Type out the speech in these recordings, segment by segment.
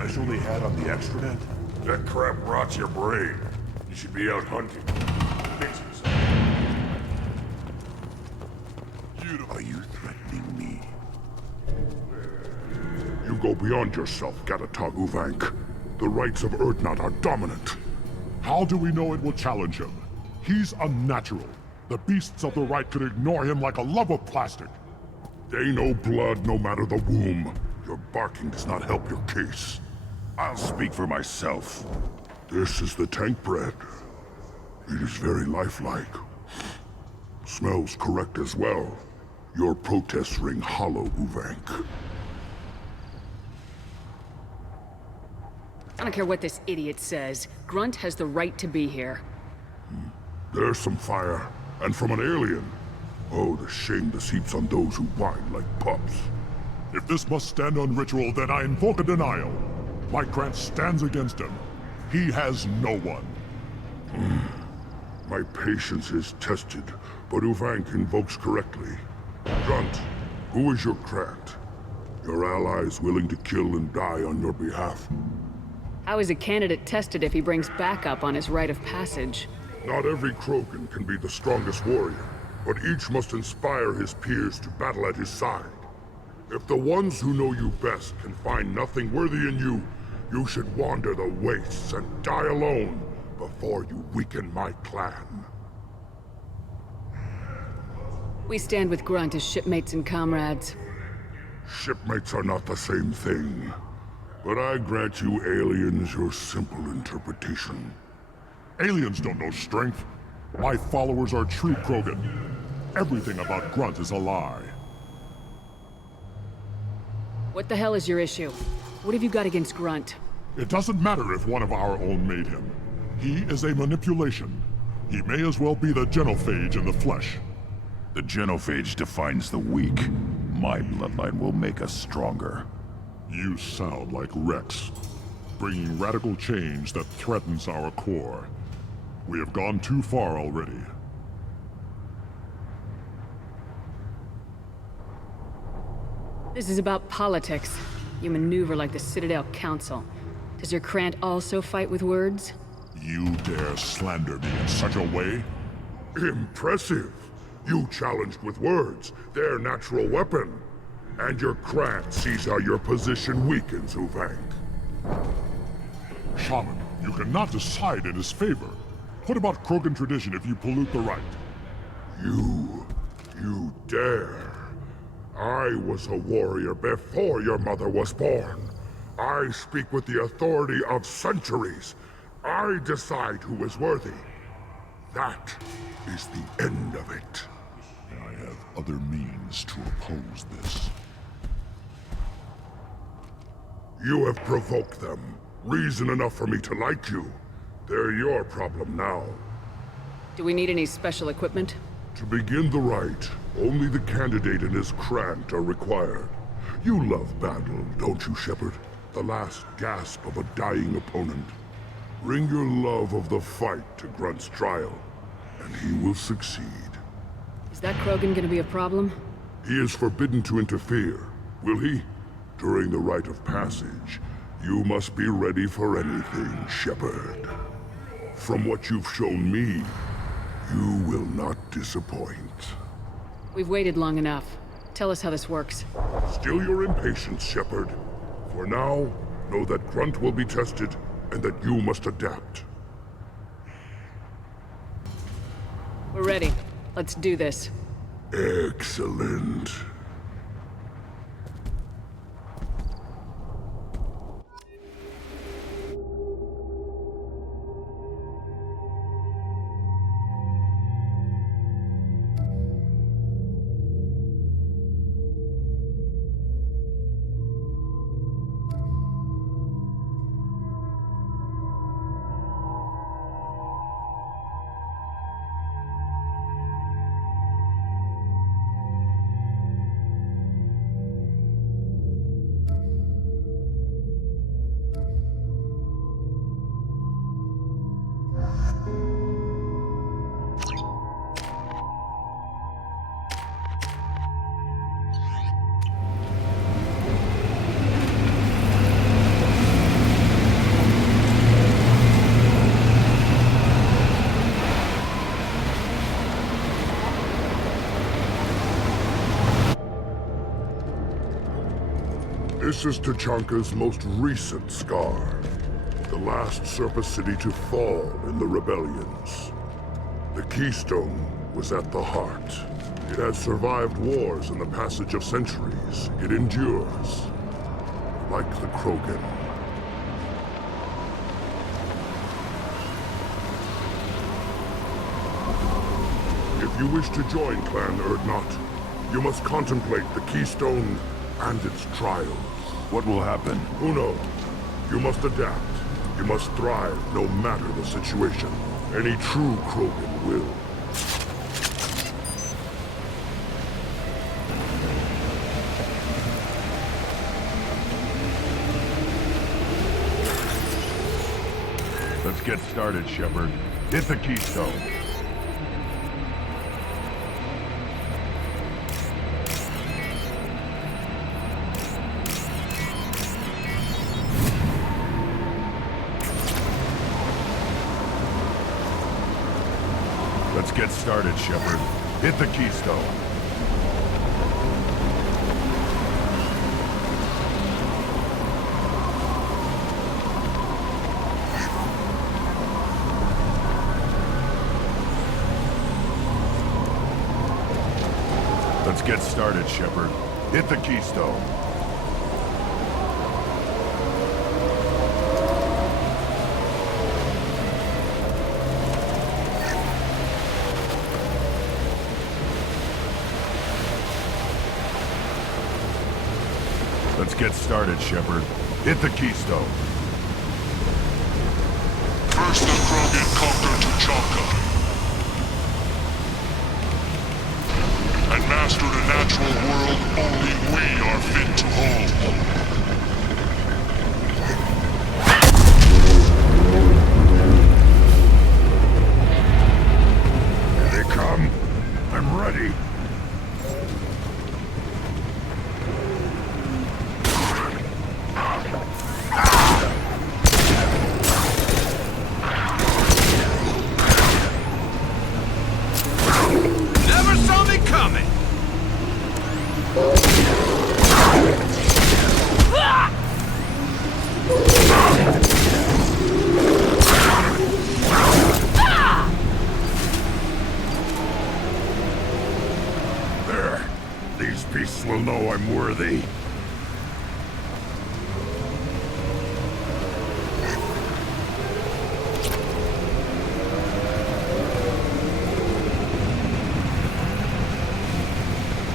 special they had on the extranet? That crap rots your brain. You should be out hunting. Fix yourself. Are you threatening me? You go beyond yourself, Gatatog Uvank. The rights of Urdnot are dominant. How do we know it will challenge him? He's unnatural. The beasts of the right could ignore him like a lump of plastic. They know blood no matter the womb. Your barking does not help your case. I'll speak for myself. This is the tank bread. It is very lifelike. Smells correct as well. Your protests ring hollow, Uvank. I don't care what this idiot says. Grunt has the right to be here. There's some fire, and from an alien. Oh, the shame this heaps on those who whine like pups. If this must stand on ritual, then I invoke a denial. My Grant stands against him. He has no one. My patience is tested, but Uvank invokes correctly. Grunt, who is your Grant? Your allies willing to kill and die on your behalf? How is a candidate tested if he brings backup on his rite of passage? Not every Krogan can be the strongest warrior, but each must inspire his peers to battle at his side. If the ones who know you best can find nothing worthy in you, you should wander the wastes and die alone before you weaken my clan. We stand with Grunt as shipmates and comrades. Shipmates are not the same thing. But I grant you aliens your simple interpretation. Aliens don't know strength. My followers are true Krogan. Everything about Grunt is a lie. What the hell is your issue? What have you got against Grunt? It doesn't matter if one of our own made him. He is a manipulation. He may as well be the genophage in the flesh. The genophage defines the weak. My bloodline will make us stronger. You sound like Rex, bringing radical change that threatens our core. We have gone too far already. This is about politics. You maneuver like the Citadel Council. Does your Krant also fight with words? You dare slander me in such a way? Impressive! You challenged with words, their natural weapon. And your Krant sees how your position weakens, Uvank. Shaman, you cannot decide in his favor. What about Krogan tradition if you pollute the rite? You dare. I was a warrior before your mother was born. I speak with the authority of centuries. I decide who is worthy. That is the end of it. I have other means to oppose this. You have provoked them. Reason enough for me to like you. They're your problem now. Do we need any special equipment? To begin the rite, only the candidate and his Krant are required. You love battle, don't you, Shepard? The last gasp of a dying opponent. Bring your love of the fight to Grunt's trial, and he will succeed. Is that Krogan gonna be a problem? He is forbidden to interfere, will he? During the rite of passage, you must be ready for anything, Shepard. From what you've shown me, you will not disappoint. We've waited long enough. Tell us how this works. Still your impatience, Shepard. For now, know that Grunt will be tested, and that you must adapt. We're ready. Let's do this. Excellent. This is Tachanka's most recent scar. The last Surface City to fall in the rebellions. The Keystone was at the heart. It has survived wars and the passage of centuries. It endures. Like the Krogan. If you wish to join Clan Urdnot, you must contemplate the Keystone and its trials. What will happen? Who knows? You must adapt. You must thrive no matter the situation. Any true Krogan will. Let's get started, Shepard. Hit the Keystone. Let's get started, Shepard. Hit the Keystone. Let's get started, Shepard. Hit the Keystone. Let's get started, Shepard. Hit the Keystone. First the Krogan conquer Tuchanka. And master the natural world only we are fit to hold. Here they come. I'm ready. Never saw me coming! There. These beasts will know I'm worthy.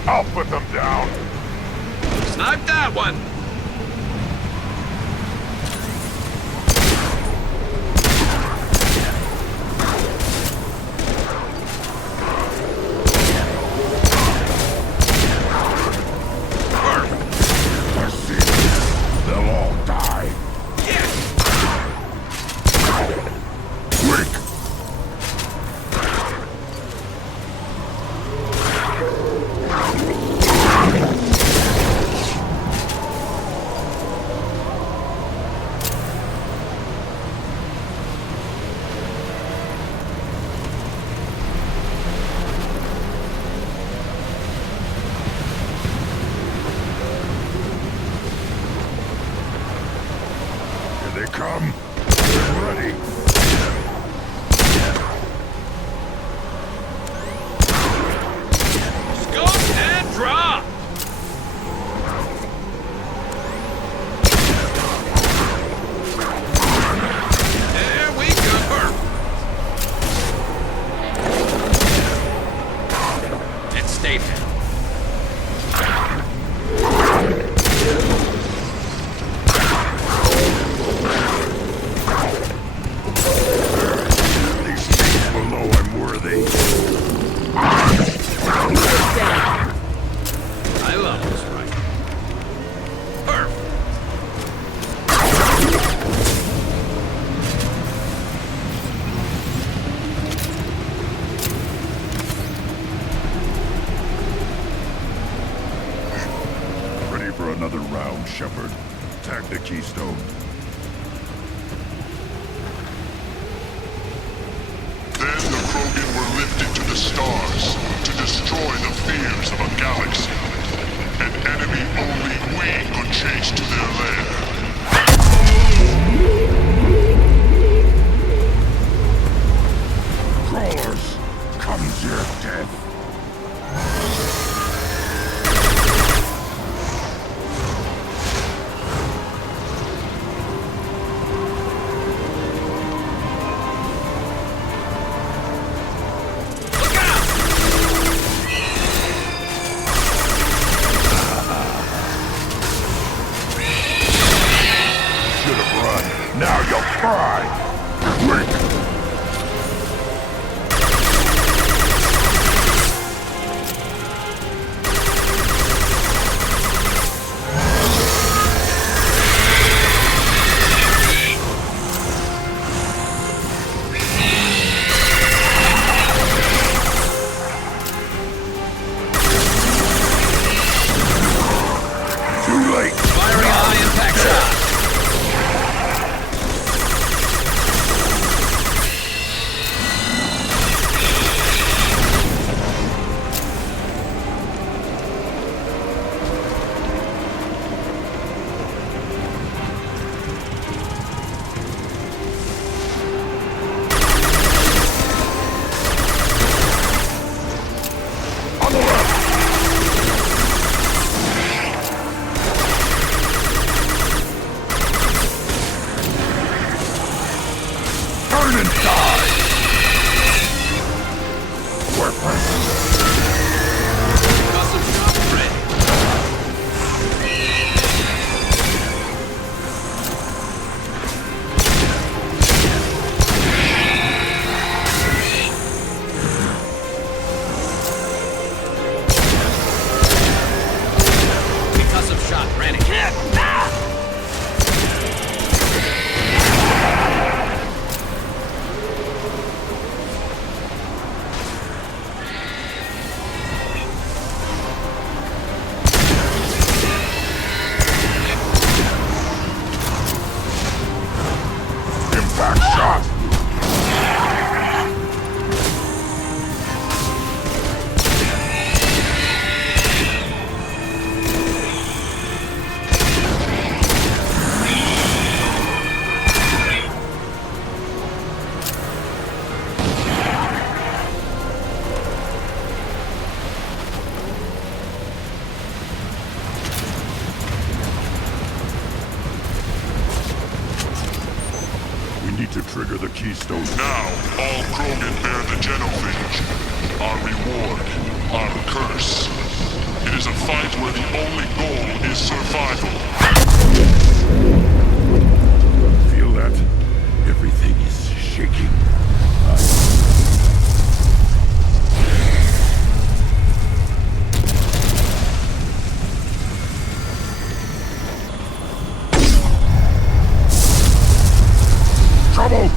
I'll put them down. Snipe that one! I see them. They'll all die. Quick! Here they come. Get ready. Scope and drop! There we go! It's statement. These beasts will know I'm worthy. I love this right. Perfect. Ready for another round, Shepard. Tag the Keystone. Then the Krogan were lifted to the stars to destroy the fears of a galaxy. An enemy only we we could chase to their lair. Crawlers, comes your death. Now you'll cry! Quick! Too late! Firing a high impact shot. Burn and die! Worthless! Custom shot ready. Custom shot ready. Impact shot! We need to trigger the keystone. Now, all Krogan bear the genophage. Our reward, our curse. It is a fight where the only goal is survival. Feel that? Everything is shaking. Trouble!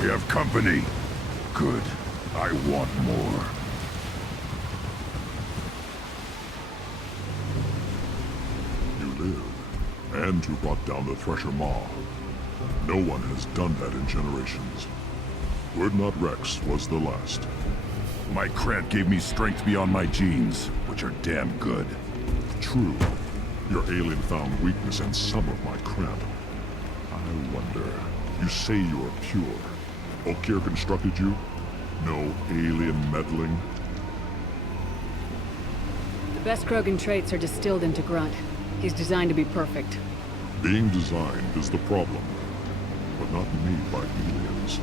We have company. Good. I want more. You live, and you brought down the Thresher Maw. No one has done that in generations. Urdnot Rex was the last. My Krant gave me strength beyond my genes, which are damn good. True. Your alien found weakness in some of my Krant. I wonder, you say you are pure. Okeer constructed you? No alien meddling? The best Krogan traits are distilled into Grunt. He's designed to be perfect. Being designed is the problem, but not made by aliens.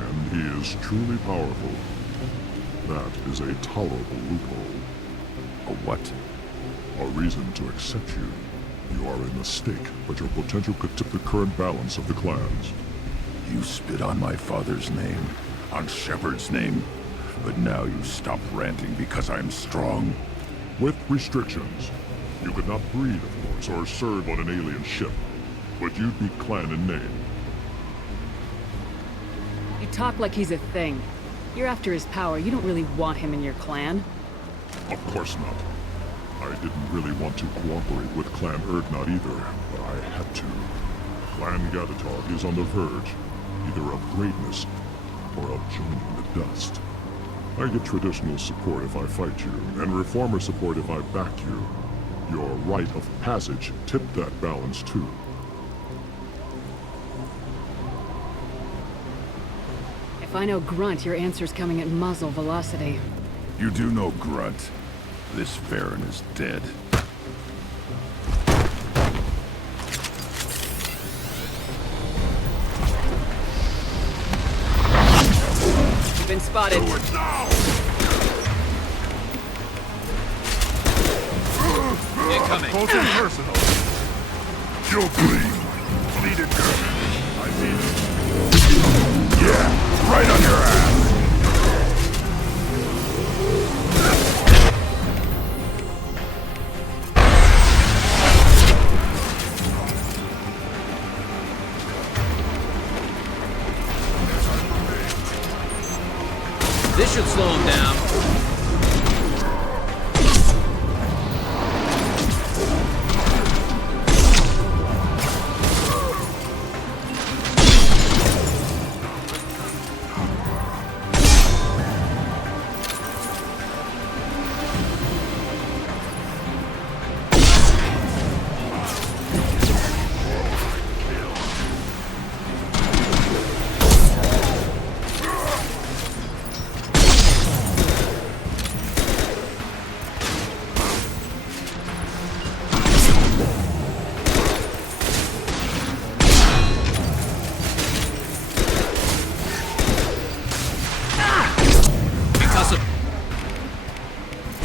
And he is truly powerful. That is a tolerable loophole. A what? A reason to accept you. You are a mistake, but your potential could tip the current balance of the clans. You spit on my father's name, on Shepard's name, but now you stop ranting because I'm strong. With restrictions. You could not breed, of course, or serve on an alien ship, but you'd be clan in name. You talk like he's a thing. You're after his power. You don't really want him in your clan. Of course not. I didn't really want to cooperate with Clan Urdnot either, but I had to. Clan Gatatog is on the verge, either of greatness or of joining the dust. I get traditional support if I fight you, and reformer support if I back you. Your rite of passage tipped that balance too. If I know Grunt, your answer's coming at muzzle velocity. You do know Grunt. This Farron is dead. You've been spotted. Do it now! Incoming. Close and personal. You'll bleed. Bleed it good. I mean it. Yeah, right on your ass. This should slow him down.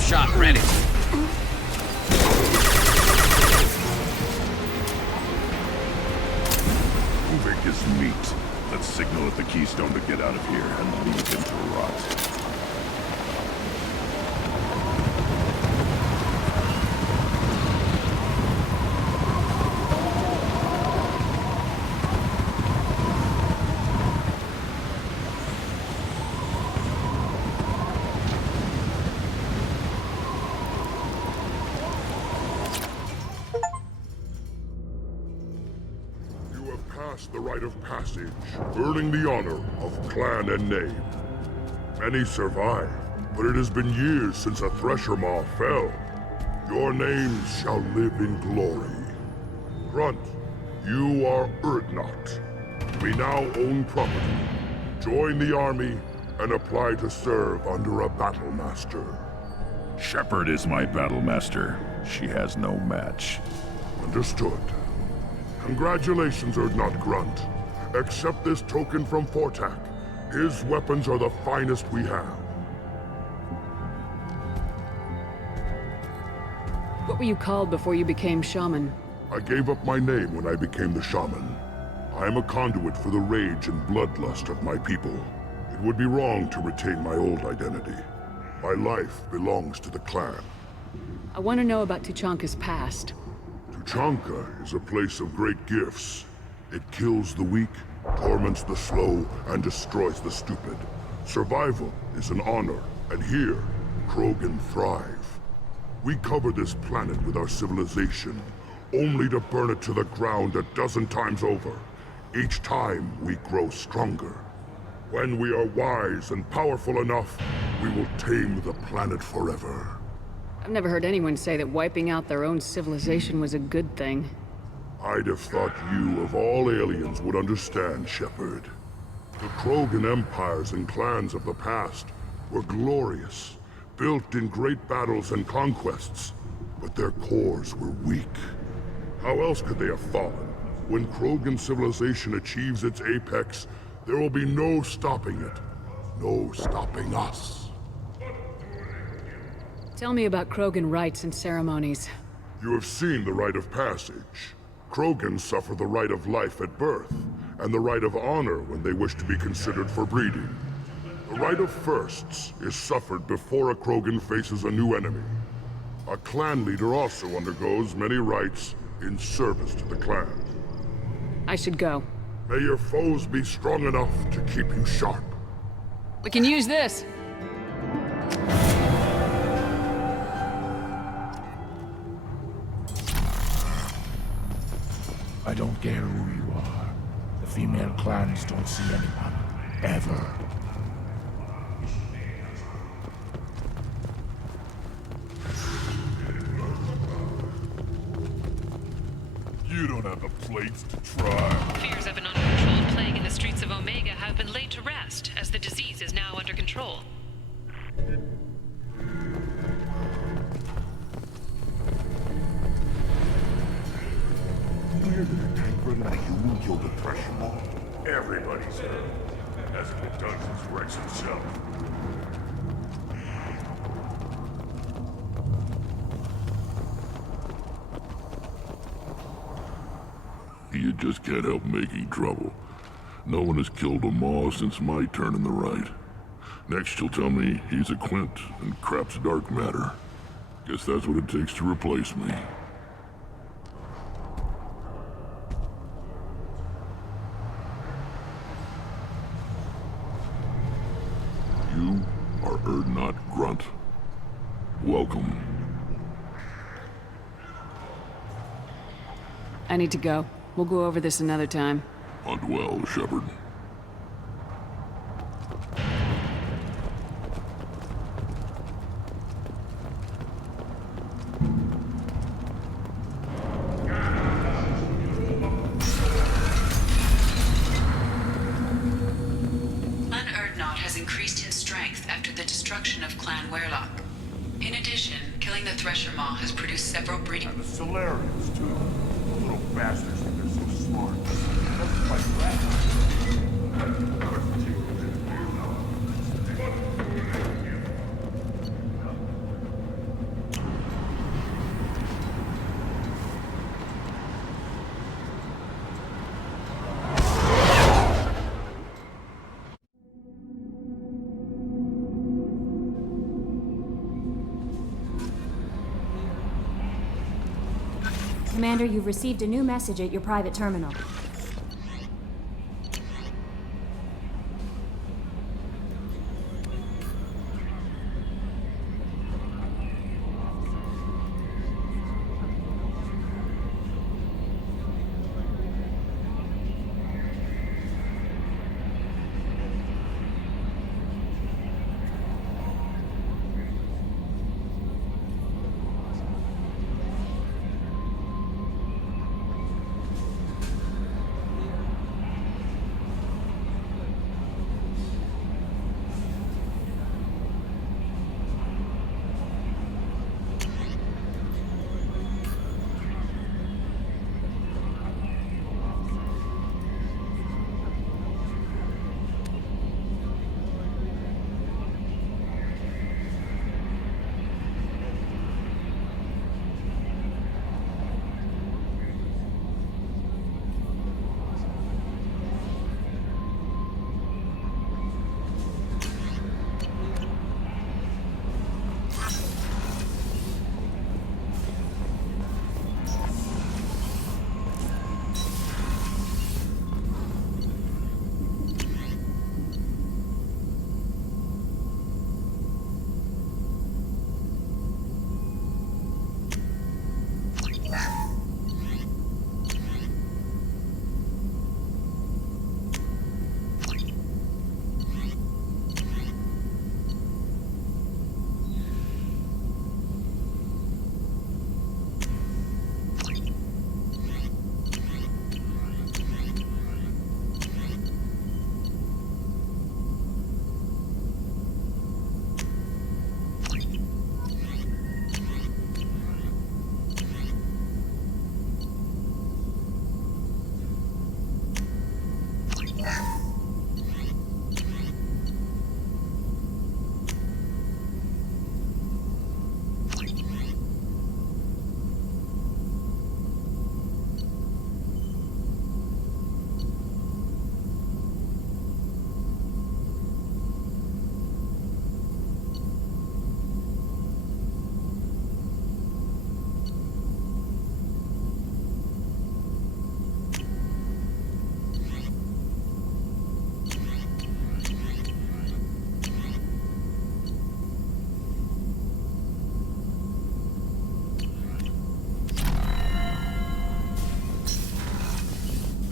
Shot ready. Uvik is meat. Let's signal at the Keystone to get out of here and leave him to rot. The rite of passage, earning the honor of clan and name. Many survive, but it has been years since a Thresher Maw fell. Your names shall live in glory. Grunt, you are Urdnot. We now own property. Join the army and apply to serve under a battle master. Shepard is my battle master. She has no match. Understood. Congratulations, Urdnot Grunt. Accept this token from Fortak. His weapons are the finest we have. What were you called before you became shaman? I gave up my name when I became the shaman. I am a conduit for the rage and bloodlust of my people. It would be wrong to retain my old identity. My life belongs to the clan. I want to know about Tuchanka's past. Tuchanka is a place of great gifts. It kills the weak torments the slow and destroys the stupid. Survival is an honor, and here, Krogan thrive. We cover this planet with our civilization, only to burn it to the ground a dozen times over. Each time, we grow stronger. When we are wise and powerful enough, we will tame the planet forever. I've never heard anyone say that wiping out their own civilization was a good thing. I'd have thought you, of all aliens, would understand, Shepard. The Krogan empires and clans of the past were glorious, built in great battles and conquests, but their cores were weak. How else could they have fallen? When Krogan civilization achieves its apex, there will be no stopping it. No stopping us. Tell me about Krogan rites and ceremonies. You have seen the rite of passage. Krogans suffer the rite of life at birth, and the rite of honor when they wish to be considered for breeding. The rite of firsts is suffered before a Krogan faces a new enemy. A clan leader also undergoes many rites in service to the clan. I should go. May your foes be strong enough to keep you sharp. We can use this! I don't care who you are. The female clans don't see anyone. Ever. You don't have the plates to try. Fears of an uncontrolled plague in the streets of Omega have been laid to rest, as the disease is now under control. Weird that a tank run out of human killed the pressure ball. Everybody's heard. Hasn't been done since Rex himself. You just can't help making trouble. No one has killed a Maw since my turn in the right. Next you'll tell me he's a Quint and crap's dark matter. Guess that's what it takes to replace me. You are Urdnot Grunt. Welcome. I need to go. We'll go over this another time. Hunt well, Shepard. Clan Urdnot has increased in strength after the destruction of Clan Werlock. In addition, killing the Thresher Maw has produced several breeding... And the Solarians, too. The little bastards think they're so smart. Never fight back. Commander, you've received a new message at your private terminal.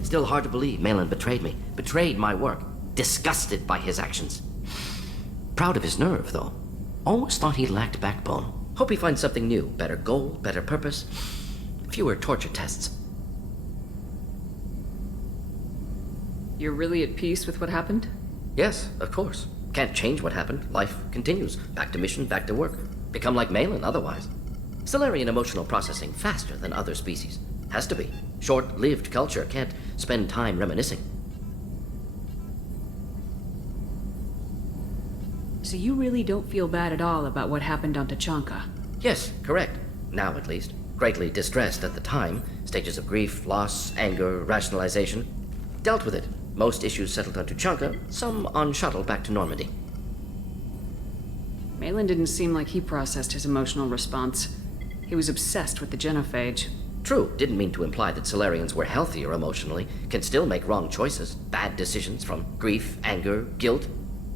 Still hard to believe Malin betrayed me. Betrayed my work. Disgusted by his actions. Proud of his nerve, though. Almost thought he lacked backbone. Hope he finds something new. Better goal, better purpose. Fewer torture tests. You're really at peace with what happened? Yes, of course. Can't change what happened. Life continues. Back to mission, back to work. Become like Malin otherwise. Salarian emotional processing faster than other species. Has to be. Short-lived culture can't spend time reminiscing. So you really don't feel bad at all about what happened on Tachanka? Yes, correct. Now at least. Greatly distressed at the time. Stages of grief, loss, anger, rationalization. Dealt with it. Most issues settled on Tachanka, some on shuttle back to Normandy. Malin didn't seem like he processed his emotional response. He was obsessed with the genophage. True, didn't mean to imply that Salarians were healthier emotionally, can still make wrong choices, bad decisions from grief, anger, guilt.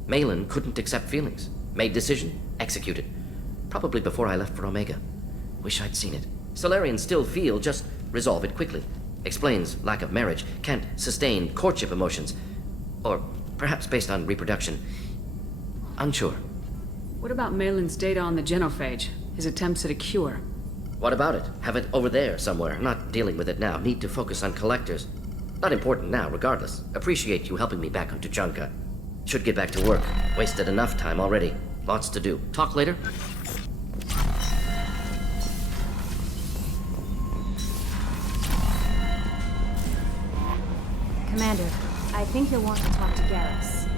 Malin couldn't accept feelings. Made decision, executed. Probably before I left for Omega. Wish I'd seen it. Salarians still feel, just resolve it quickly. Explains lack of marriage, can't sustain courtship emotions. Or perhaps based on reproduction. Unsure. What about Malin's data on the genophage? His attempts at a cure? What about it? Have it over there somewhere. Not dealing with it now. Need to focus on collectors. Not important now, regardless. Appreciate you helping me back on Tachanka. Should get back to work. Wasted enough time already. Lots to do. Talk later? Commander, I think you'll want to talk to Garrus.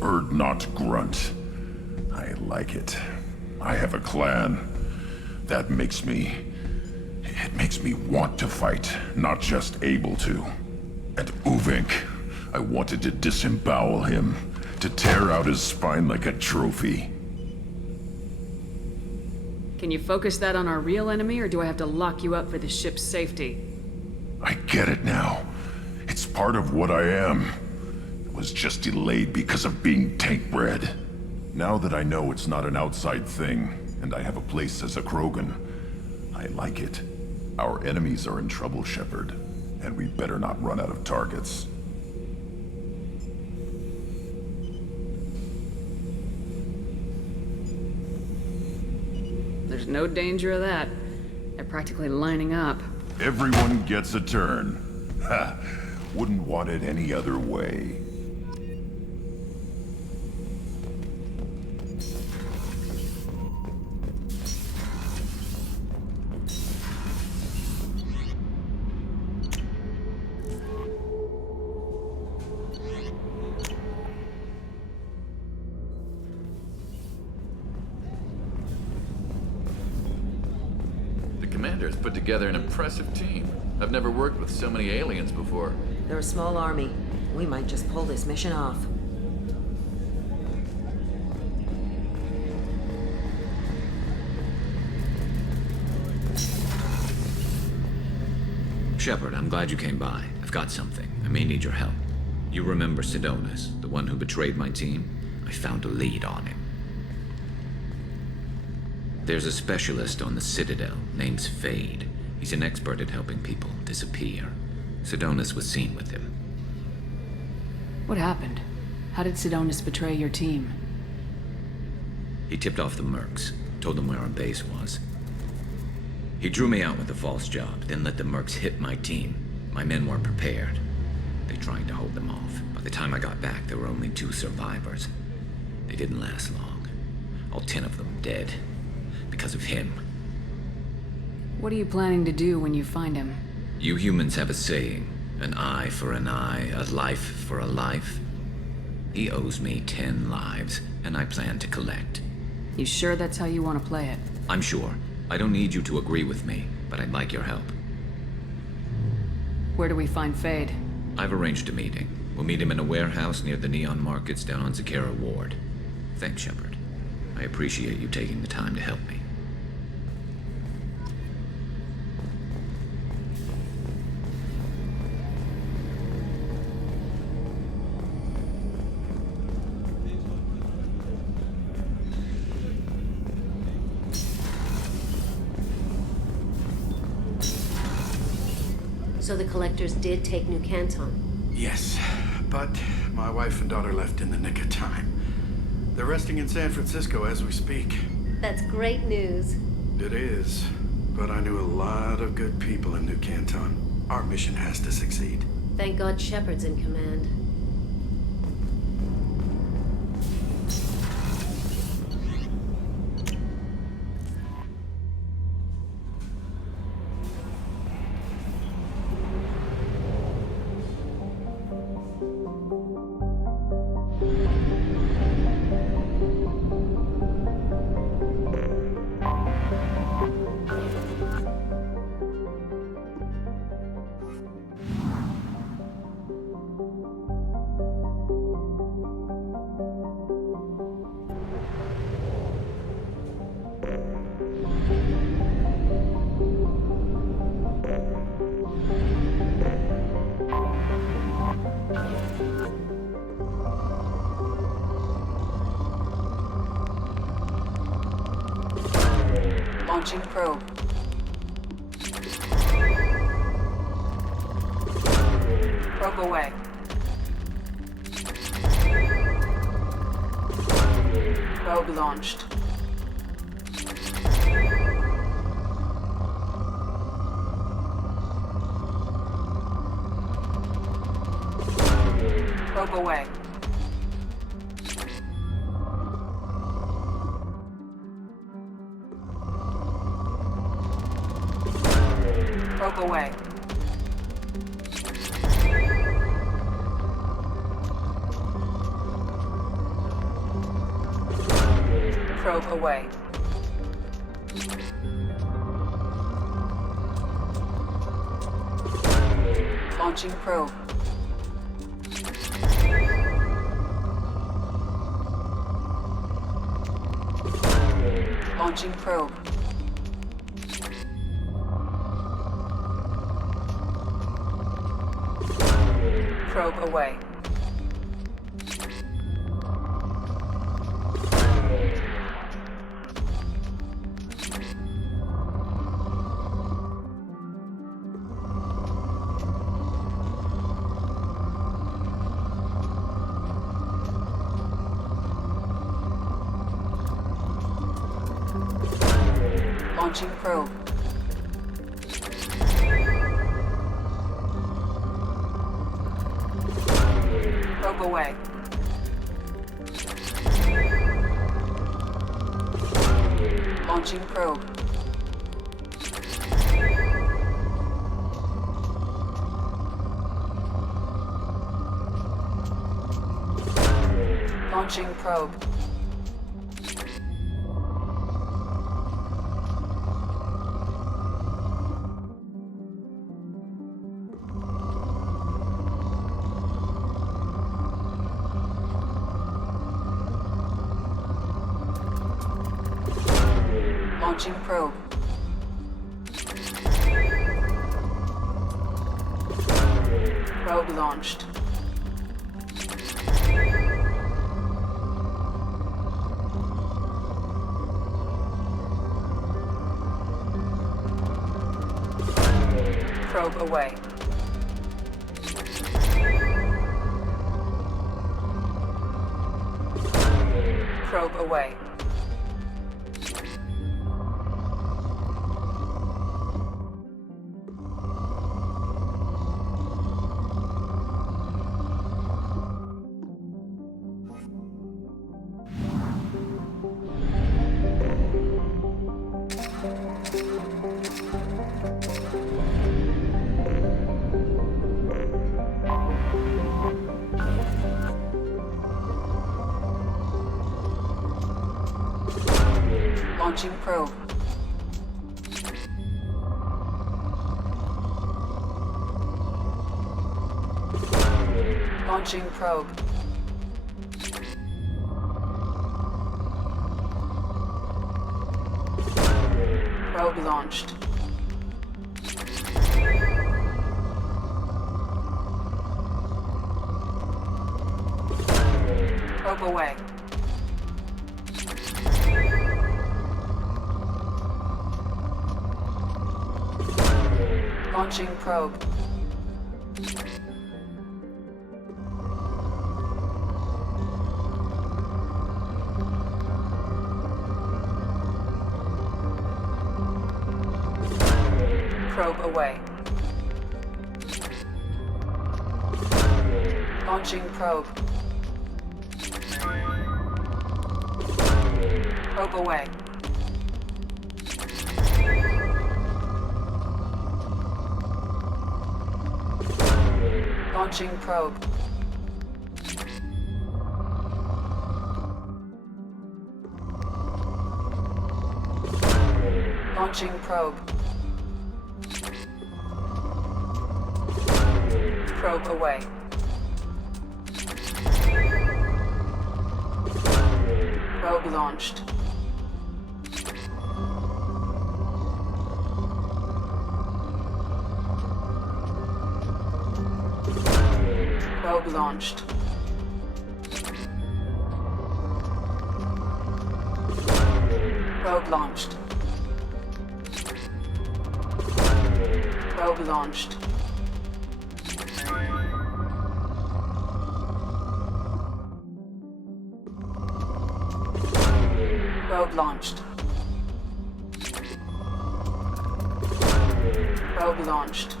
Urdnot grunt. I like it. I have a clan. That makes me... It makes me want to fight, not just able to. And Uvink, I wanted to disembowel him, to tear out his spine like a trophy. Can you focus that on our real enemy, or do I have to lock you up for the ship's safety? I get it now. It's part of what I am. It was just delayed because of being tank-bred. Now that I know it's not an outside thing, and I have a place as a Krogan, I like it. Our enemies are in trouble, Shepard, and we better not run out of targets. There's no danger of that. They're practically lining up. Everyone gets a turn. Ha! Wouldn't want it any other way. Commander's put together an impressive team. I've never worked with so many aliens before. They're a small army. We might just pull this mission off. Shepard, I'm glad you came by. I've got something. I may need your help. You remember Sidonus, the one who betrayed my team? I found a lead on him. There's a specialist on the Citadel, name's Fade. He's an expert at helping people disappear. Sidonus was seen with him. What happened? How did Sidonus betray your team? He tipped off the Mercs, told them where our base was. He drew me out with a false job, then let the Mercs hit my team. My men weren't prepared. They tried to hold them off. By the time I got back, there were only 2 survivors. They didn't last long. All 10 of them dead. Because of him. What are you planning to do when you find him? You humans have a saying, an eye for an eye, a life for a life. He owes me 10 lives, and I plan to collect. You sure that's how you want to play it? I'm sure. I don't need you to agree with me, but I'd like your help. Where do we find Fade? I've arranged a meeting. We'll meet him in a warehouse near the Neon Markets down on Zakera Ward. Thanks, Shepard. I appreciate you taking the time to help me. So the Collectors did take New Canton? Yes, but my wife and daughter left in the nick of time. They're resting in San Francisco as we speak. That's great news. It is, but I knew a lot of good people in New Canton. Our mission has to succeed. Thank God Shepard's in command. Launching probe. Probe away. Probe launched. Probe away. Probe away. Probe away. Launching probe. Launching probe. Probe away. Launching probe. Probe away. Launching probe. Launching probe. Launching probe. Probe launched. Probe away. Probe away. Launching probe. Launching probe. launched. Probe away. Launching probe. Probe away. Launching probe. Probe away. Launching probe. Launching probe. Probe away. Probe launched. Probe launched. Probe launched. Probe launched. Probe launched. Probe launched.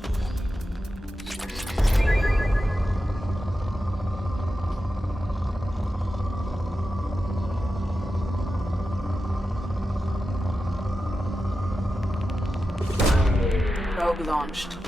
Probe launched.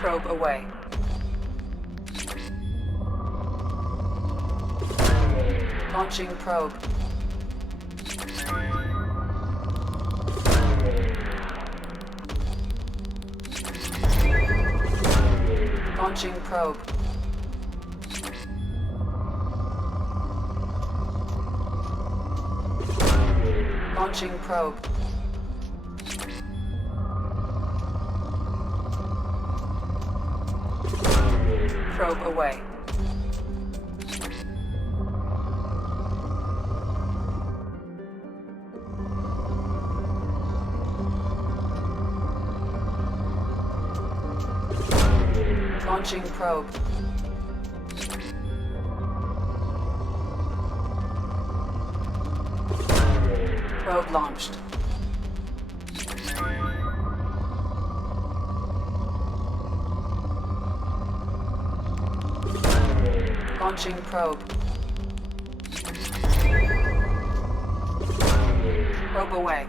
Probe away. Launching probe. Launching probe. Launching probe. Probe away. Launching probe. Probe launched. Launching probe. Probe away.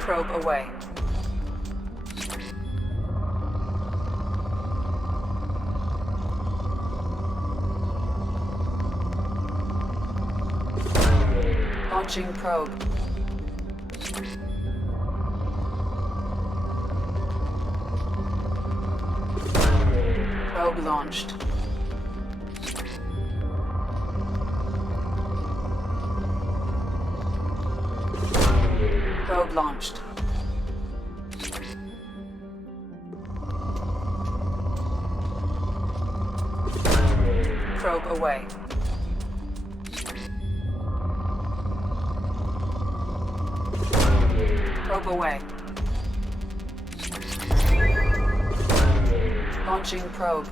Probe away. Launching probe. Probe launched. Probe launched. Probe away. Probe away. Launching probe.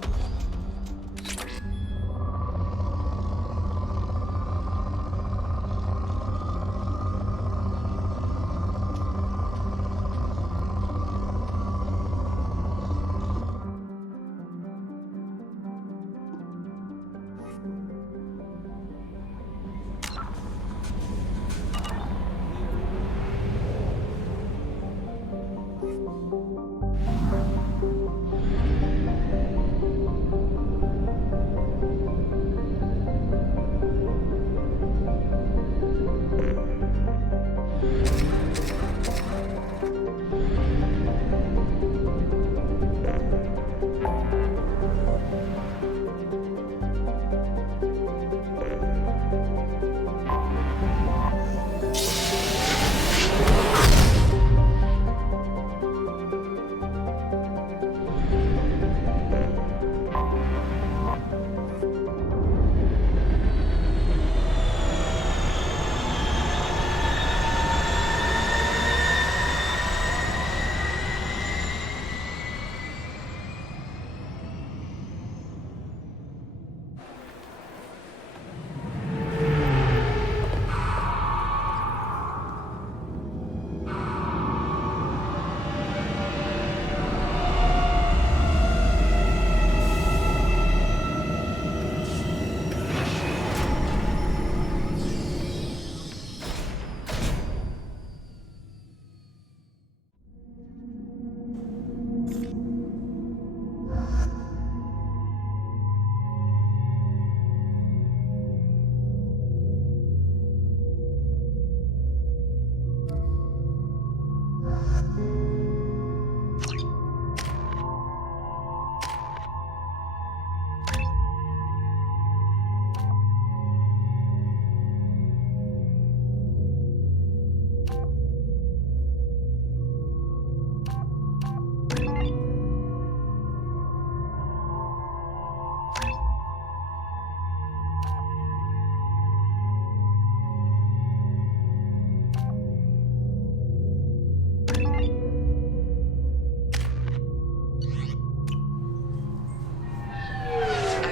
I've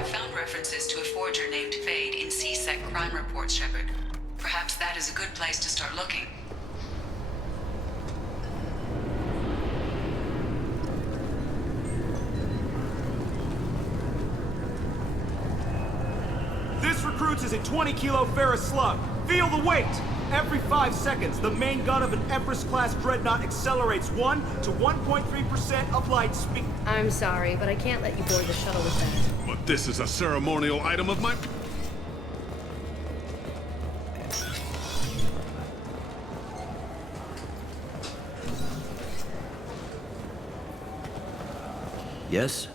found references to a forger named Fade in C-Sec crime reports, Shepard. Perhaps that is a good place to start looking. This recruits is a 20-kilo ferrous slug. Feel the weight! Every 5 seconds, the main gun of an Everest-class dreadnought accelerates 1 to 1.3% of light speed. I'm sorry, but I can't let you board the shuttle with that. But this is a ceremonial item of my... Yes?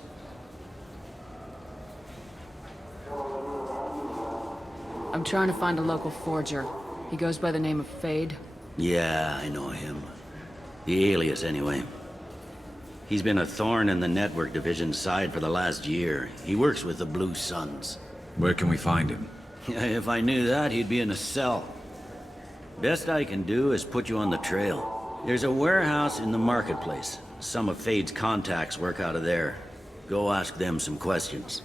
I'm trying to find a local forger. He goes by the name of Fade. Yeah, I know him. The alias, anyway. He's been a thorn in the network division's side for the last year. He works with the Blue Suns. Where can we find him? If I knew that, he'd be in a cell. Best I can do is put you on the trail. There's a warehouse in the marketplace. Some of Fade's contacts work out of there. Go ask them some questions.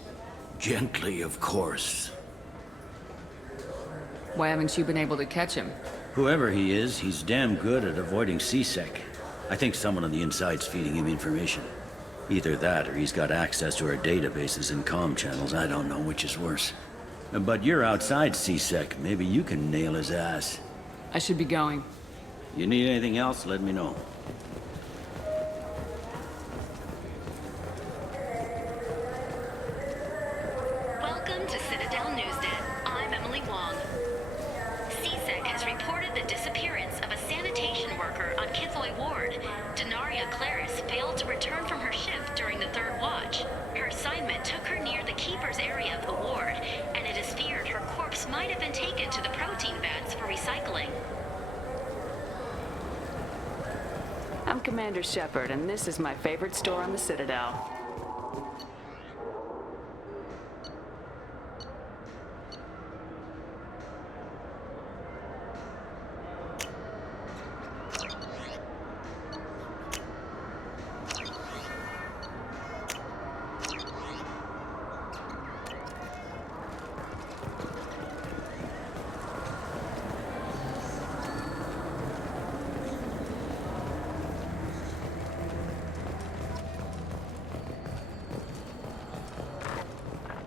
Gently, of course. Why haven't you been able to catch him? Whoever he is, he's damn good at avoiding C-Sec. I think someone on the inside's feeding him information. Either that, or he's got access to our databases and comm channels. I don't know which is worse. But you're outside C-Sec. Maybe you can nail his ass. I should be going. You need anything else, let me know. Welcome to Citadel Newsnet. I'm Emily Wong. C-Sec has reported the disappearance of a sanitation worker on Kithoy Ward. Denaria Claris failed to return from her shift during the third watch. Her assignment took her near the Keeper's area of the ward, and it is feared her corpse might have been taken to the protein vats for recycling. I'm Commander Shepard, and this is my favorite store on the Citadel.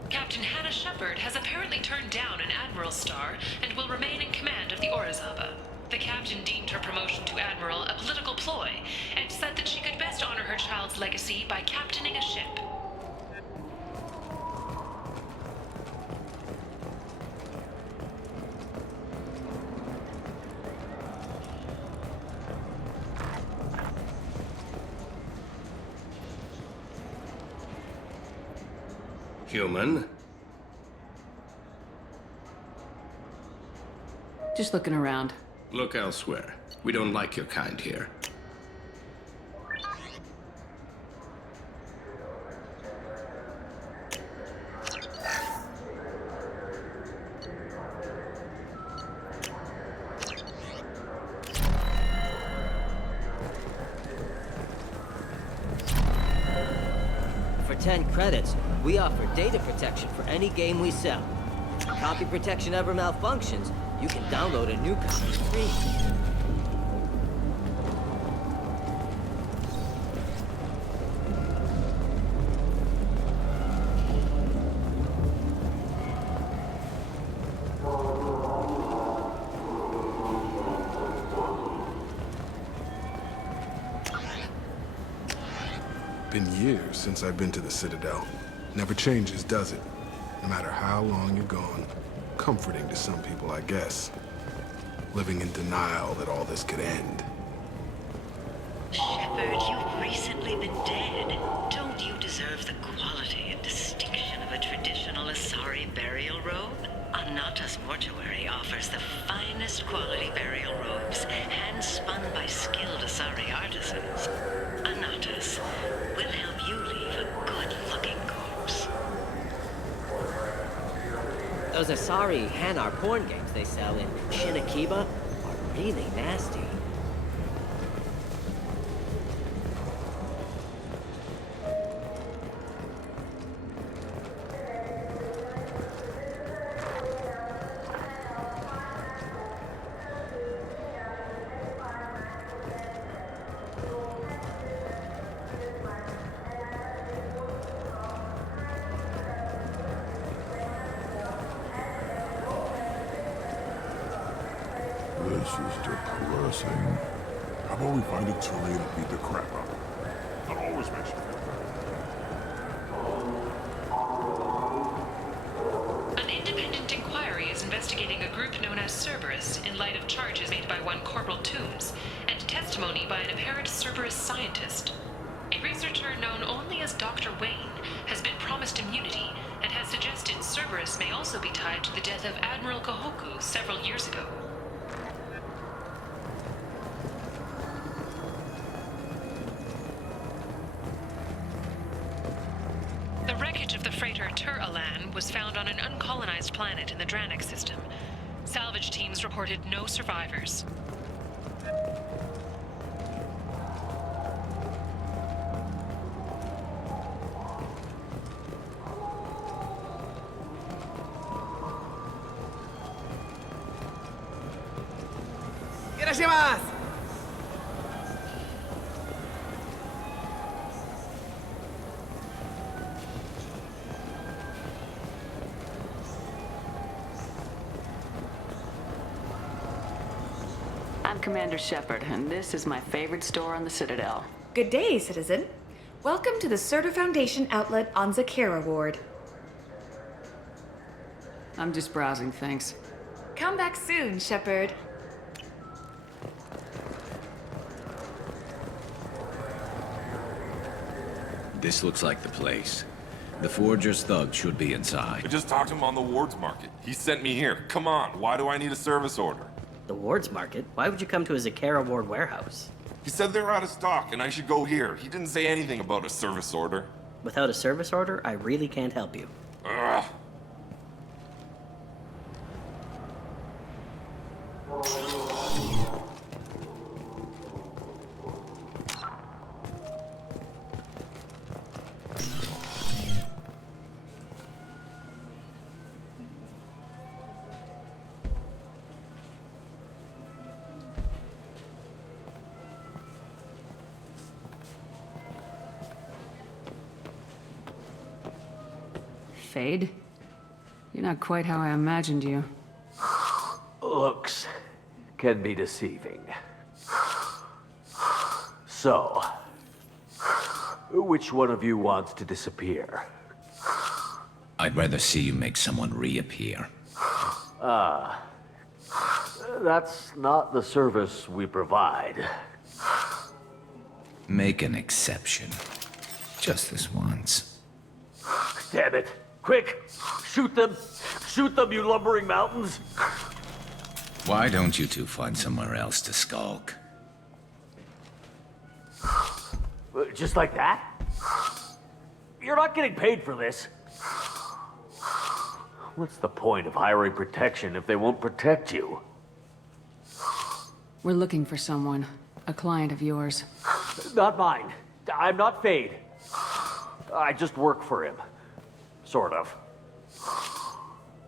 Captain Hannah Shepard has apparently turned down an Admiral star and will remain in command of the Orizaba. The captain deemed her promotion to Admiral a political ploy and said that she could best honor her child's legacy by captaining a ship. Human? Just looking around. Look elsewhere. We don't like your kind here. For 10 credits, we offer data protection for any game we sell. If copy protection ever malfunctions, you can download a new copy free. Been years since I've been to the Citadel. Never changes, does it? No matter how long you're gone. Comforting to some people, I guess. Living in denial that all this could end. Shepard, you've recently been dead. Don't you deserve the quality and distinction of a traditional Asari burial robe? Anata's Mortuary offers the finest quality burial robes, hand-spun by skilled Asari artisans. Anata's will help you leave a good-looking corpse. Those Asari Hanar porn games they sell in Shinakiba are really nasty. This is depressing. How about we find a Turian and beat the crap out of him? That always makes you feel better. An independent inquiry is investigating a group known as Cerberus in light of charges made by one Corporal Toombs and testimony by an apparent Cerberus scientist. A researcher known only as Dr. Wayne has been promised immunity and has suggested Cerberus may also be tied to the death of Admiral Kahoku several years ago. The wreckage of the freighter Tur Alan was found on an uncolonized planet in the Dranik system. Salvage teams reported no survivors. I'm Commander Shepard, and this is my favorite store on the Citadel. Good day, citizen. Welcome to the Surtur Foundation outlet on Zakera Ward. I'm just browsing, thanks. Come back soon, Shepard. This looks like the place. The Forger's thug should be inside. I just talked to him on the Wards Market. He sent me here. Come on, why do I need a service order? The Wards Market? Why would you come to a Zakera Ward warehouse? He said they're out of stock and I should go here. He didn't say anything about a service order. Without a service order, I really can't help you. Ugh. Fade? You're not quite how I imagined you. Looks can be deceiving. So, which one of you wants to disappear? I'd rather see you make someone reappear. That's not the service we provide. Make an exception. Just this once. Damn it. Quick! Shoot them! Shoot them, you lumbering mountains! Why don't you two find somewhere else to skulk? Just like that? You're not getting paid for this. What's the point of hiring protection if they won't protect you? We're looking for someone. A client of yours. Not mine. I'm not Fade. I just work for him. Sort of.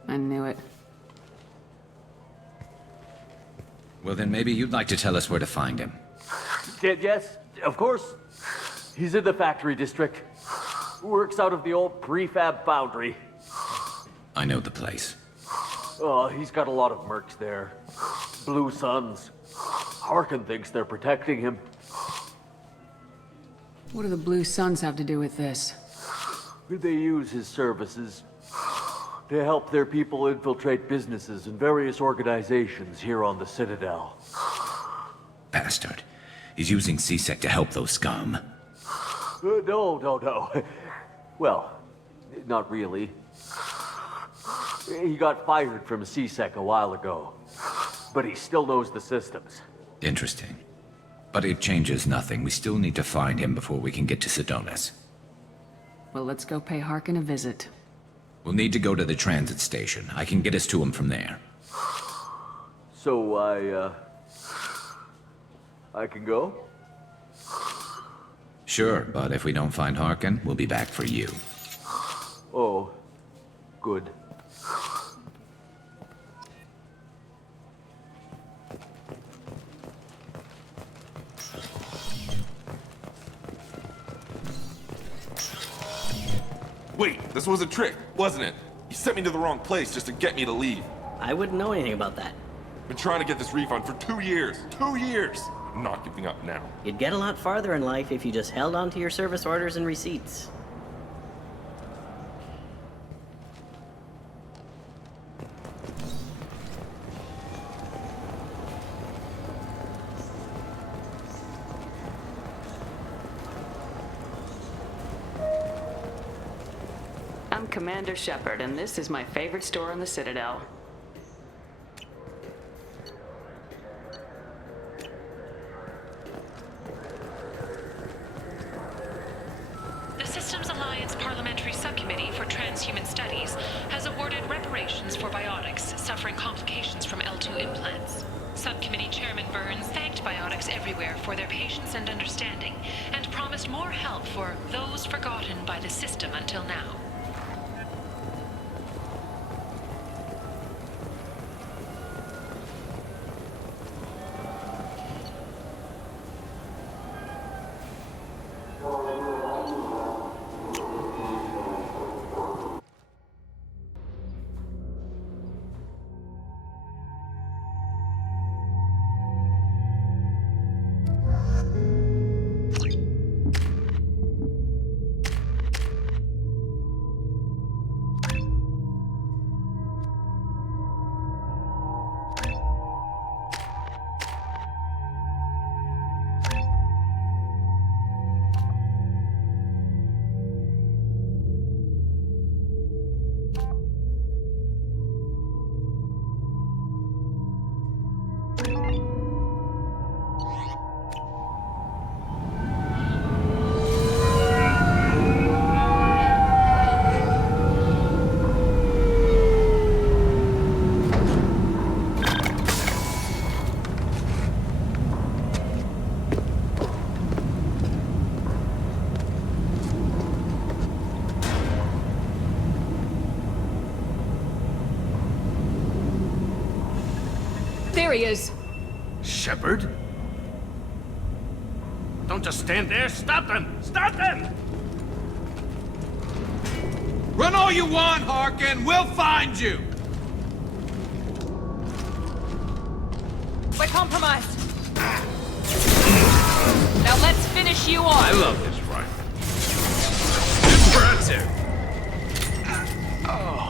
I knew it. Well, then maybe you'd like to tell us where to find him. Yes, of course. He's in the factory district. Works out of the old prefab foundry. I know the place. Oh, he's got a lot of mercs there. Blue Suns. Harkin thinks they're protecting him. What do the Blue Suns have to do with this? They use his services to help their people infiltrate businesses and various organizations here on the Citadel. Bastard. He's using CSEC to help those scum. No. Well, not really. He got fired from CSEC a while ago, but he still knows the systems. Interesting. But it changes nothing. We still need to find him before we can get to Sidonis. Well, let's go pay Harkin a visit. We'll need to go to the transit station. I can get us to him from there. So I can go? Sure, but if we don't find Harkin, we'll be back for you. Oh, good. Wait, this was a trick, wasn't it? You sent me to the wrong place just to get me to leave. I wouldn't know anything about that. Been trying to get this refund for 2 years. 2 years! I'm not giving up now. You'd get a lot farther in life if you just held on to your service orders and receipts. I'm Commander Shepard, and this is my favorite store in the Citadel. The Systems Alliance Parliamentary Subcommittee for Transhuman Studies has awarded reparations for biotics suffering complications from L2 implants. Subcommittee Chairman Burns thanked biotics everywhere for their patience and understanding, and promised more help for those forgotten by the system until now. There he is! Shepard? Don't just stand there. Stop them! Stop them! Run all you want, Harkin. We'll find you. We're compromised. Now let's finish you off. I love this rifle. Impressive. Oh.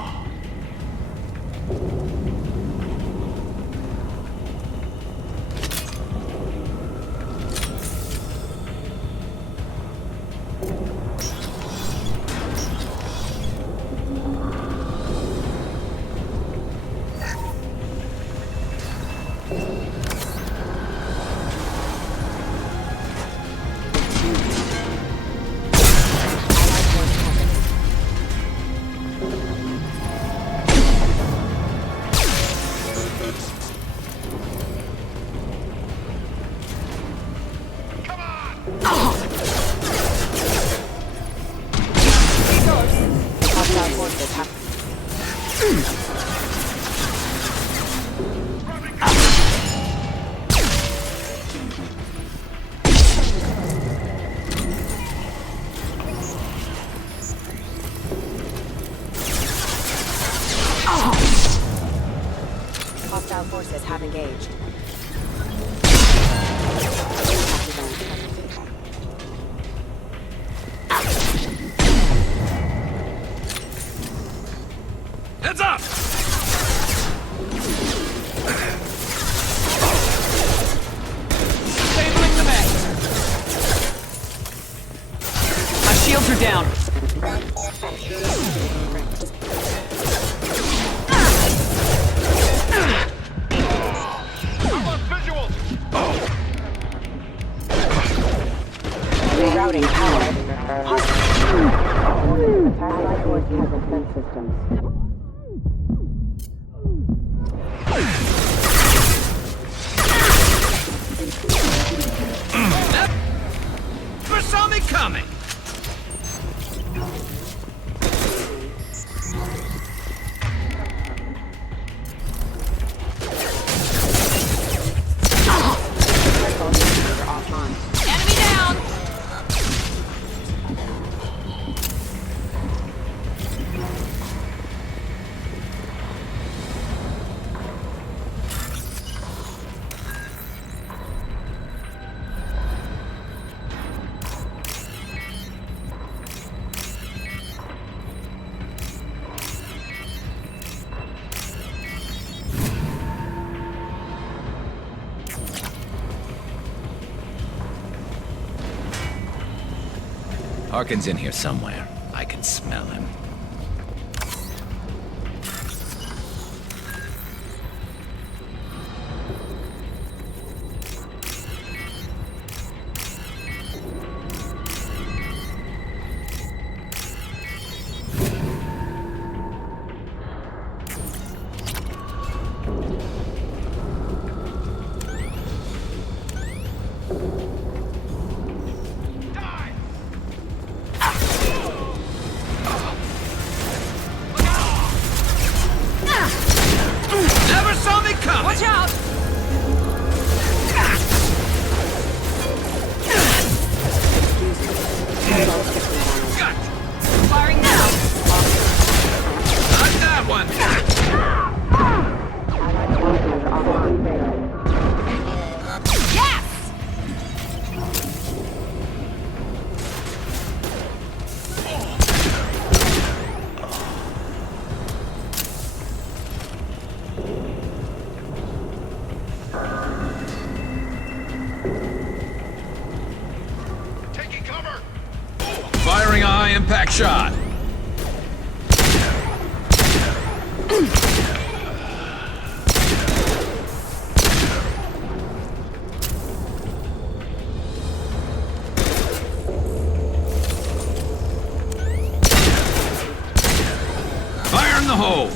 Hostile forces have engaged. Heads up! Disabling the mech. My shields are down. Rerouting power. Allied force has defense systems. Never saw me coming. Enemy down. Harkin's in here somewhere. I can smell him. Never saw me coming! Watch out! Firing now! Not that one! Yes! Taking cover! Firing a high-impact shot. Fire in the hole!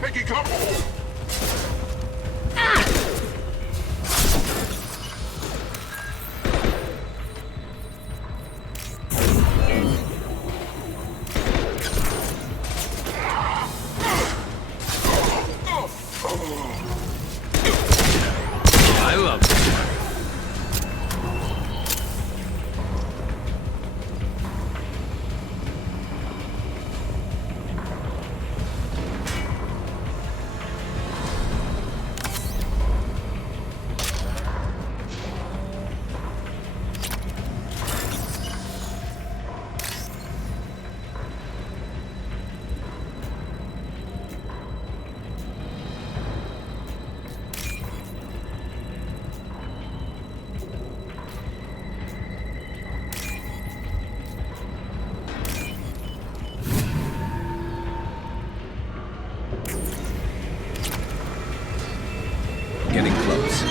Taking cover! I love it. Getting close.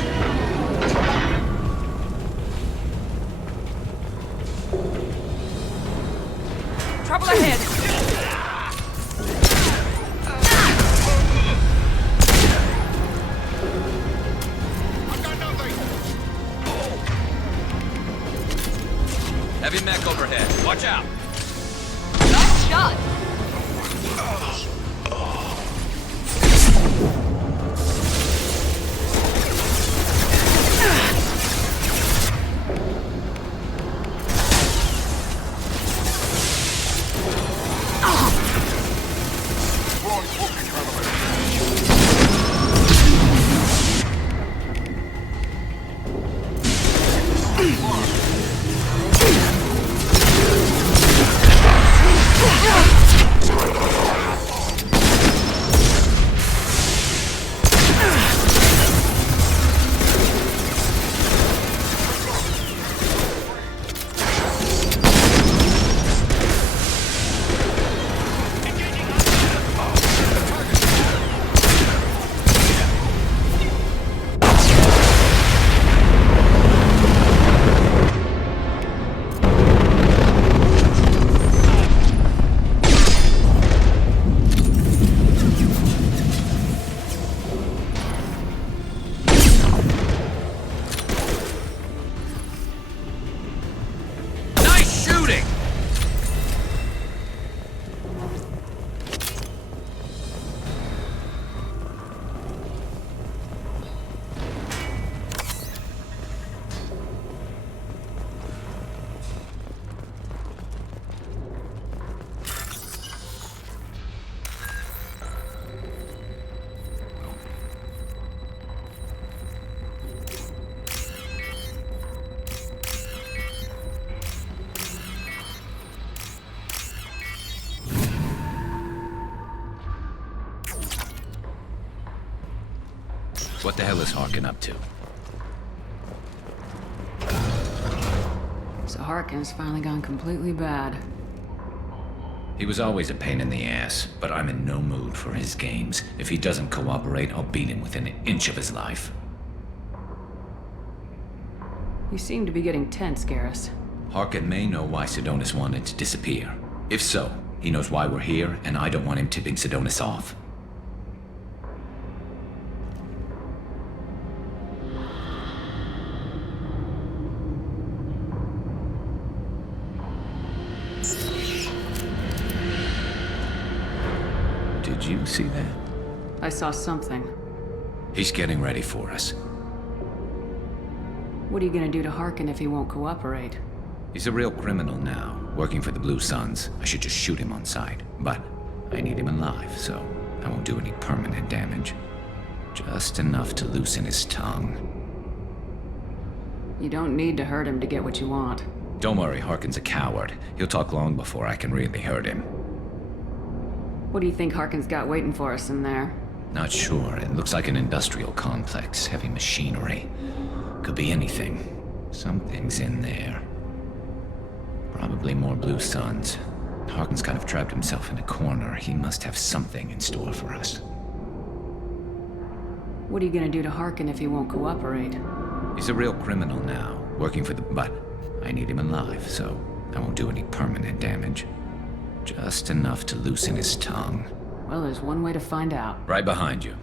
Trouble ahead! Heavy mech overhead. Watch out! Nice shot! What the hell is Harkin up to? So Harkin's finally gone completely bad. He was always a pain in the ass, but I'm in no mood for his games. If he doesn't cooperate, I'll beat him within an inch of his life. You seem to be getting tense, Garrus. Harkin may know why Sidonis wanted to disappear. If so, he knows why we're here, and I don't want him tipping Sidonis off. Did you see that? I saw something. He's getting ready for us. What are you gonna do to Harkin if he won't cooperate? He's a real criminal now, working for the Blue Suns. I should just shoot him on sight. But I need him alive, so I won't do any permanent damage. Just enough to loosen his tongue. You don't need to hurt him to get what you want. Don't worry, Harkin's a coward. He'll talk long before I can really hurt him. What do you think Harkin's got waiting for us in there? Not sure. It looks like an industrial complex. Heavy machinery. Could be anything. Something's in there. Probably more Blue Suns. Harkin's kind of trapped himself in a corner. He must have something in store for us. What are you gonna do to Harkin if he won't cooperate? He's a real criminal now, working for the... But I need him alive, so I won't do any permanent damage. Just enough to loosen his tongue. Well, there's one way to find out. Right behind you.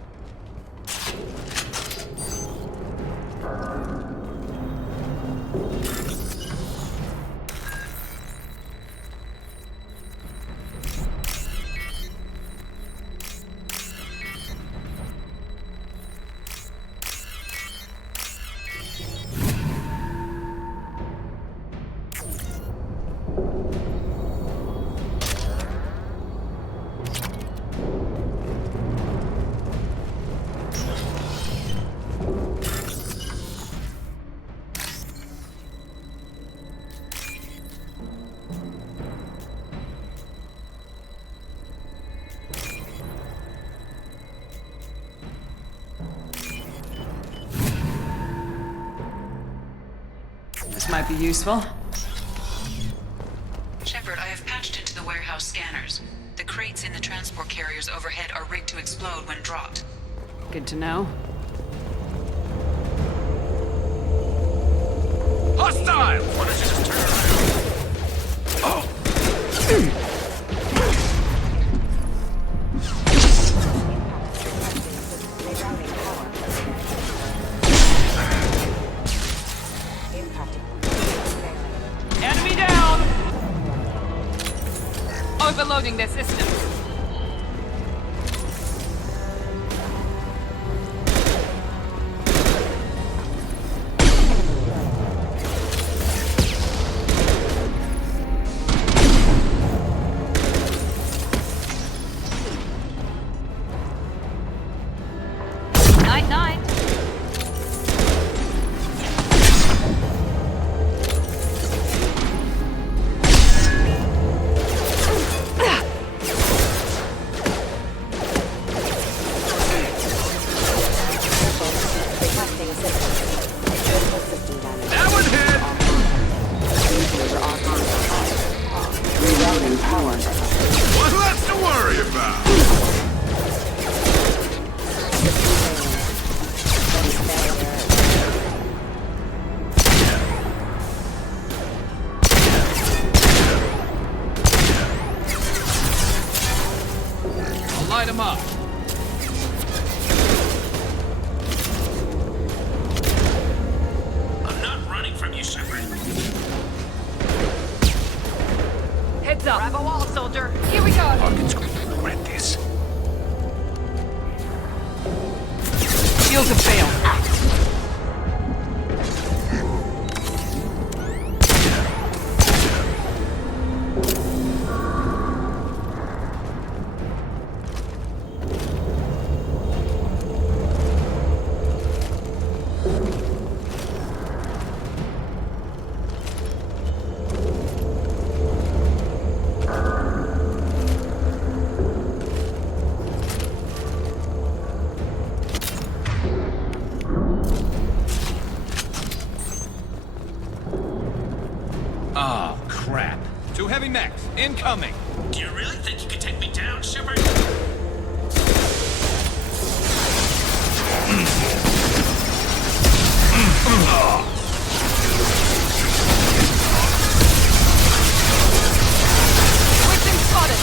Might be useful. Shepard, I have patched into the warehouse scanners. The crates in the transport carriers overhead are rigged to explode when dropped. Good to know. Hostile! Why don't you just turn around? Oh! Enemy down! Overloading their systems. Night-night. heavy mechs, incoming. Do you really think you can take me down, Shepard? Switching spotted.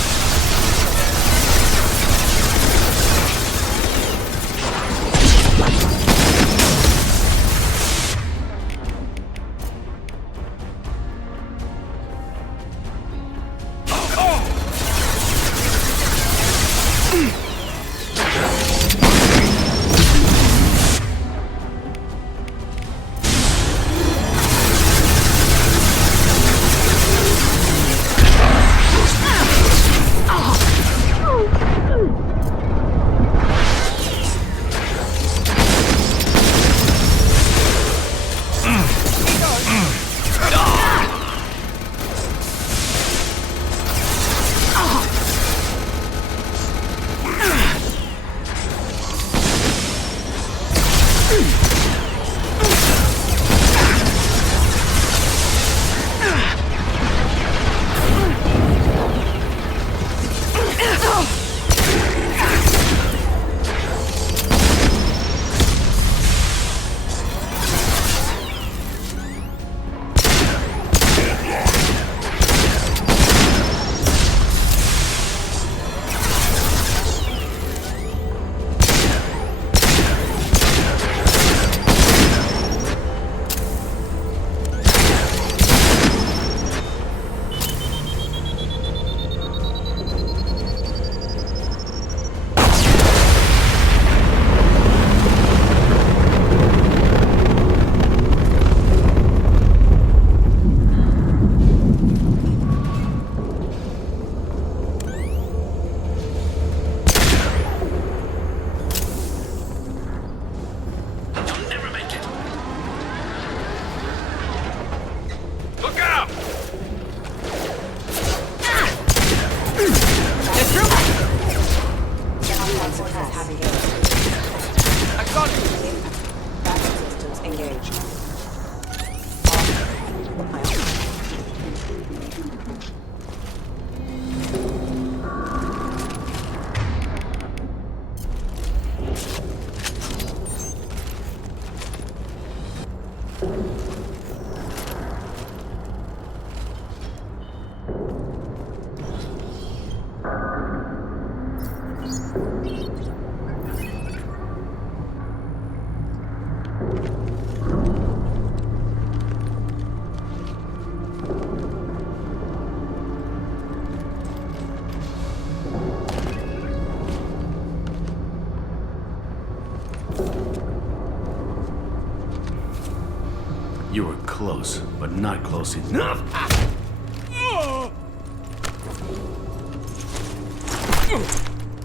You were close, but not close enough.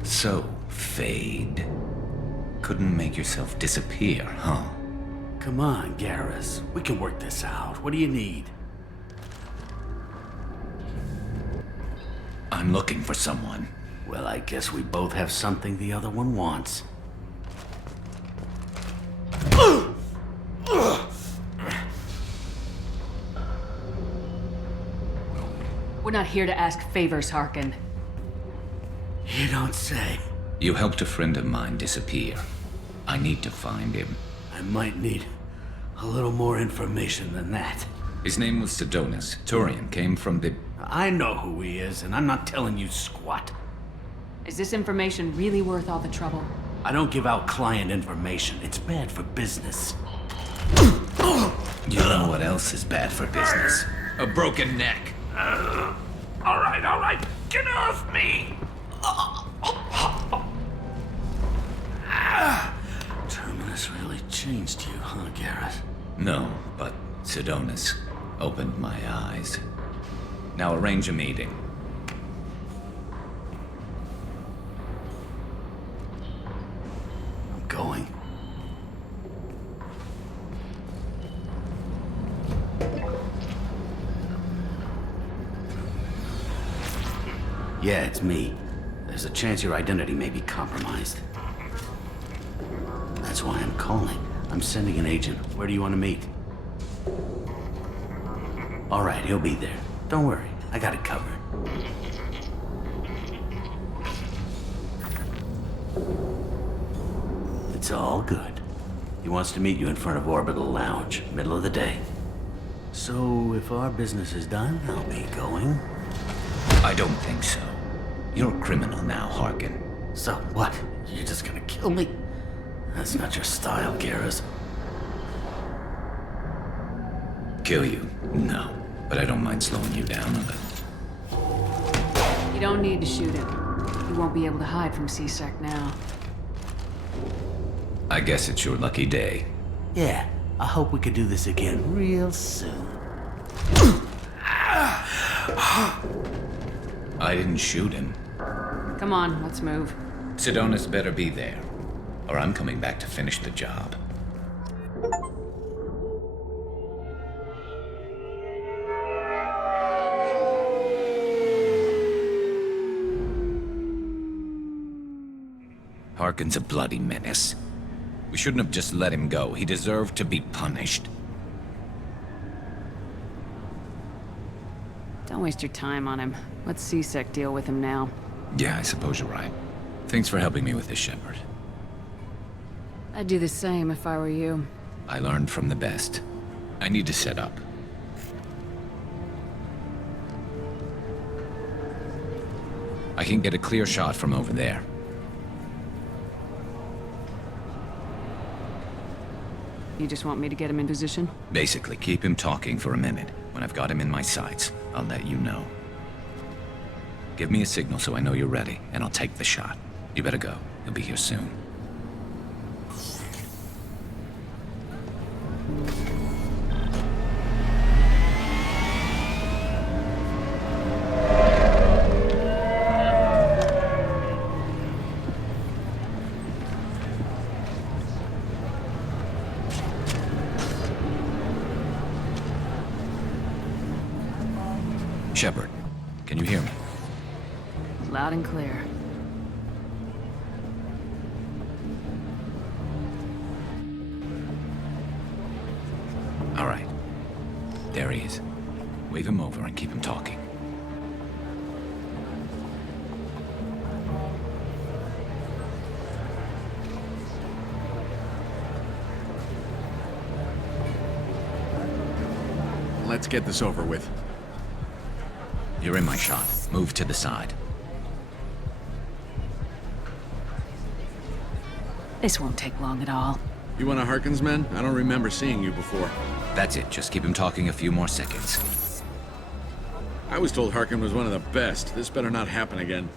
So, Fade. Couldn't make yourself disappear, huh? Come on, Garrus. We can work this out. What do you need? I'm looking for someone. Well, I guess we both have something the other one wants. We're not here to ask favors, Harkin. You don't say. You helped a friend of mine disappear. I need to find him. I might need a little more information than that. His name was Sidonus. Turian came from the... I know who he is, and I'm not telling you squat. Is this information really worth all the trouble? I don't give out client information. It's bad for business. You know what else is bad for business? A broken neck. All right. Get off me! Terminus really changed you, huh, Garrus? No, but Sidonus opened my eyes. Now arrange a meeting. I'm going. Yeah, it's me. There's a chance your identity may be compromised. That's why I'm calling. I'm sending an agent. Where do you want to meet? All right, he'll be there. Don't worry. I got it covered. It's all good. He wants to meet you in front of Orbital Lounge, middle of the day. So, if our business is done, I'll be going. I don't think so. You're a criminal now, Harkin. So what? You're just gonna kill me? That's not your style, Garrus. Kill you? No. But I don't mind slowing you down a little. You don't need to shoot him. You won't be able to hide from C-Sec now. I guess it's your lucky day. Yeah, I hope we could do this again real soon. I didn't shoot him. Come on, let's move. Sidonis better be there, or I'm coming back to finish the job. Harkin's a bloody menace. We shouldn't have just let him go. He deserved to be punished. Don't waste your time on him. Let C-Sec deal with him now. Yeah, I suppose you're right. Thanks for helping me with this, Shepard. I'd do the same if I were you. I learned from the best. I need to set up. I can get a clear shot from over there. You just want me to get him in position? Basically, keep him talking for a minute. When I've got him in my sights, I'll let you know. Give me a signal so I know you're ready, and I'll take the shot. You better go. He'll be here soon. Shepard, can you hear me? Loud and clear. All right. There he is. Wave him over and keep him talking. Let's get this over with. You're in my shot. Move to the side. This won't take long at all. You one of Harkin's men? I don't remember seeing you before. That's it. Just keep him talking a few more seconds. I was told Harkin was one of the best. This better not happen again.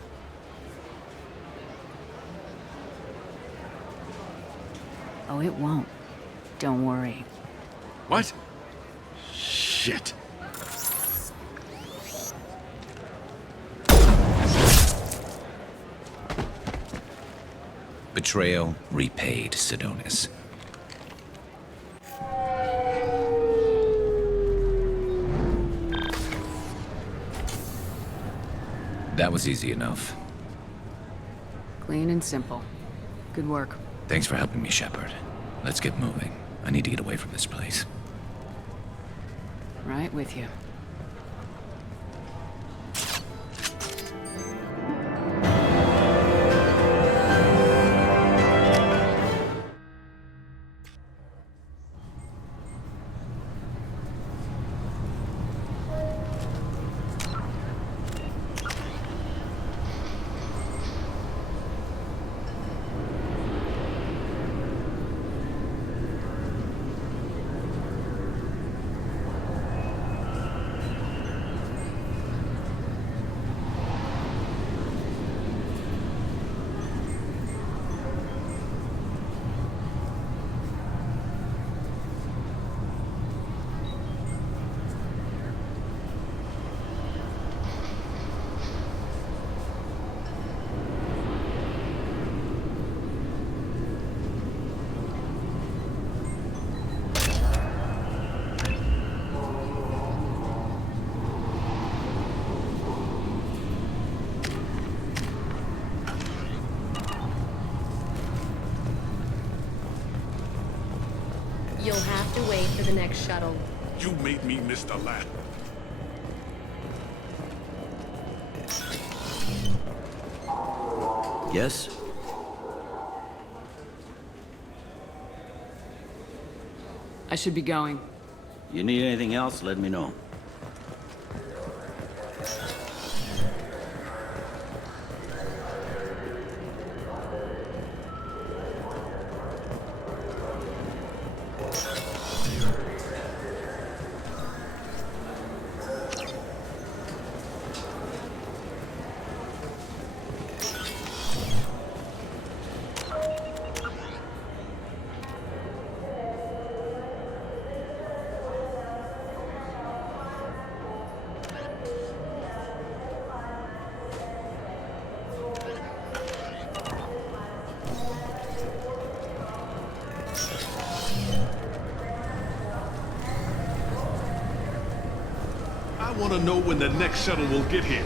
Oh, it won't. Don't worry. What? Shit. Betrayal repaid, Sidonis. That was easy enough. Clean and simple. Good work. Thanks for helping me, Shepard. Let's get moving. I need to get away from this place. Right with you. You'll have to wait for the next shuttle. You made me miss the last. Yes? I should be going. You need anything else, let me know. I want to know when the next shuttle will get here.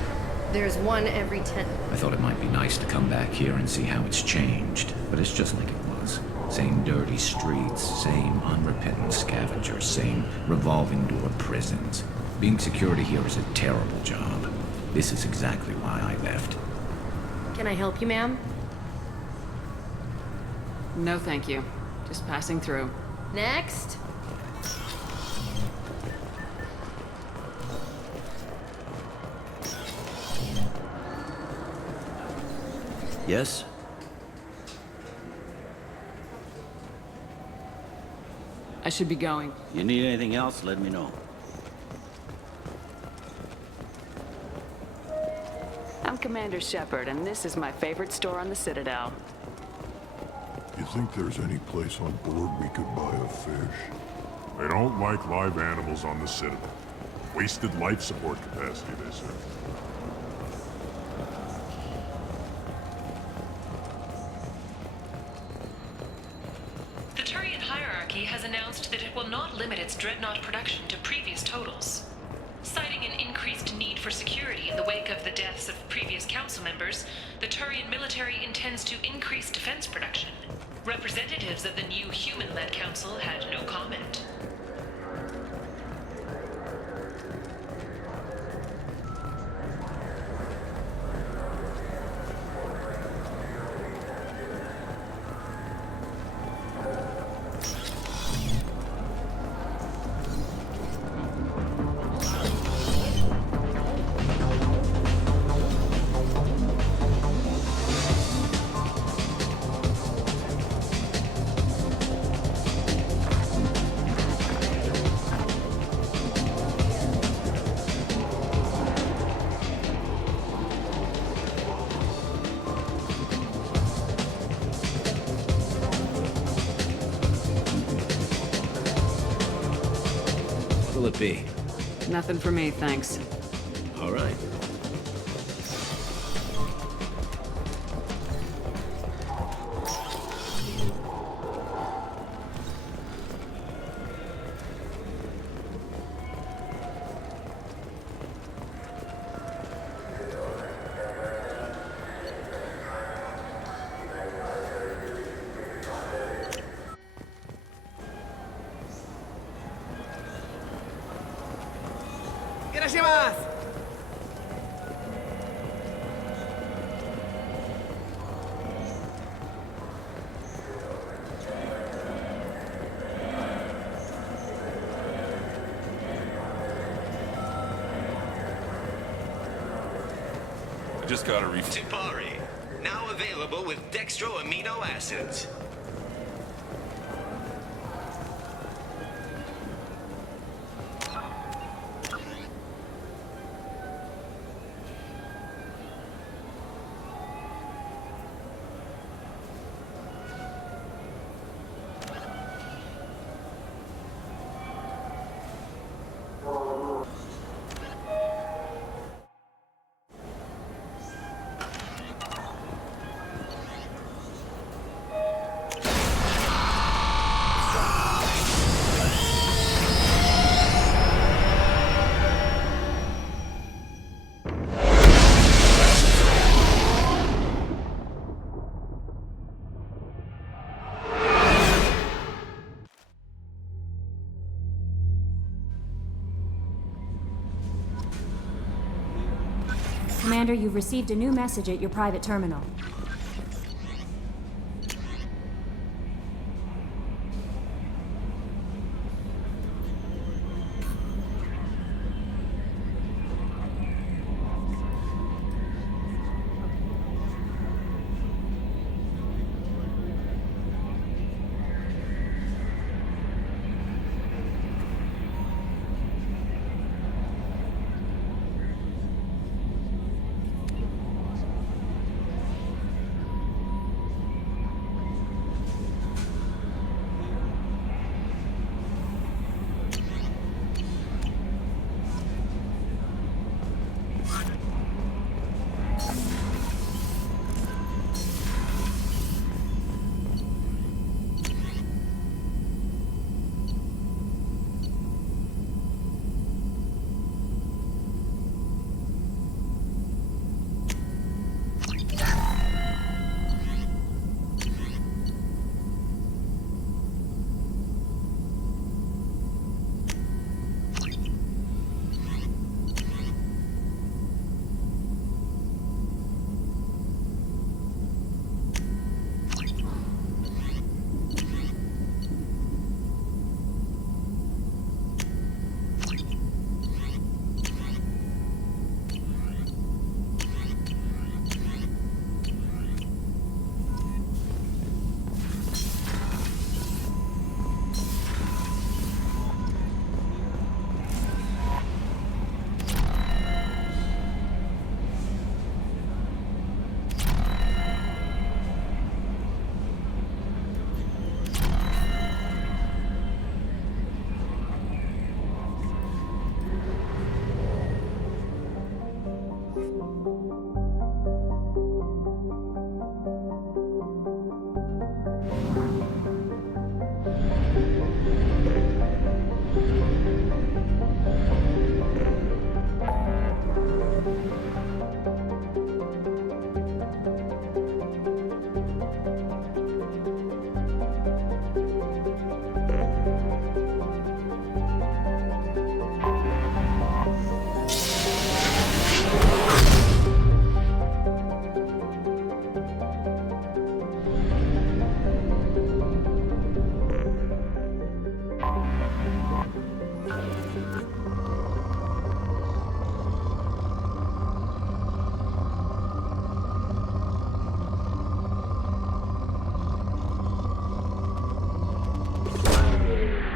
There's one every 10. I thought it might be nice to come back here and see how it's changed, but it's just like it was. Same dirty streets, same unrepentant scavengers, same revolving door prisons. Being security here is a terrible job. This is exactly why I left. Can I help you, ma'am? No, thank you. Just passing through. Next. Yes? I should be going. You need anything else, let me know. I'm Commander Shepard, and this is my favorite store on the Citadel. You think there's any place on board we could buy a fish? They don't like live animals on the Citadel. Wasted life support capacity, they say. The Turian hierarchy has announced that it will not limit its dreadnought production to previous totals. Citing an increased need for security in the wake of the deaths of previous council members, the Turian military intends to increase defense production. Representatives of the new human-led council had no comment. What'll it be? Nothing for me, thanks. All right. Just got a refill. Tipari, now available with dextro amino acids. Commander, you've received a new message at your private terminal.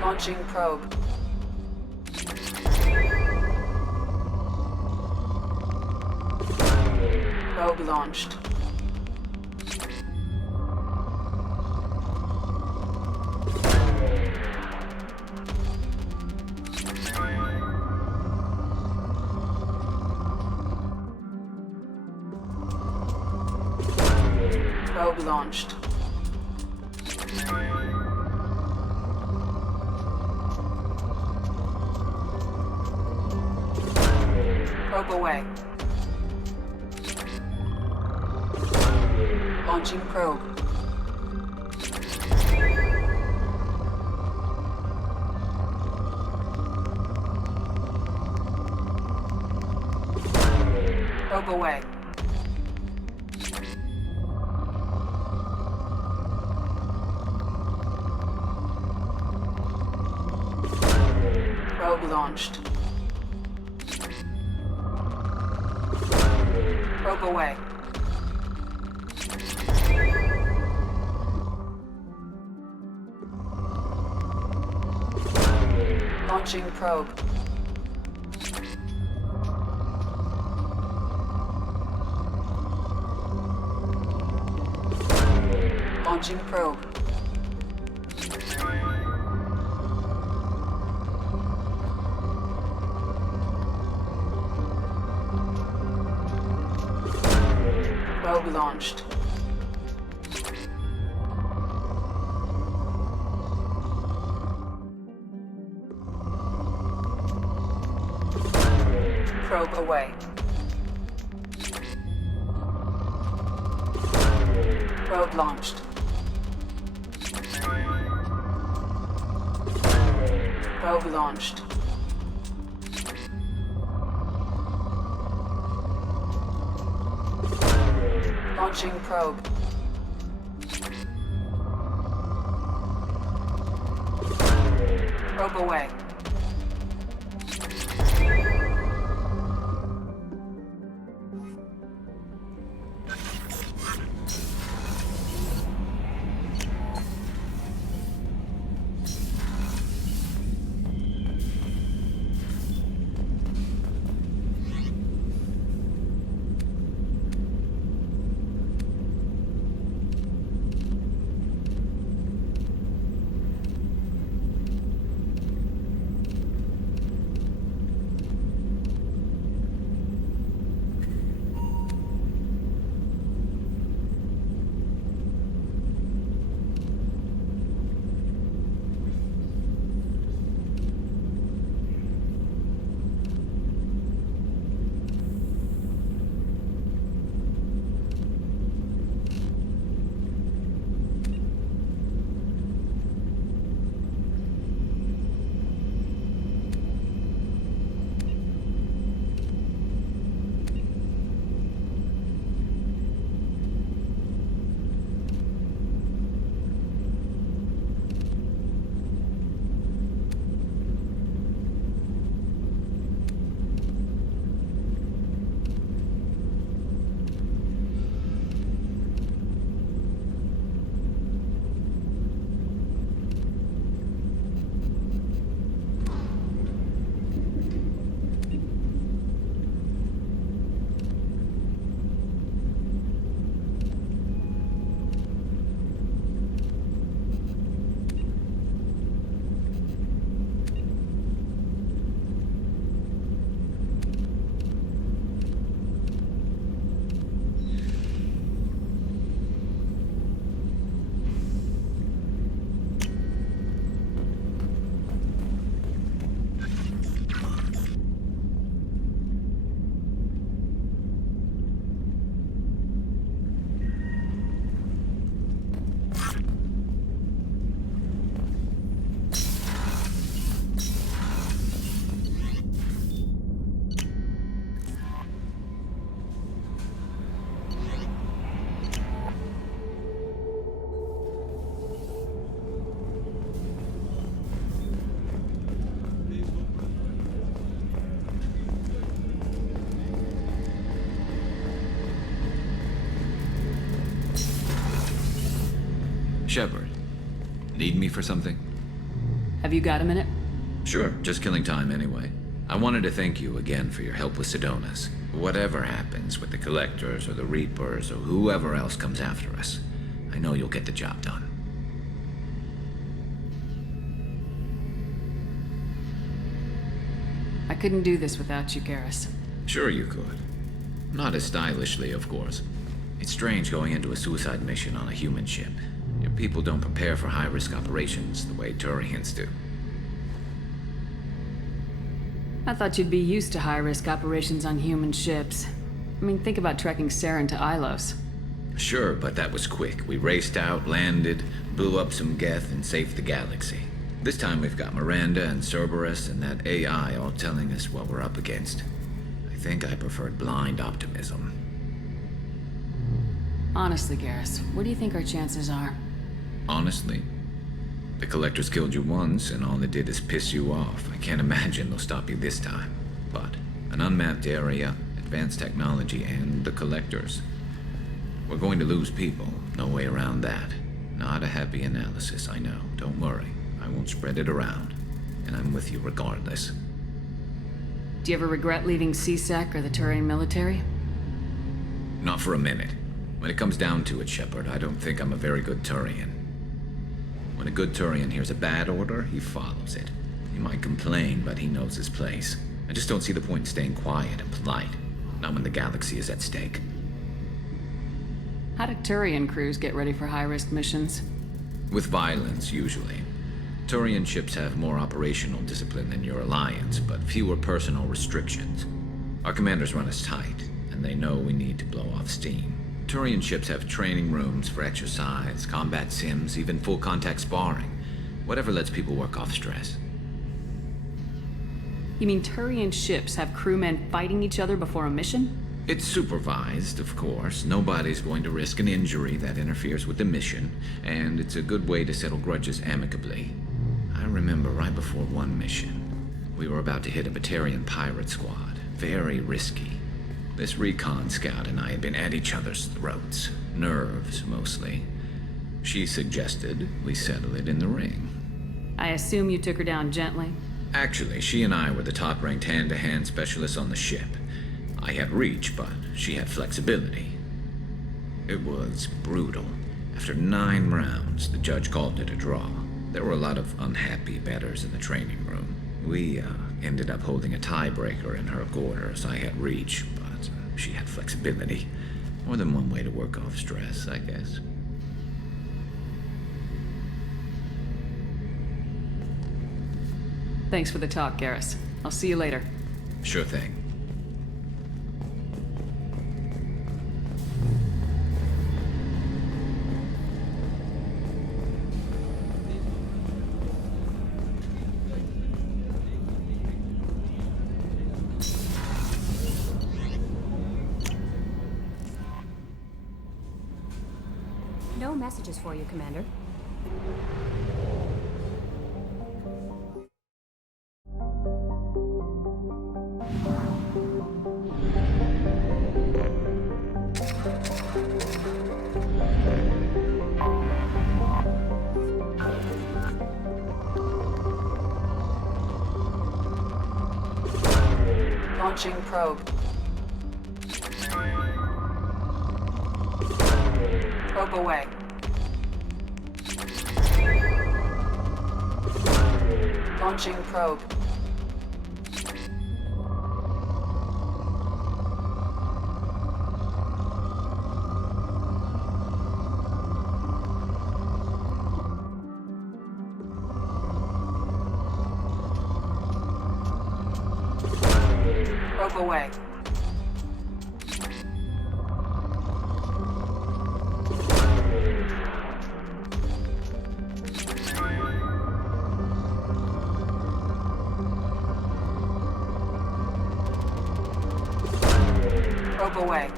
Launching probe. Probe launched. Probe launched. Probe away. Launching probe. Probe away. Probe launched. Probe away. Launching probe. Launching probe. Probe launched. Probe away. Probe launched. Probe launched. Launching probe. Probe away. Shepard, need me for something? Have you got a minute? Sure, just killing time anyway. I wanted to thank you again for your help with Sidonis. Whatever happens with the Collectors or the Reapers or whoever else comes after us, I know you'll get the job done. I couldn't do this without you, Garrus. Sure you could. Not as stylishly, of course. It's strange going into a suicide mission on a human ship. Your people don't prepare for high-risk operations the way Turians do. I thought you'd be used to high-risk operations on human ships. I mean, think about trekking Saren to Ilos. Sure, but that was quick. We raced out, landed, blew up some Geth, and saved the galaxy. This time we've got Miranda and Cerberus and that AI all telling us what we're up against. I think I preferred blind optimism. Honestly, Garrus, what do you think our chances are? Honestly? The Collectors killed you once, and all they did is piss you off. I can't imagine they'll stop you this time. But an unmapped area, advanced technology, and the Collectors. We're going to lose people. No way around that. Not a happy analysis, I know. Don't worry. I won't spread it around. And I'm with you regardless. Do you ever regret leaving CSEC or the Turian military? Not for a minute. When it comes down to it, Shepard, I don't think I'm a very good Turian. When a good Turian hears a bad order, he follows it. He might complain, but he knows his place. I just don't see the point in staying quiet and polite. Not when the galaxy is at stake. How do Turian crews get ready for high-risk missions? With violence, usually. Turian ships have more operational discipline than your Alliance, but fewer personal restrictions. Our commanders run us tight, and they know we need to blow off steam. Turian ships have training rooms for exercise, combat sims, even full-contact sparring. Whatever lets people work off stress. You mean Turian ships have crewmen fighting each other before a mission? It's supervised, of course. Nobody's going to risk an injury that interferes with the mission, and it's a good way to settle grudges amicably. I remember right before one mission, we were about to hit a Batarian pirate squad. Very risky. This recon scout and I had been at each other's throats. Nerves, mostly. She suggested we settle it in the ring. I assume you took her down gently? Actually, she and I were the top-ranked hand-to-hand specialists on the ship. I had reach, but she had flexibility. It was brutal. After 9 rounds, the judge called it a draw. There were a lot of unhappy bettors in the training room. We ended up holding a tiebreaker in her quarters. I had reach, but she had flexibility. More than one way to work off stress, I guess. Thanks for the talk, Garrus. I'll see you later. Sure thing. No messages for you, Commander. Launching probe. Probe away. Launching probe. Probe away. Probe away.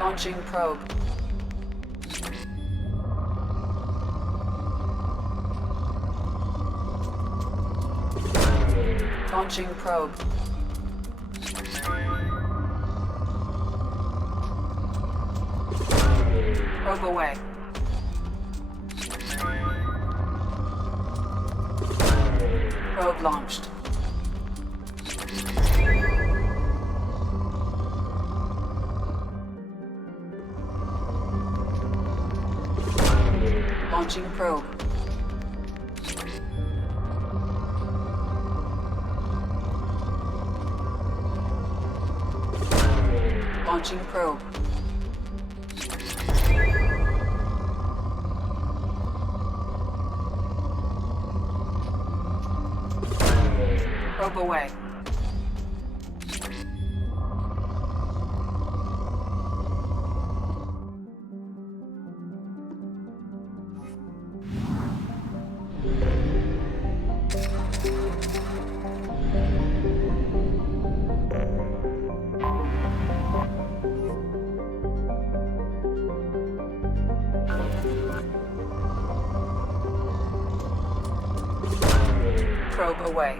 Launching probe. Launching probe. Probe away. Probe launched. Launching probe. Launching probe. Probe away. Probe away.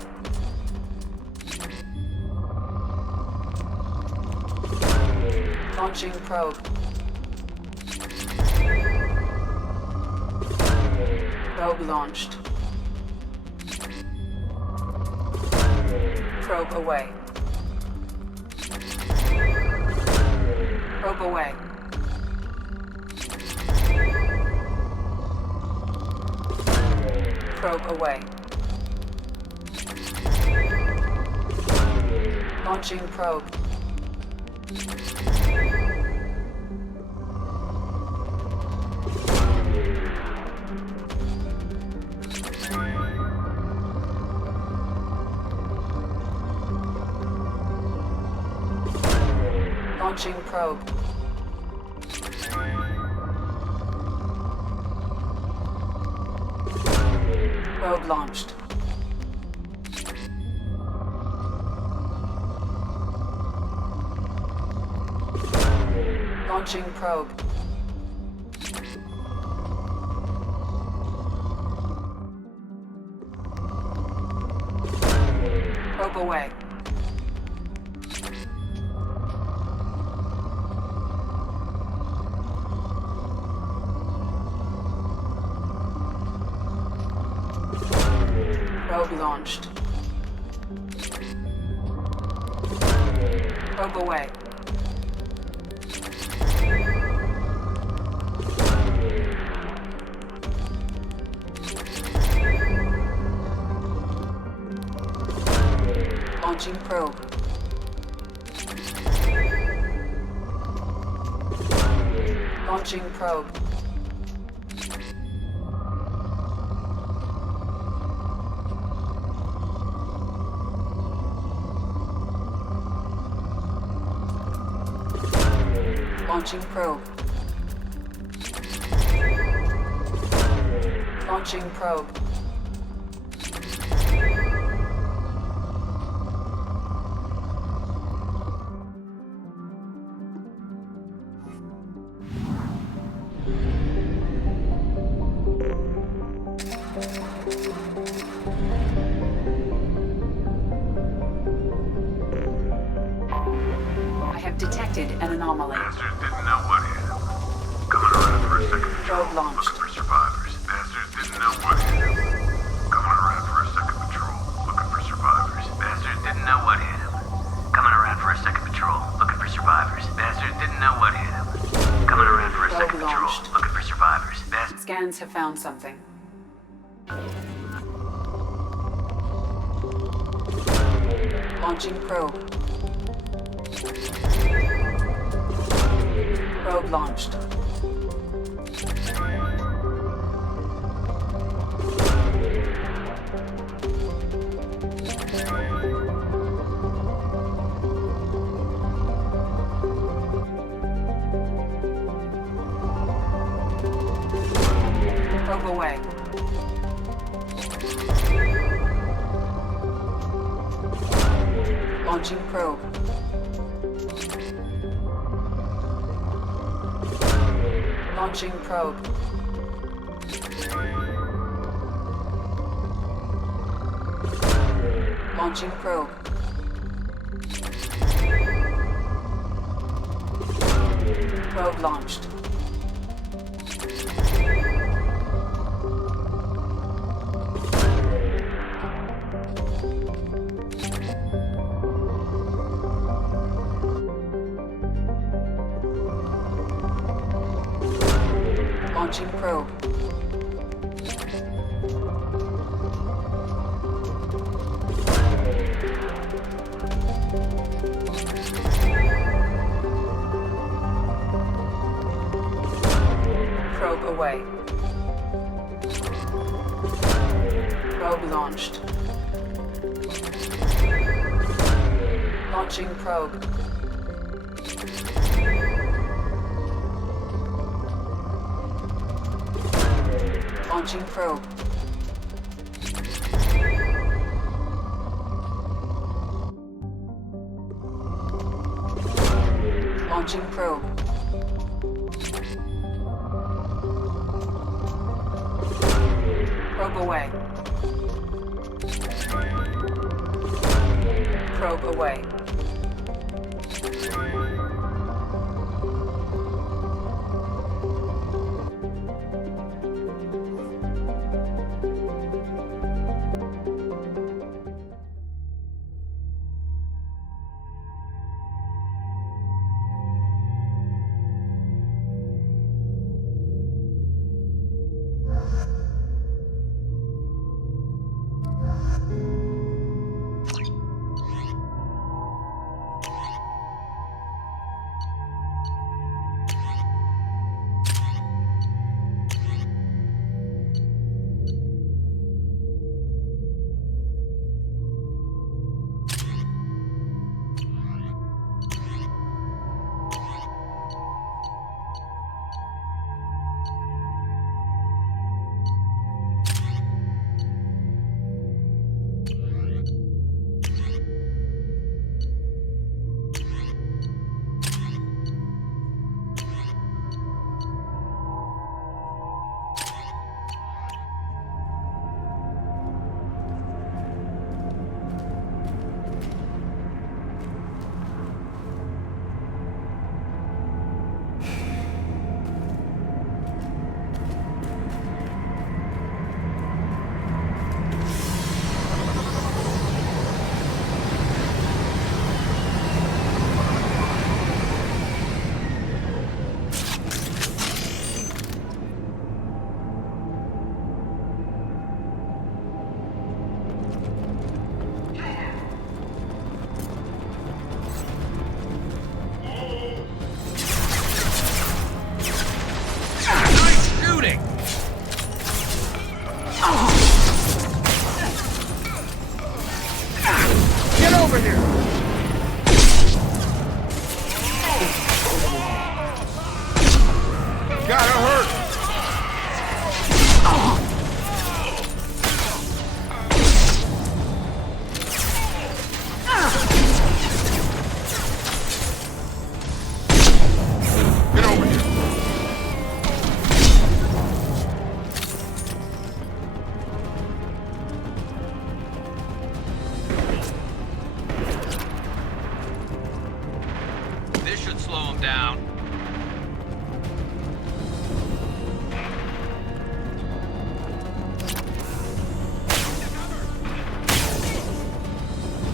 Launching probe. Probe launched. Probe away. Probe away. Probe away. Launching probe. Launching probe. Probe launched. Launching probe. Probe away. Probe launched. Probe away. Launching probe. Launching probe. Launching probe. Launching probe. I have detected an anomaly. Bastards didn't know what hit him. Coming around for a second patrol. Probe launched. Looking for survivors. Bastards didn't know what hit him. Coming around for a second patrol. Looking for survivors. Bastards didn't know what hit him. Coming around for a second patrol. Looking for survivors. Bastards didn't know what hit him. Coming around for a Probe second patrol. launched. Looking for survivors. Bastards. Scans have found something. Launching probe. Probe launched. Probe away. Launching probe. Launching probe. Launching probe. Probe launched. Launching probe. Probe away. Probe launched. Launching probe. Launching probe. Launching probe. Probe away. Probe away.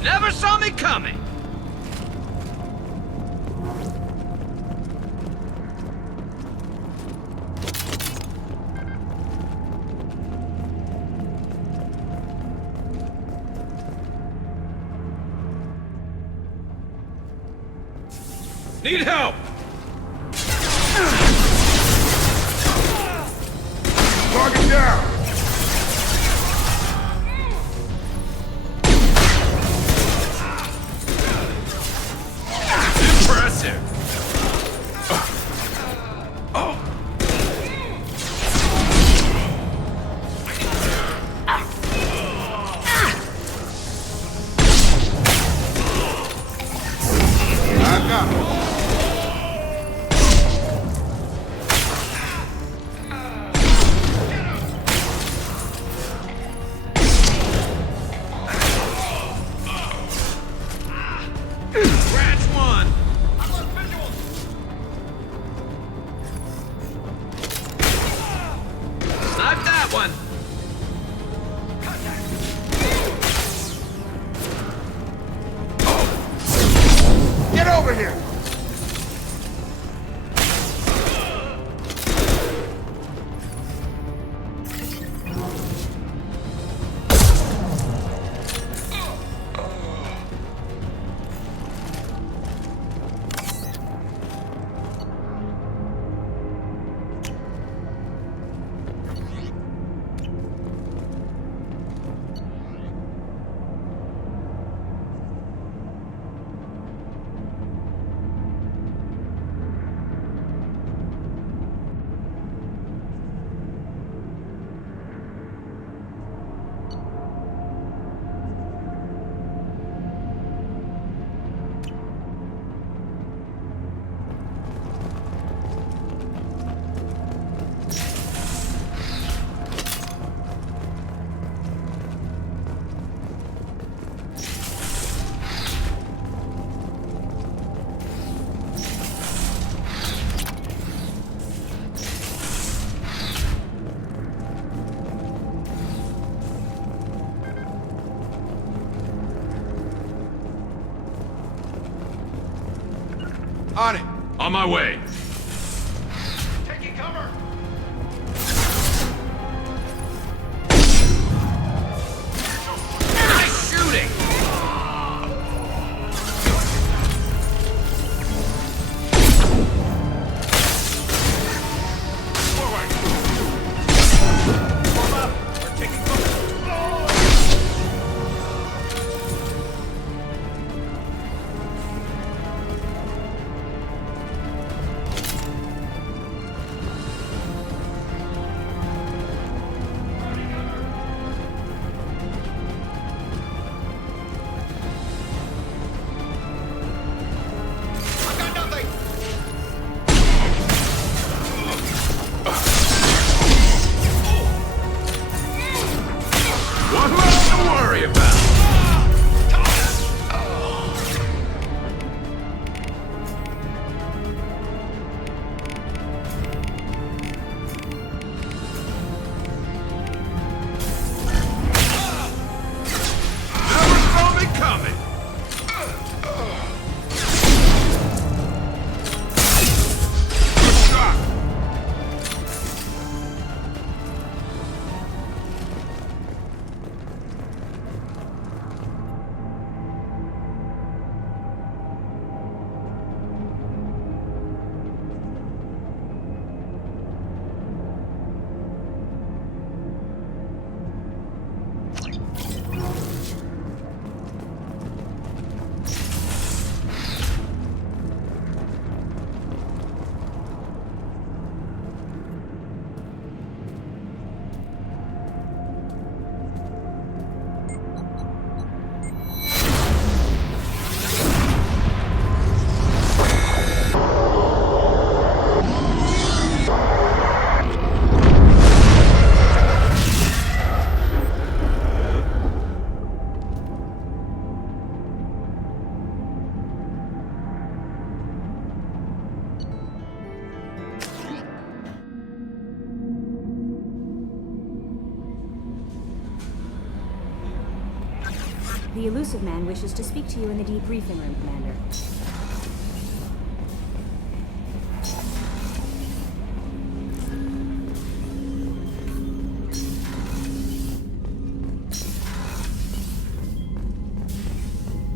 Never saw me coming! Need help! Target down! Impressive! I got him. On it. On my way. Taking cover. Nice shooting. The Elusive Man wishes to speak to you in the debriefing room, Commander.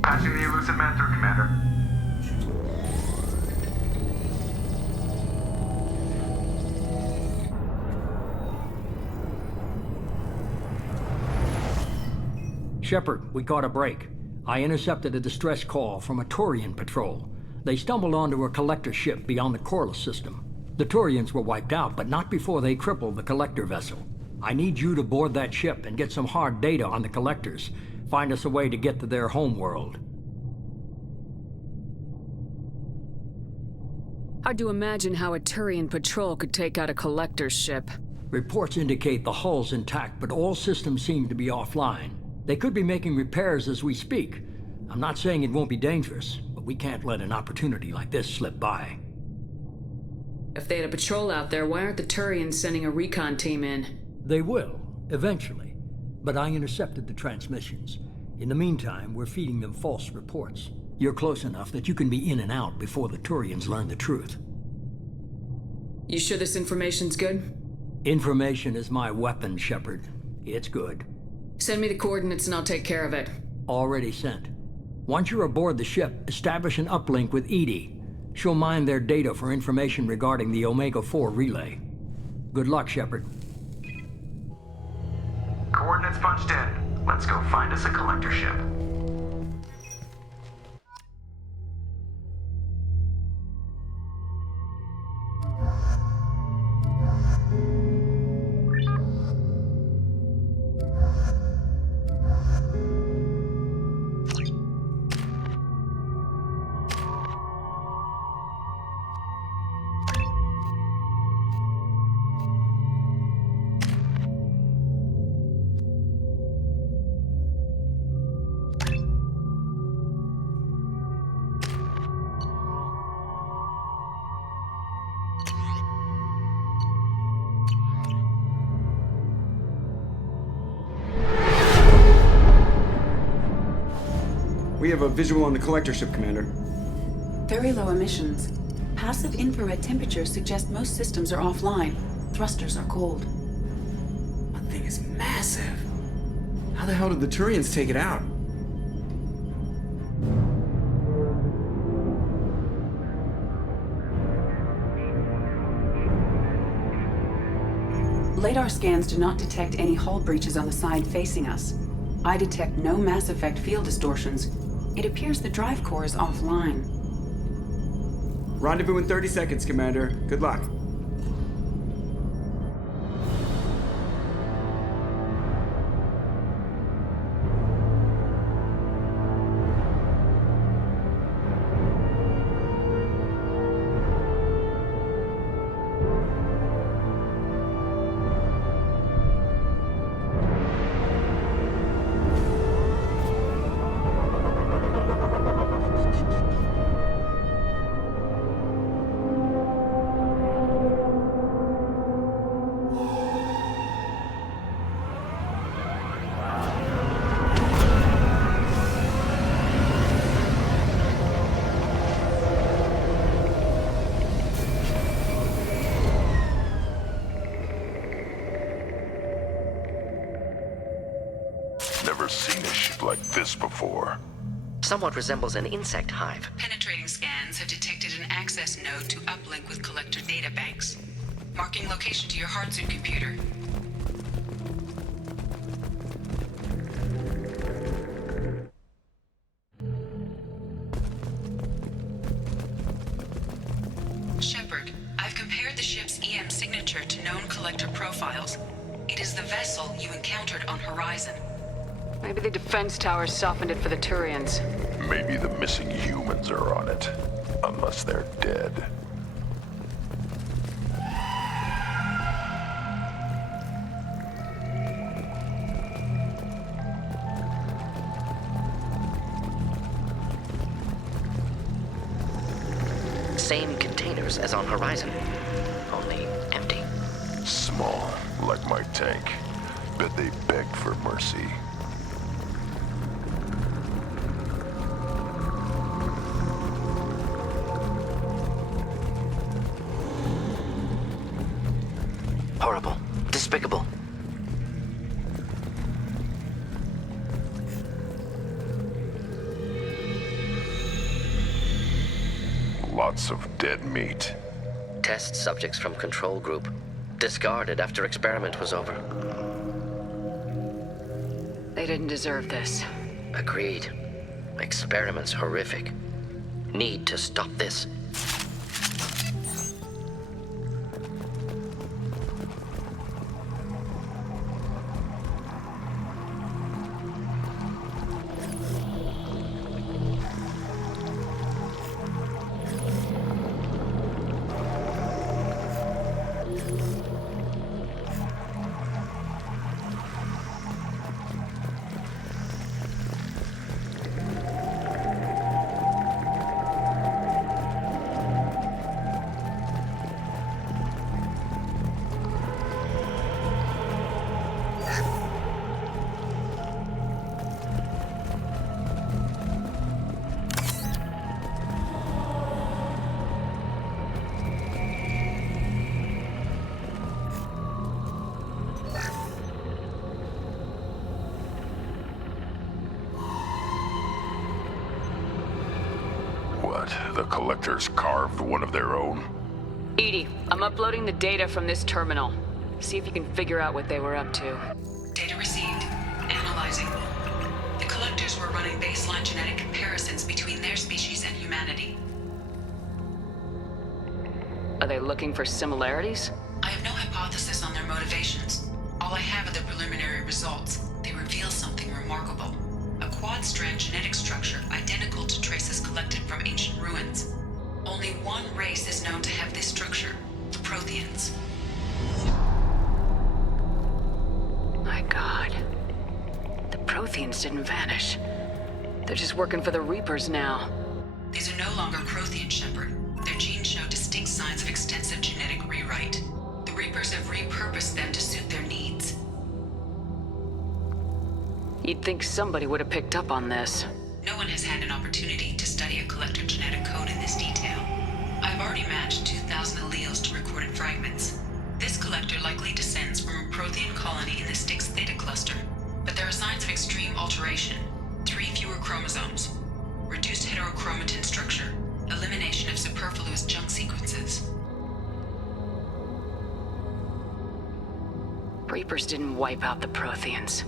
Patching the Elusive Man through, Commander. Shepard, we caught a break. I intercepted a distress call from a Turian patrol. They stumbled onto a collector ship beyond the Corliss system. The Turians were wiped out, but not before they crippled the collector vessel. I need you to board that ship and get some hard data on the collectors. Find us a way to get to their homeworld. Hard to imagine how a Turian patrol could take out a collector's ship. Reports indicate the hull's intact, but all systems seem to be offline. They could be making repairs as we speak. I'm not saying it won't be dangerous, but we can't let an opportunity like this slip by. If they had a patrol out there, why aren't the Turians sending a recon team in? They will, eventually. But I intercepted the transmissions. In the meantime, we're feeding them false reports. You're close enough that you can be in and out before the Turians learn the truth. You sure this information's good? Information is my weapon, Shepard. It's good. Send me the coordinates and I'll take care of it. Already sent. Once you're aboard the ship, establish an uplink with EDI. She'll mine their data for information regarding the Omega-4 relay. Good luck, Shepard. Coordinates punched in. Let's go find us a collector ship. We have a visual on the collector ship, Commander. Very low emissions. Passive infrared temperatures suggest most systems are offline. Thrusters are cold. That thing is massive. How the hell did the Turians take it out? LADAR scans do not detect any hull breaches on the side facing us. I detect no Mass Effect field distortions. It appears the drive core is offline. Rendezvous in 30 seconds, Commander. Good luck. Never seen a ship like this before. Somewhat resembles an insect hive. Penetrating scans have detected an access node to uplink with collector databanks. Marking location to your Heartsuit computer. Shepard, I've compared the ship's EM signature to known collector profiles. It is the vessel you encountered on Horizon. Maybe the defense towers softened it for the Turians. Maybe the missing humans are on it. Unless they're dead. Same containers as on Horizon, only empty. Small, like my tank. Bet they begged for mercy. Horrible. Despicable. Lots of dead meat. Test subjects from control group. Discarded after experiment was over. They didn't deserve this. Agreed. Experiment's horrific. Need to stop this. What, the Collectors carved one of their own? EDI, I'm uploading the data from this terminal. See if you can figure out what they were up to. Data received. Analyzing. The Collectors were running baseline genetic comparisons between their species and humanity. Are they looking for similarities? I have no hypothesis on their motivations. All I have are the preliminary results. They reveal something remarkable. A quad-strand genetic structure identical to traces collected from ancient ruins. Only one race is known to have this structure, the Protheans. My God. The Protheans didn't vanish. They're just working for the Reapers now. These are no longer Prothean, Shepard. Their genes show distinct signs of extensive genetic rewrite. The Reapers have repurposed them to suit their needs. You'd think somebody would have picked up on this. No one has had an opportunity to study a collector genetic code in this detail. I've already matched 2,000 alleles to recorded fragments. This collector likely descends from a Prothean colony in the Styx Theta cluster, but there are signs of extreme alteration. 3 fewer chromosomes, reduced heterochromatin structure, elimination of superfluous junk sequences. Reapers didn't wipe out the Protheans.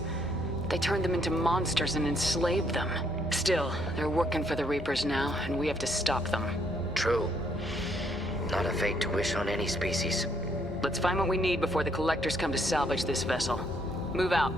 They turned them into monsters and enslaved them. Still, they're working for the Reapers now, and we have to stop them. True. Not a fate to wish on any species. Let's find what we need before the Collectors come to salvage this vessel. Move out.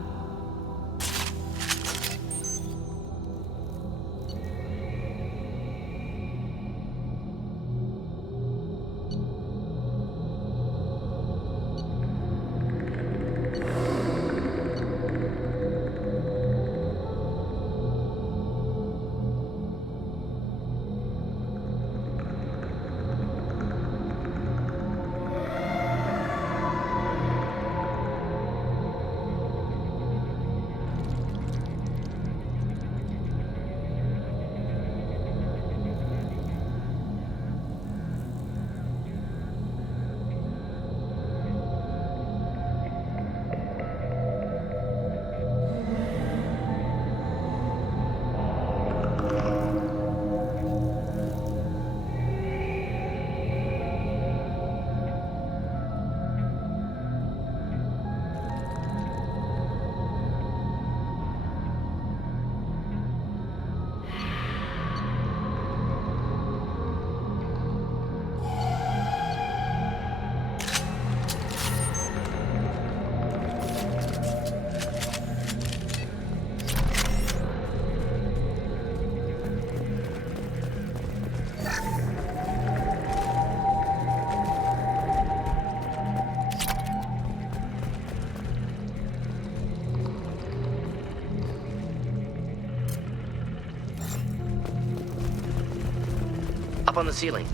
Up on the ceiling.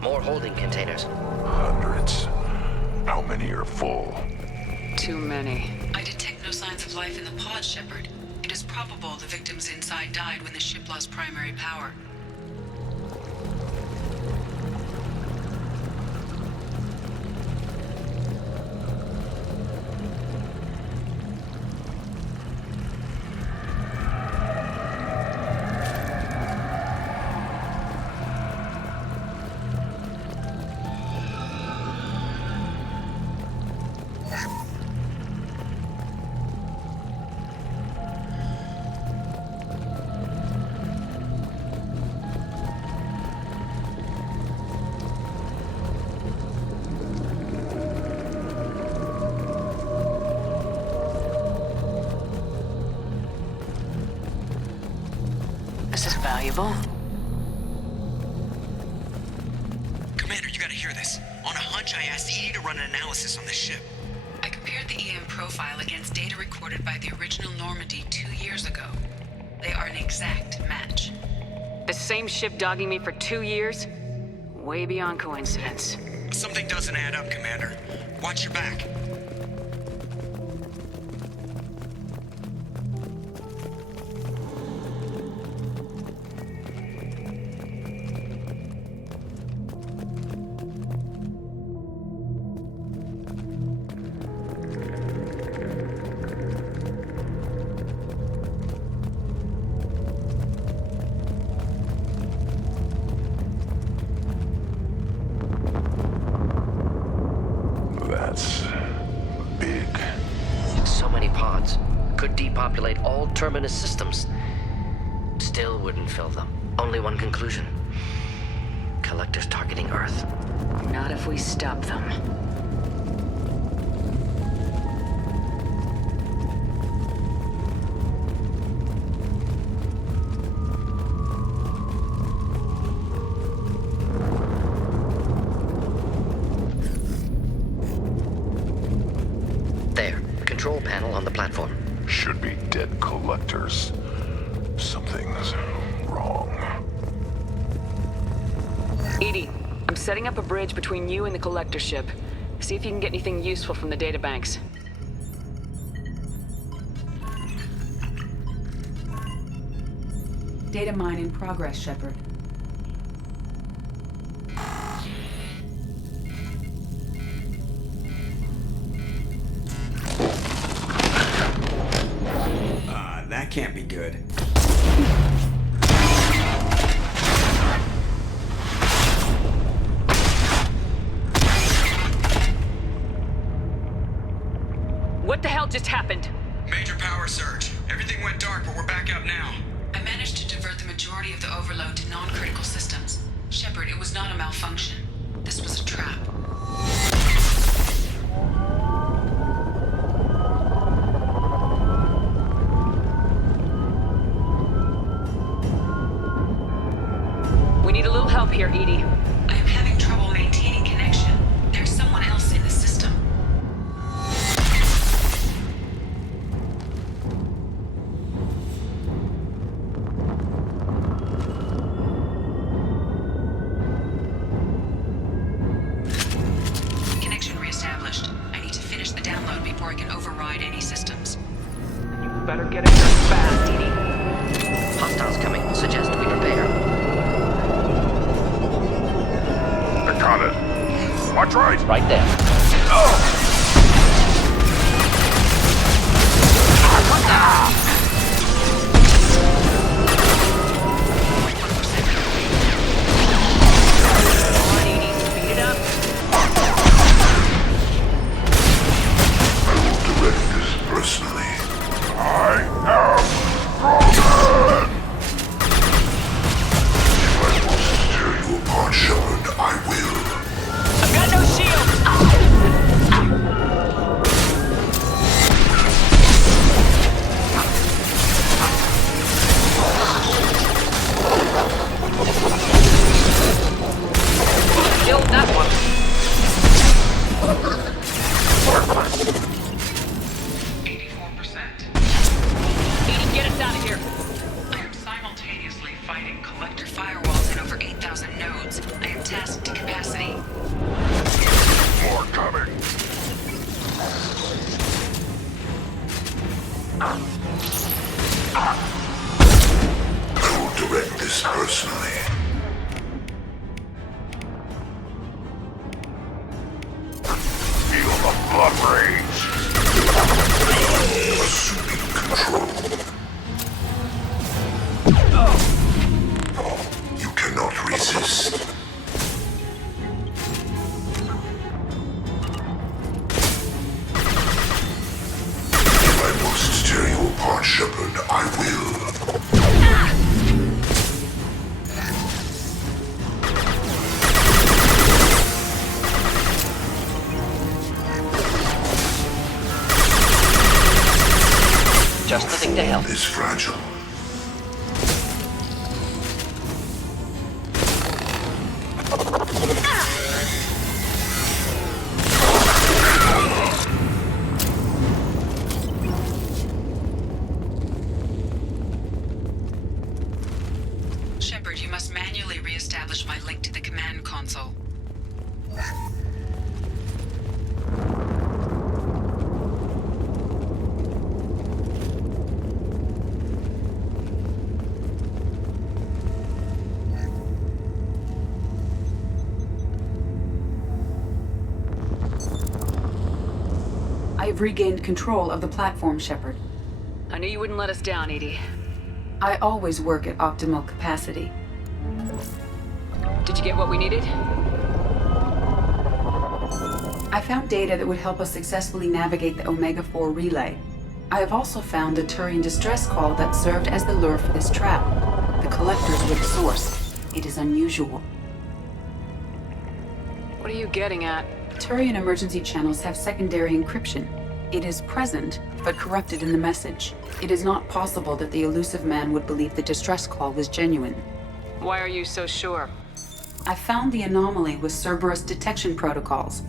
More holding containers. Hundreds. How many are full? Too many. I detect no signs of life in the pod, Shepard. It is probable the victims inside died when the ship lost primary power. This is valuable. Commander, you gotta hear this. On a hunch, I asked EDI to run an analysis on this ship. I compared the EM profile against data recorded by the original Normandy 2 years ago. They are an exact match. The same ship dogging me for 2 years? Way beyond coincidence. Something doesn't add up, Commander. Watch your back. That's big. So many pods. Could depopulate all Terminus systems. Still wouldn't fill them. Only one conclusion. Collectors targeting Earth. Not if we stop them. There. Control panel on the platform. Should be dead collectors. Something's wrong. EDI, I'm setting up a bridge between you and the Collector ship. See if you can get anything useful from the databanks. Data mine in progress, Shepard. That can't be good. What the hell just happened? Major power surge. Everything went dark, but we're back up now. I managed to divert the majority of the overload to non-critical systems. Shepard, it was not a malfunction. This was a trap. We need a little help here, EDI. I am having trouble maintaining connection. There's someone else in the system. Connection reestablished. I need to finish the download before I can override any systems. You better get in there fast, EDI. Hostiles coming. Suggest we prepare. Got it. Watch right. Right there. Speed it up. I will direct this personally. I am Roman! If I must tear you apart, Shepard, I will. I've got no shield! Killed that one. 84%. EDI, get us out of here. I am simultaneously fighting collector firewalls in over 8,000 nodes. I am tasked to capacity. More coming. I will direct this personally. Feel the blood rage. Assuming control. You cannot resist. If I must tear you apart, Shepard, I will. Just the thing to help. Is fragile. Shepard, you must manually re-establish my link to the command console. I have regained control of the platform, Shepard. I knew you wouldn't let us down, EDI. I always work at optimal capacity. Did you get what we needed? I found data that would help us successfully navigate the Omega-4 relay. I have also found a Turian distress call that served as the lure for this trap. The collectors were the source. It is unusual. What are you getting at? Turian emergency channels have secondary encryption. It is present, but corrupted in the message. It is not possible that the elusive man would believe the distress call was genuine. Why are you so sure? I found the anomaly with Cerberus detection protocols.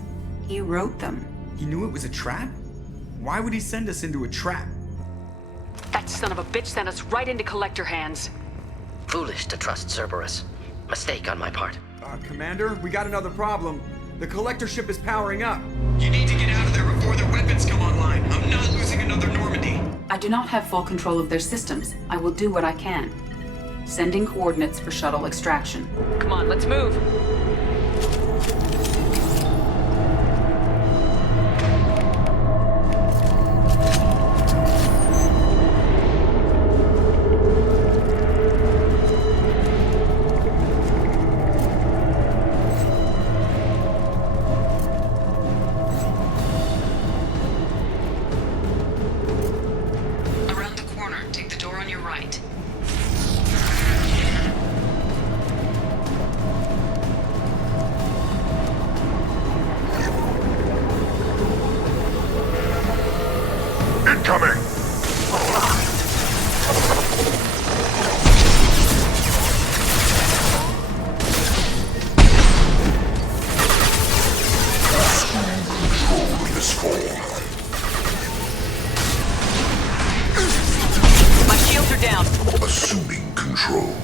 He wrote them. He knew it was a trap? Why would he send us into a trap? That son of a bitch sent us right into Collector hands. Foolish to trust Cerberus. Mistake on my part. Commander, we got another problem. The Collector ship is powering up. You need to get out of there before their weapons come online. I'm not losing another Normandy. I do not have full control of their systems. I will do what I can. Sending coordinates for shuttle extraction. Come on, let's move. Around the corner, take the door on your right. Incoming! Control in this form. My shields are down. Assuming control.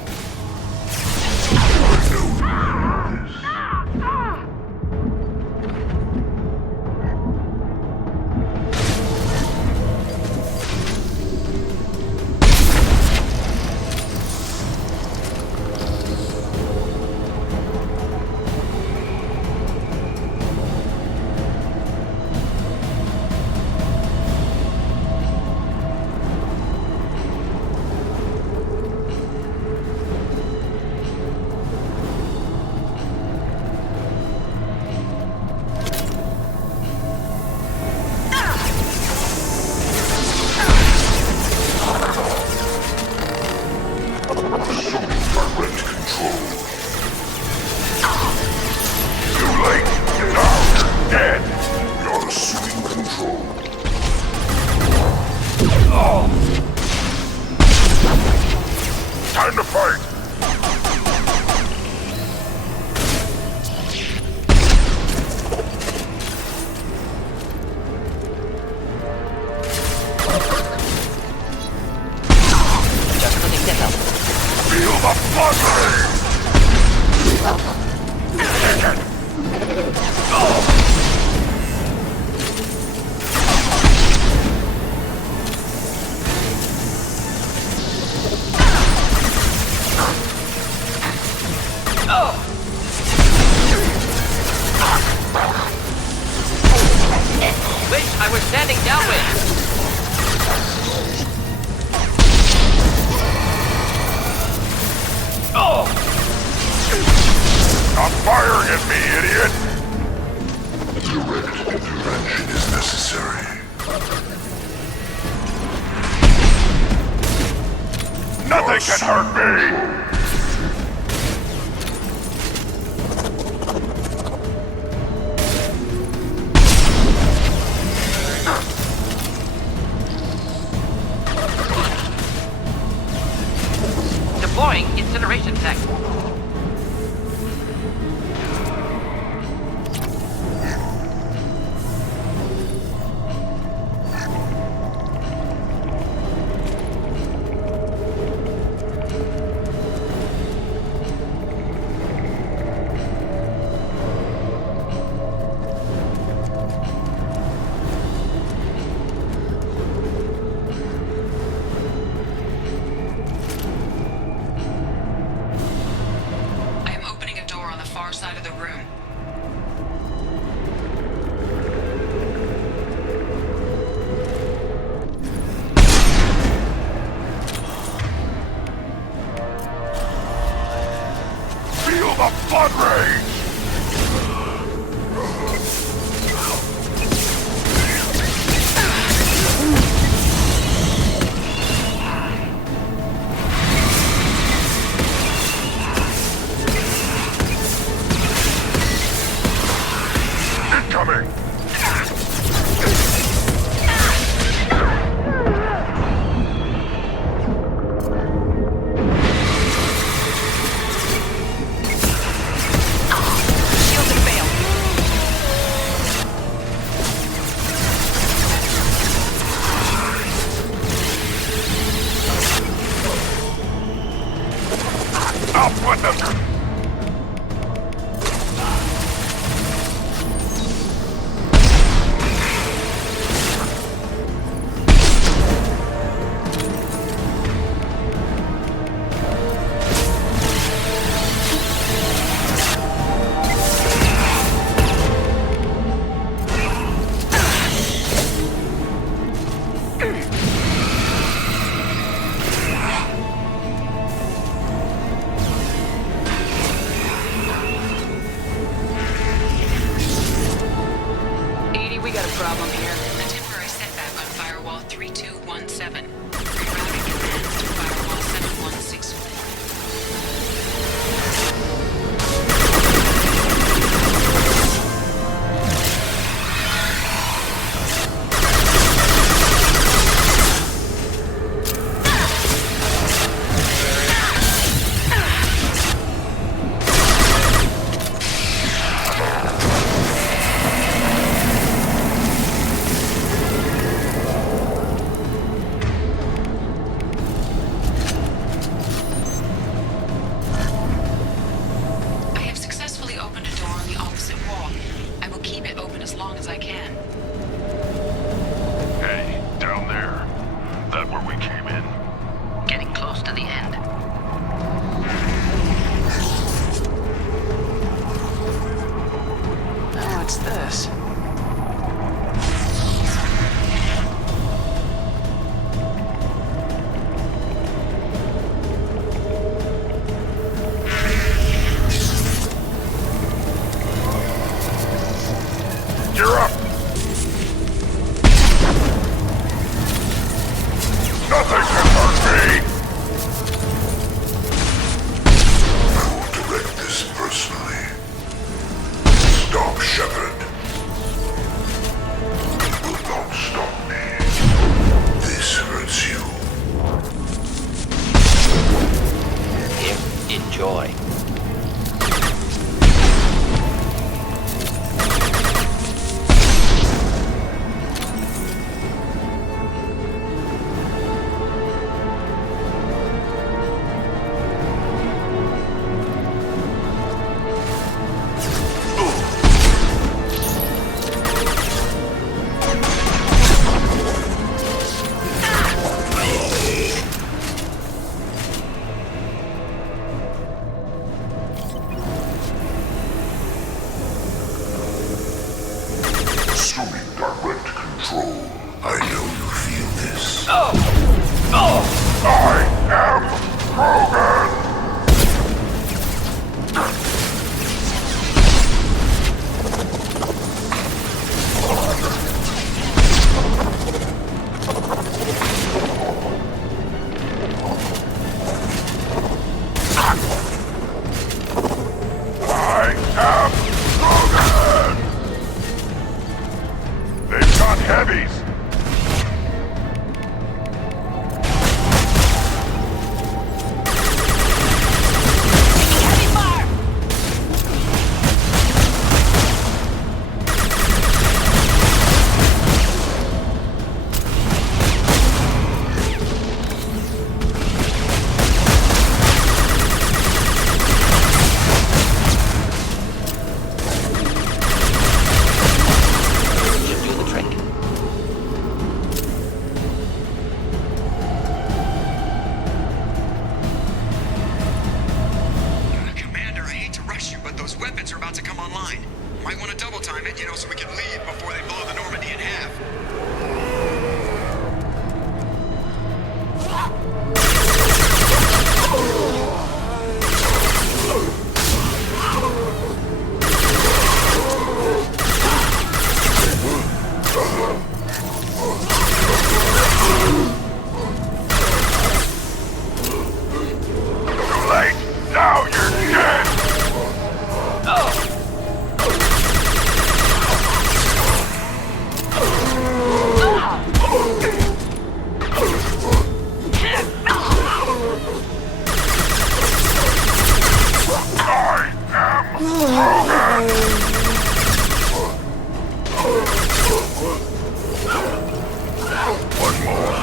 Time to fight! Feel the blood rain! Wish I was standing downwind. Stop firing at me, idiot! Direct intervention is necessary. Nothing can hurt me! Deploying incineration tech. far side of the room. Feel the blood rage! Incoming! Up with them! to the end. Oh, what's this? You're up! Nothing can hurt me! I will direct this personally. Stop Shepard. It will not stop me. This hurts you. Here, enjoy. Assuming direct control. I know you feel this. I am Krogan! I am Krogan! They've got heavies! Should do the trick. Commander, I hate to rush you, but those weapons are about to come online. Might want to double time it, so we can leave before they blow the Normandy in half. Too late! Now you're dead! I am Krogan! One more.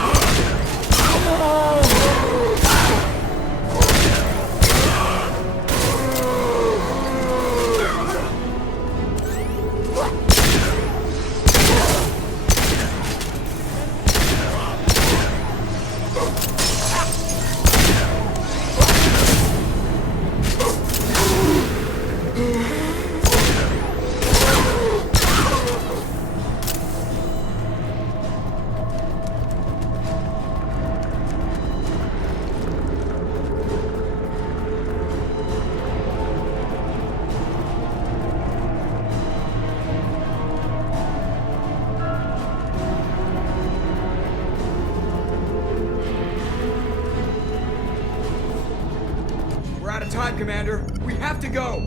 We're out of time, Commander. We have to go.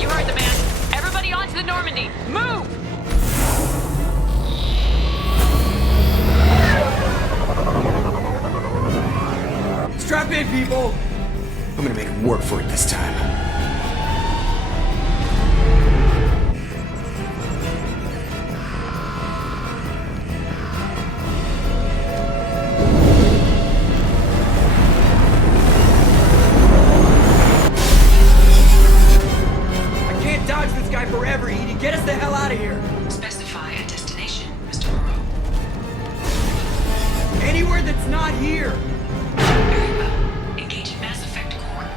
You heard the man. Everybody onto the Normandy. Move! Strap in, people. I'm gonna make him work for it this time. I can't dodge this guy forever, Edie. Get us the hell out of here. Specify a destination, Mr. Moreau. Anywhere that's It's not here! Very well. Engage Mass Effect Core.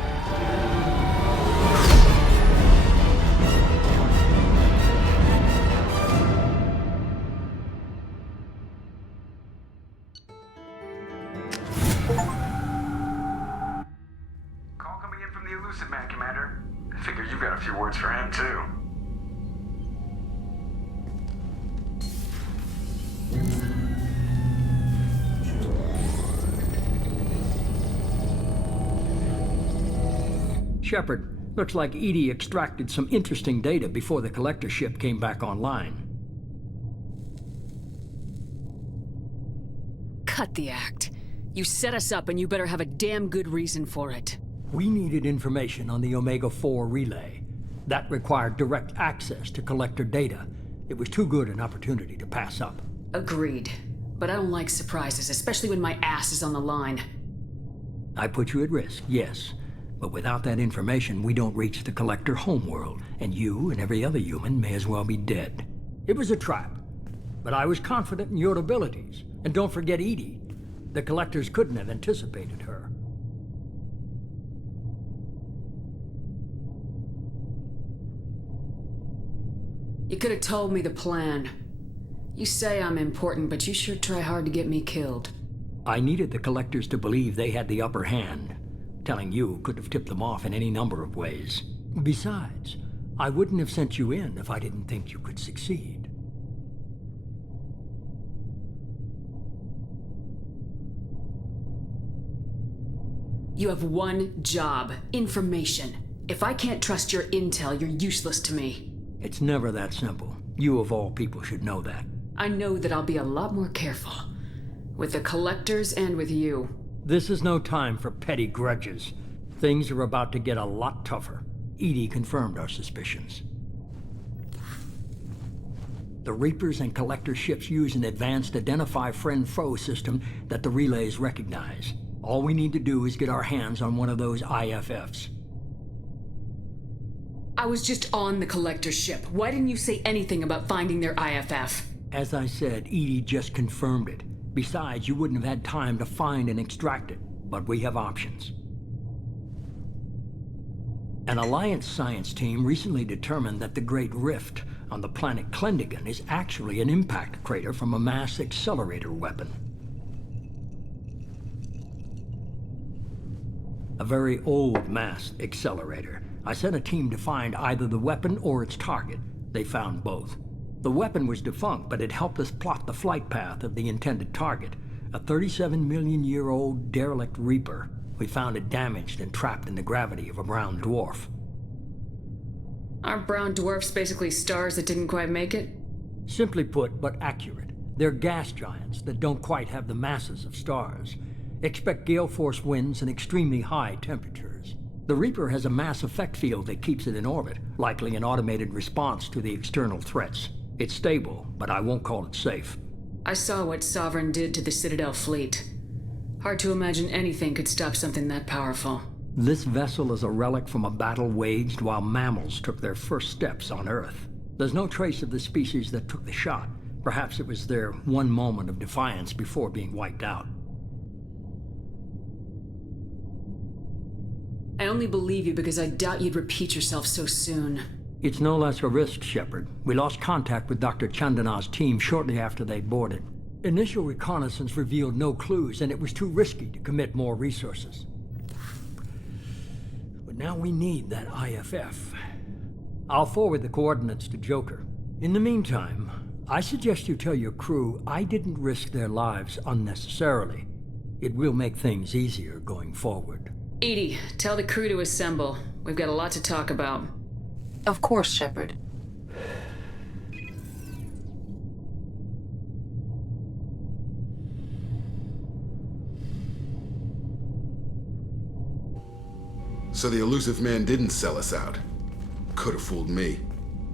Call coming in from the Elusive Man, Commander. I figure you've got a few words for him, too. Shepard, looks like EDI extracted some interesting data before the collector ship came back online. Cut the act. You set us up and you better have a damn good reason for it. We needed information on the Omega-4 relay. That required direct access to collector data. It was too good an opportunity to pass up. Agreed. But I don't like surprises, especially when my ass is on the line. I put you at risk, yes. But without that information, we don't reach the collector homeworld, and you and every other human may as well be dead. It was a trap. But I was confident in your abilities. And don't forget EDI. The collectors couldn't have anticipated her. You could have told me the plan. You say I'm important, but you sure try hard to get me killed. I needed the collectors to believe they had the upper hand. Telling you could have tipped them off in any number of ways. Besides, I wouldn't have sent you in if I didn't think you could succeed. You have one job: information. If I can't trust your intel, you're useless to me. It's never that simple. You of all people should know that. I know that I'll be a lot more careful. With the collectors and with you. This is no time for petty grudges. Things are about to get a lot tougher. EDI confirmed our suspicions. The Reapers and Collector ships use an advanced Identify Friend-Foe system that the relays recognize. All we need to do is get our hands on one of those IFFs. I was just on the Collector ship. Why didn't you say anything about finding their IFF? As I said, EDI just confirmed it. Besides, you wouldn't have had time to find and extract it. But we have options. An Alliance science team recently determined that the Great Rift on the planet Klendagon is actually an impact crater from a mass accelerator weapon. A very old mass accelerator. I sent a team to find either the weapon or its target. They found both. The weapon was defunct, but it helped us plot the flight path of the intended target, a 37-million-year-old derelict Reaper. We found it damaged and trapped in the gravity of a brown dwarf. Aren't brown dwarfs basically stars that didn't quite make it? Simply put, but accurate. They're gas giants that don't quite have the masses of stars. Expect gale force winds and extremely high temperatures. The Reaper has a mass effect field that keeps it in orbit, likely an automated response to the external threats. It's stable, but I won't call it safe. I saw what Sovereign did to the Citadel fleet. Hard to imagine anything could stop something that powerful. This vessel is a relic from a battle waged while mammals took their first steps on Earth. There's no trace of the species that took the shot. Perhaps it was their one moment of defiance before being wiped out. I only believe you because I doubt you'd repeat yourself so soon. It's no less a risk, Shepard. We lost contact with Dr. Chandana's team shortly after they'd boarded. Initial reconnaissance revealed no clues, and it was too risky to commit more resources. But now we need that IFF. I'll forward the coordinates to Joker. In the meantime, I suggest you tell your crew I didn't risk their lives unnecessarily. It will make things easier going forward. EDI, tell the crew to assemble. We've got a lot to talk about. Of course, Shepard. So the Elusive Man didn't sell us out. Could have fooled me.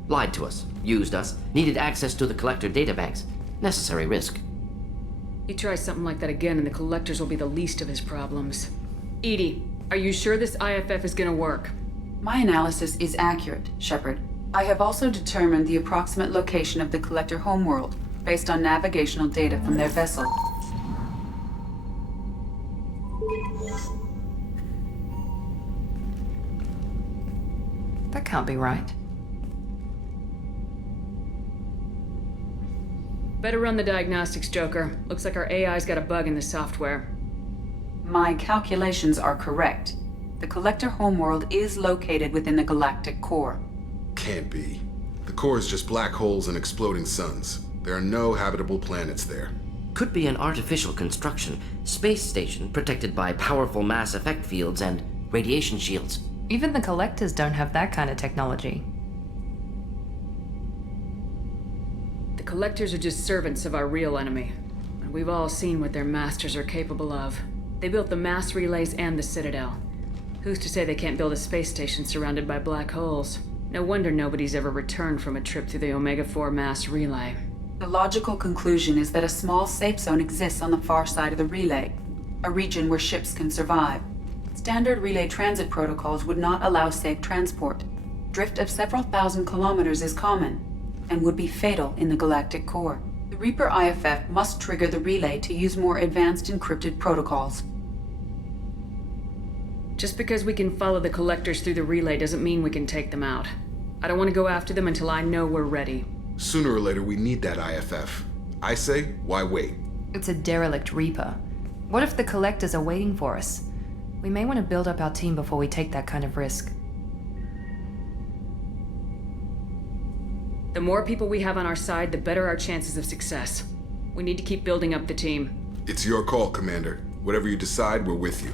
Lied to us, used us, needed access to the Collector databanks. Necessary risk. You try something like that again and the Collectors will be the least of his problems. EDI, are you sure this IFF is gonna work? My analysis is accurate, Shepard. I have also determined the approximate location of the Collector homeworld based on navigational data from their vessel. That can't be right. Better run the diagnostics, Joker. Looks like our AI's got a bug in the software. My calculations are correct. The Collector homeworld is located within the galactic core. Can't be. The core is just black holes and exploding suns. There are no habitable planets there. Could be an artificial construction, space station protected by powerful mass effect fields and radiation shields. Even the Collectors don't have that kind of technology. The Collectors are just servants of our real enemy. And we've all seen what their masters are capable of. They built the mass relays and the Citadel. Who's to say they can't build a space station surrounded by black holes? No wonder nobody's ever returned from a trip through the Omega-4 mass relay. The logical conclusion is that a small safe zone exists on the far side of the relay, a region where ships can survive. Standard relay transit protocols would not allow safe transport. Drift of several thousand kilometers is common, and would be fatal in the galactic core. The Reaper IFF must trigger the relay to use more advanced encrypted protocols. Just because we can follow the Collectors through the relay doesn't mean we can take them out. I don't want to go after them until I know we're ready. Sooner or later, we need that IFF. I say, why wait? It's a derelict Reaper. What if the Collectors are waiting for us? We may want to build up our team before we take that kind of risk. The more people we have on our side, the better our chances of success. We need to keep building up the team. It's your call, Commander. Whatever you decide, we're with you.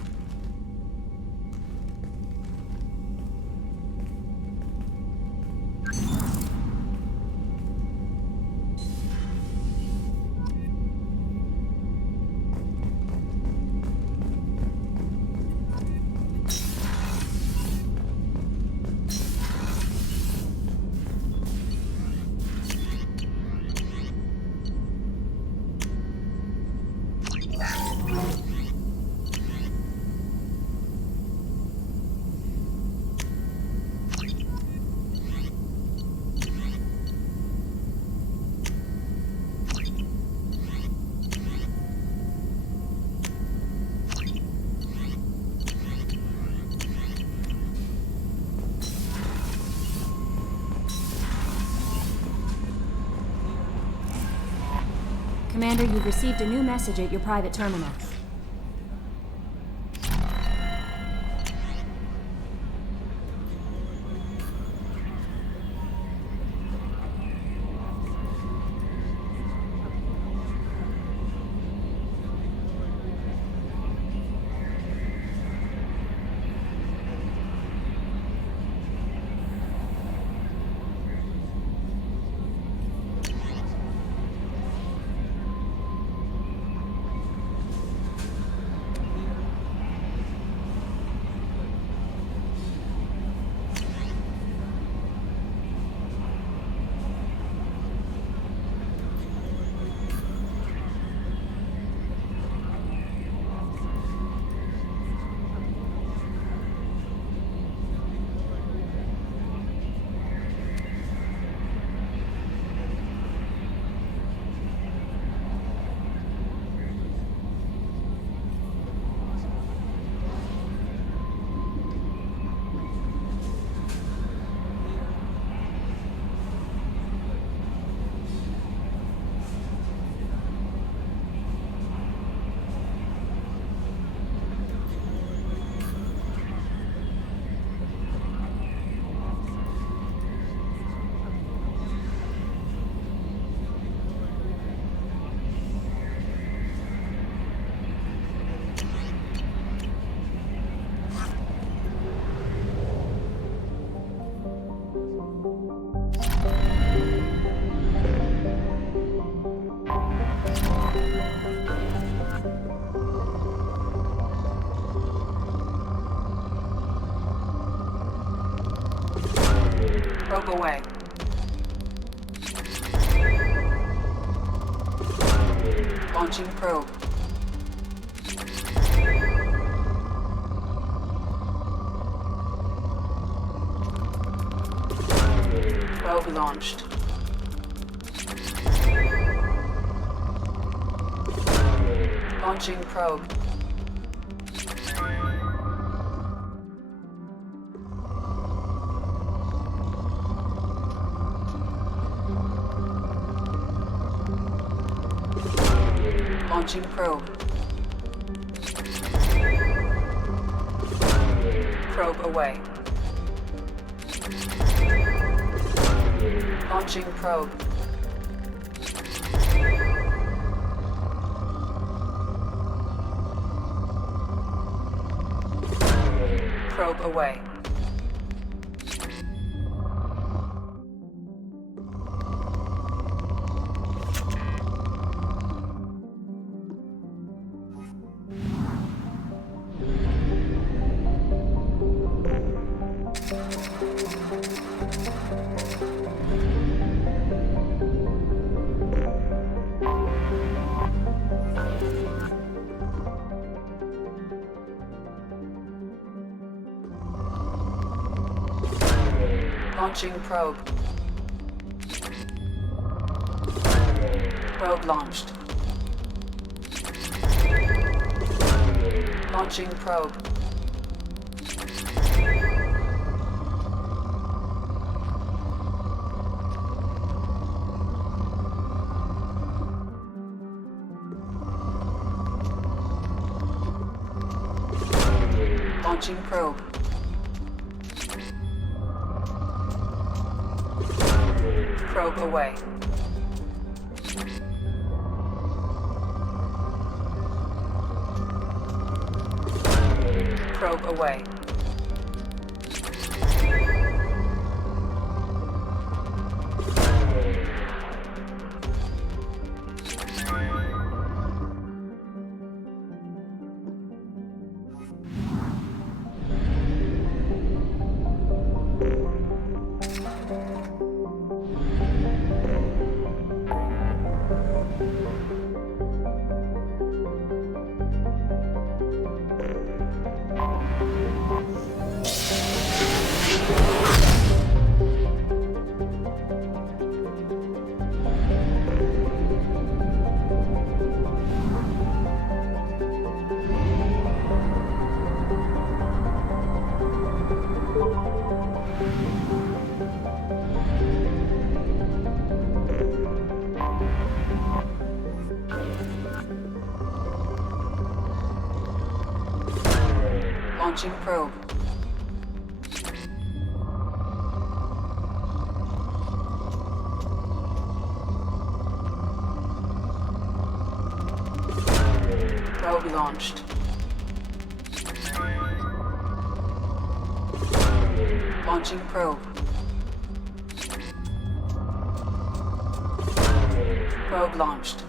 Commander, you've received a new message at your private terminal. Probe away. Launching probe. Probe launched. Launching probe. Launching probe. Probe away. Launching probe. Probe away. Launching probe. Probe launched. Launching probe. Launching probe. Probe away. Probe away. Launching probe. Probe launched. Launching probe. Probe launched.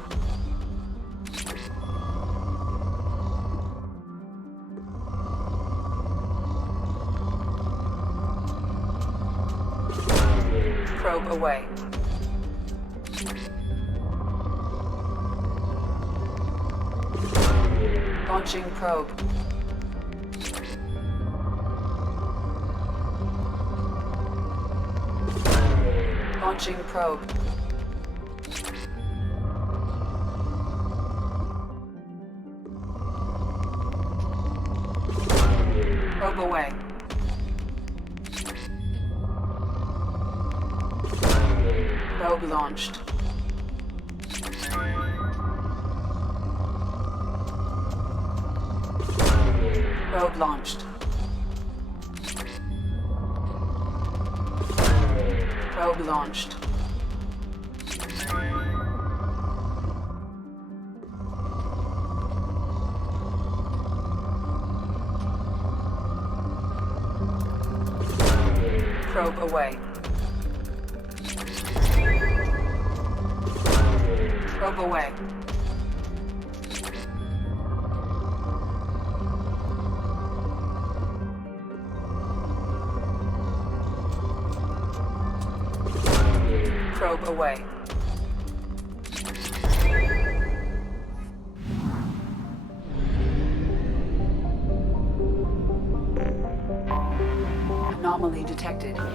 Probe away. Launching probe. Launching probe. Probe away. Probe launched. Probe launched. Probe launched. Probe away. Probe away. Probe away. Anomaly detected. Jenna,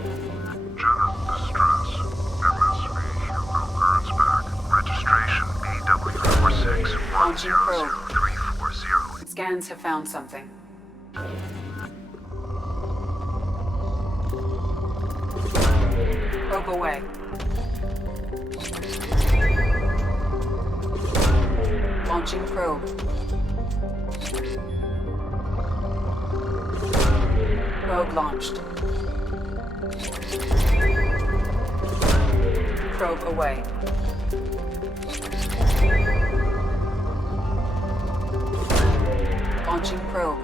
distress. MSV, coherence back. Registration BW4610034. Scans have found something. Probe away. Launching probe. Probe launched. Probe away. Launching probe.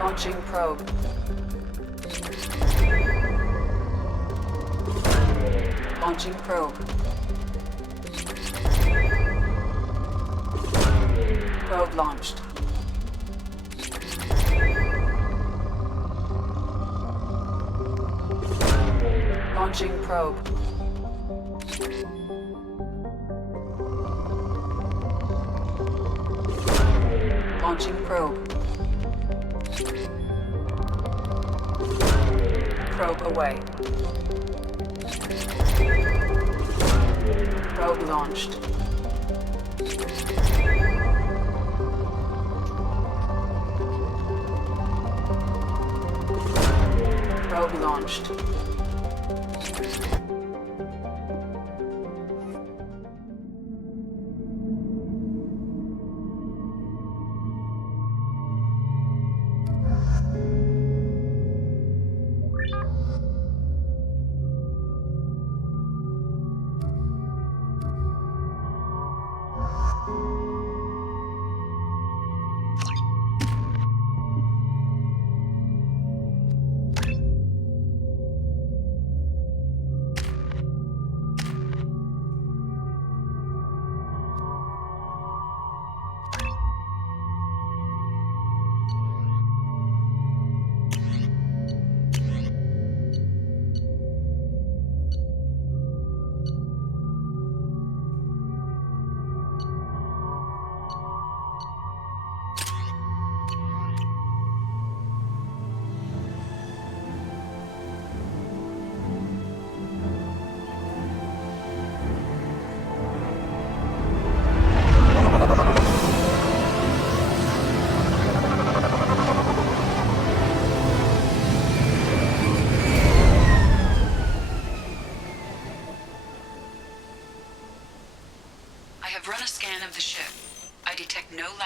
Launching probe. Launching probe. Probe launched. Launching probe. Launching probe. Probe away. Probe launched. Probe launched.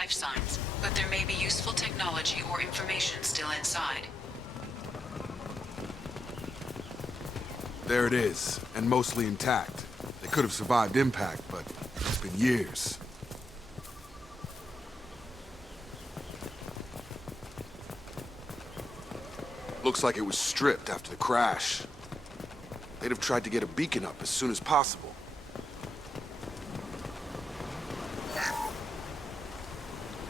life signs, but there may be useful technology or information still inside. There it is, and mostly intact. They could have survived impact, but it's been years. Looks like it was stripped after the crash. They'd have tried to get a beacon up as soon as possible.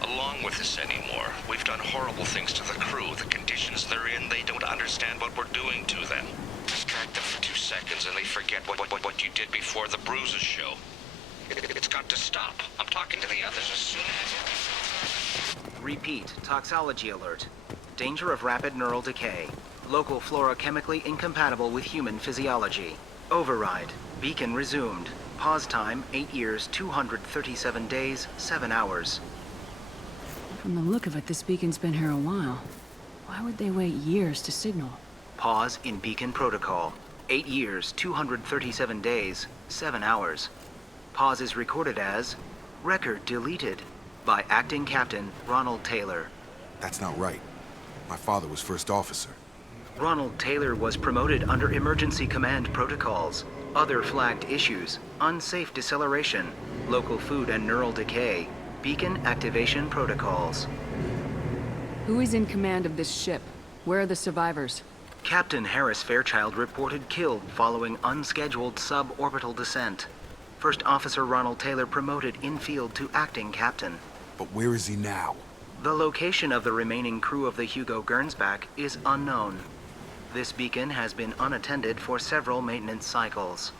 Along with this anymore. We've done horrible things to the crew. The conditions they're in, they don't understand what we're doing to them. Distract them for 2 seconds and they forget what you did before the bruises show. It's got to stop. I'm talking to the others as soon as... Repeat, toxology alert. Danger of rapid neural decay. Local flora chemically incompatible with human physiology. Override. Beacon resumed. Pause time, 8 years, 237 days, 7 hours. From the look of it, this beacon's been here a while. Why would they wait years to signal? Pause in beacon protocol. 8 years, 237 days, 7 hours. Pause is recorded as record deleted by Acting Captain Ronald Taylor. That's not right. My father was first officer. Ronald Taylor was promoted under emergency command protocols. Other flagged issues: unsafe deceleration, local food and neural decay, beacon activation protocols. Who is in command of this ship? Where are the survivors? Captain Harris Fairchild reported killed following unscheduled suborbital descent. First Officer Ronald Taylor promoted in-field to acting captain. But where is he now? The location of the remaining crew of the Hugo Gernsback is unknown. This beacon has been unattended for several maintenance cycles.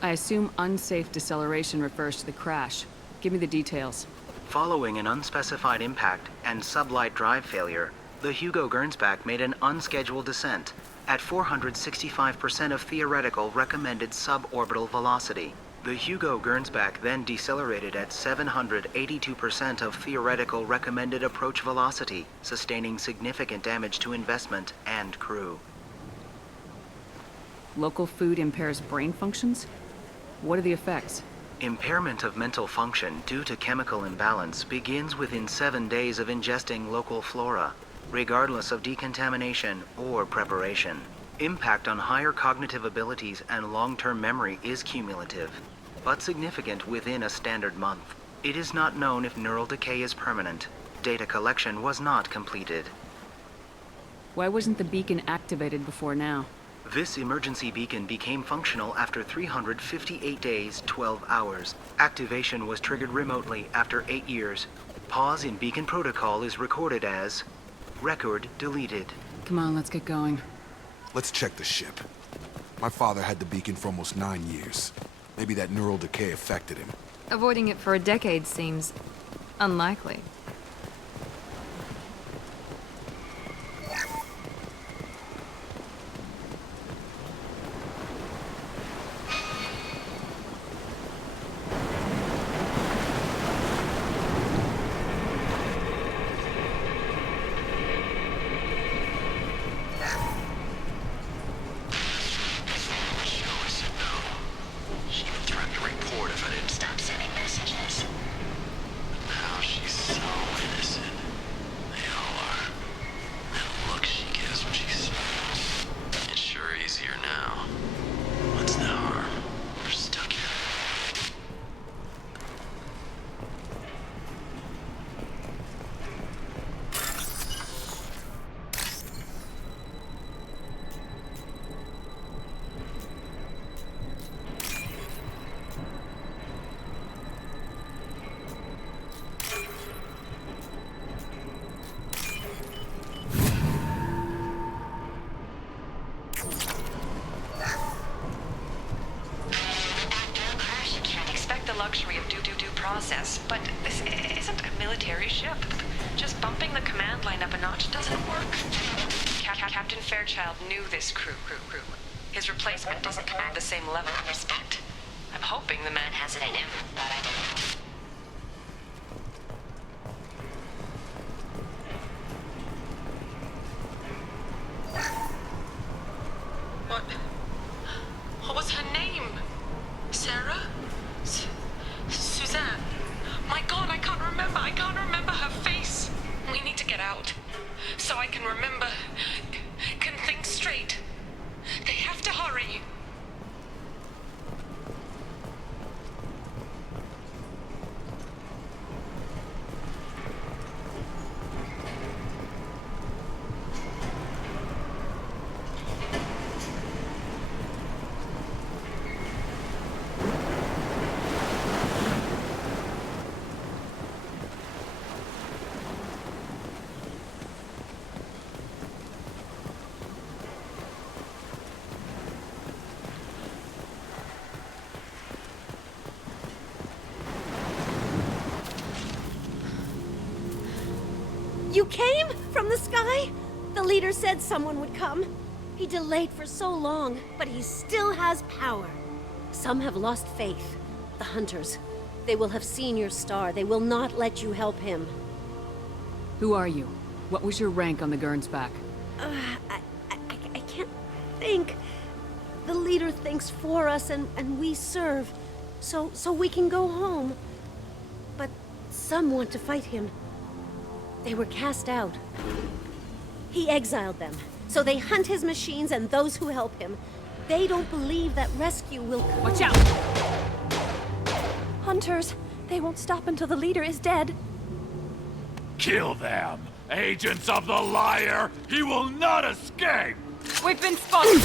I assume unsafe deceleration refers to the crash. Give me the details. Following an unspecified impact and sublight drive failure, the Hugo Gernsback made an unscheduled descent at 465% of theoretical recommended suborbital velocity. The Hugo Gernsback then decelerated at 782% of theoretical recommended approach velocity, sustaining significant damage to investment and crew. Local food impairs brain functions? What are the effects? Impairment of mental function due to chemical imbalance begins within 7 days of ingesting local flora, regardless of decontamination or preparation. Impact on higher cognitive abilities and long-term memory is cumulative, but significant within a standard month. It is not known if neural decay is permanent. Data collection was not completed. Why wasn't the beacon activated before now? This emergency beacon became functional after 358 days, 12 hours. Activation was triggered remotely after 8 years. Pause in beacon protocol is recorded as record deleted. Come on, let's get going. Let's check the ship. My father had the beacon for almost 9 years. Maybe that neural decay affected him. Avoiding it for a decade seems unlikely. Luxury of due process, but this isn't a military ship. Just bumping the command line up a notch doesn't work. Captain Fairchild knew this crew. His replacement doesn't command the same level of respect. I'm hoping the man has it in him, but I don't know. What was her name? Sarah? Suzanne? My God, I can't remember her face. We need to get out. So I can remember, can think straight. They have to hurry. You came? From the sky? The leader said someone would come. He delayed for so long, but he still has power. Some have lost faith. The Hunters. They will have seen your star. They will not let you help him. Who are you? What was your rank on the Gernsback? I can't think. The leader thinks for us and we serve. So we can go home. But some want to fight him. They were cast out. He exiled them, so they hunt his machines and those who help him. They don't believe that rescue will come. Watch out! Hunters, they won't stop until the leader is dead. Kill them! Agents of the liar! He will not escape! We've been spotted!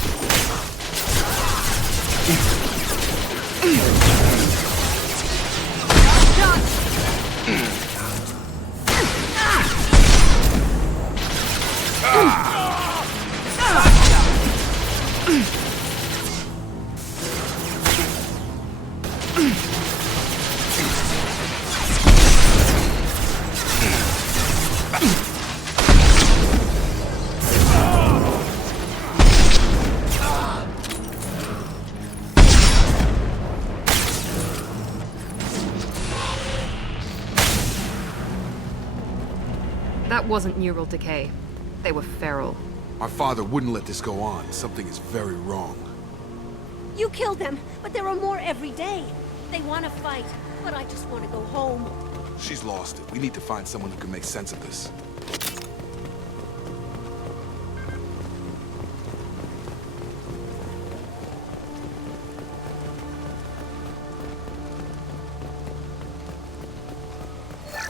That wasn't neural decay. They were feral. My father wouldn't let this go on. Something is very wrong. You killed them, but there are more every day. They want to fight, but I just want to go home. She's lost it. We need to find someone who can make sense of this.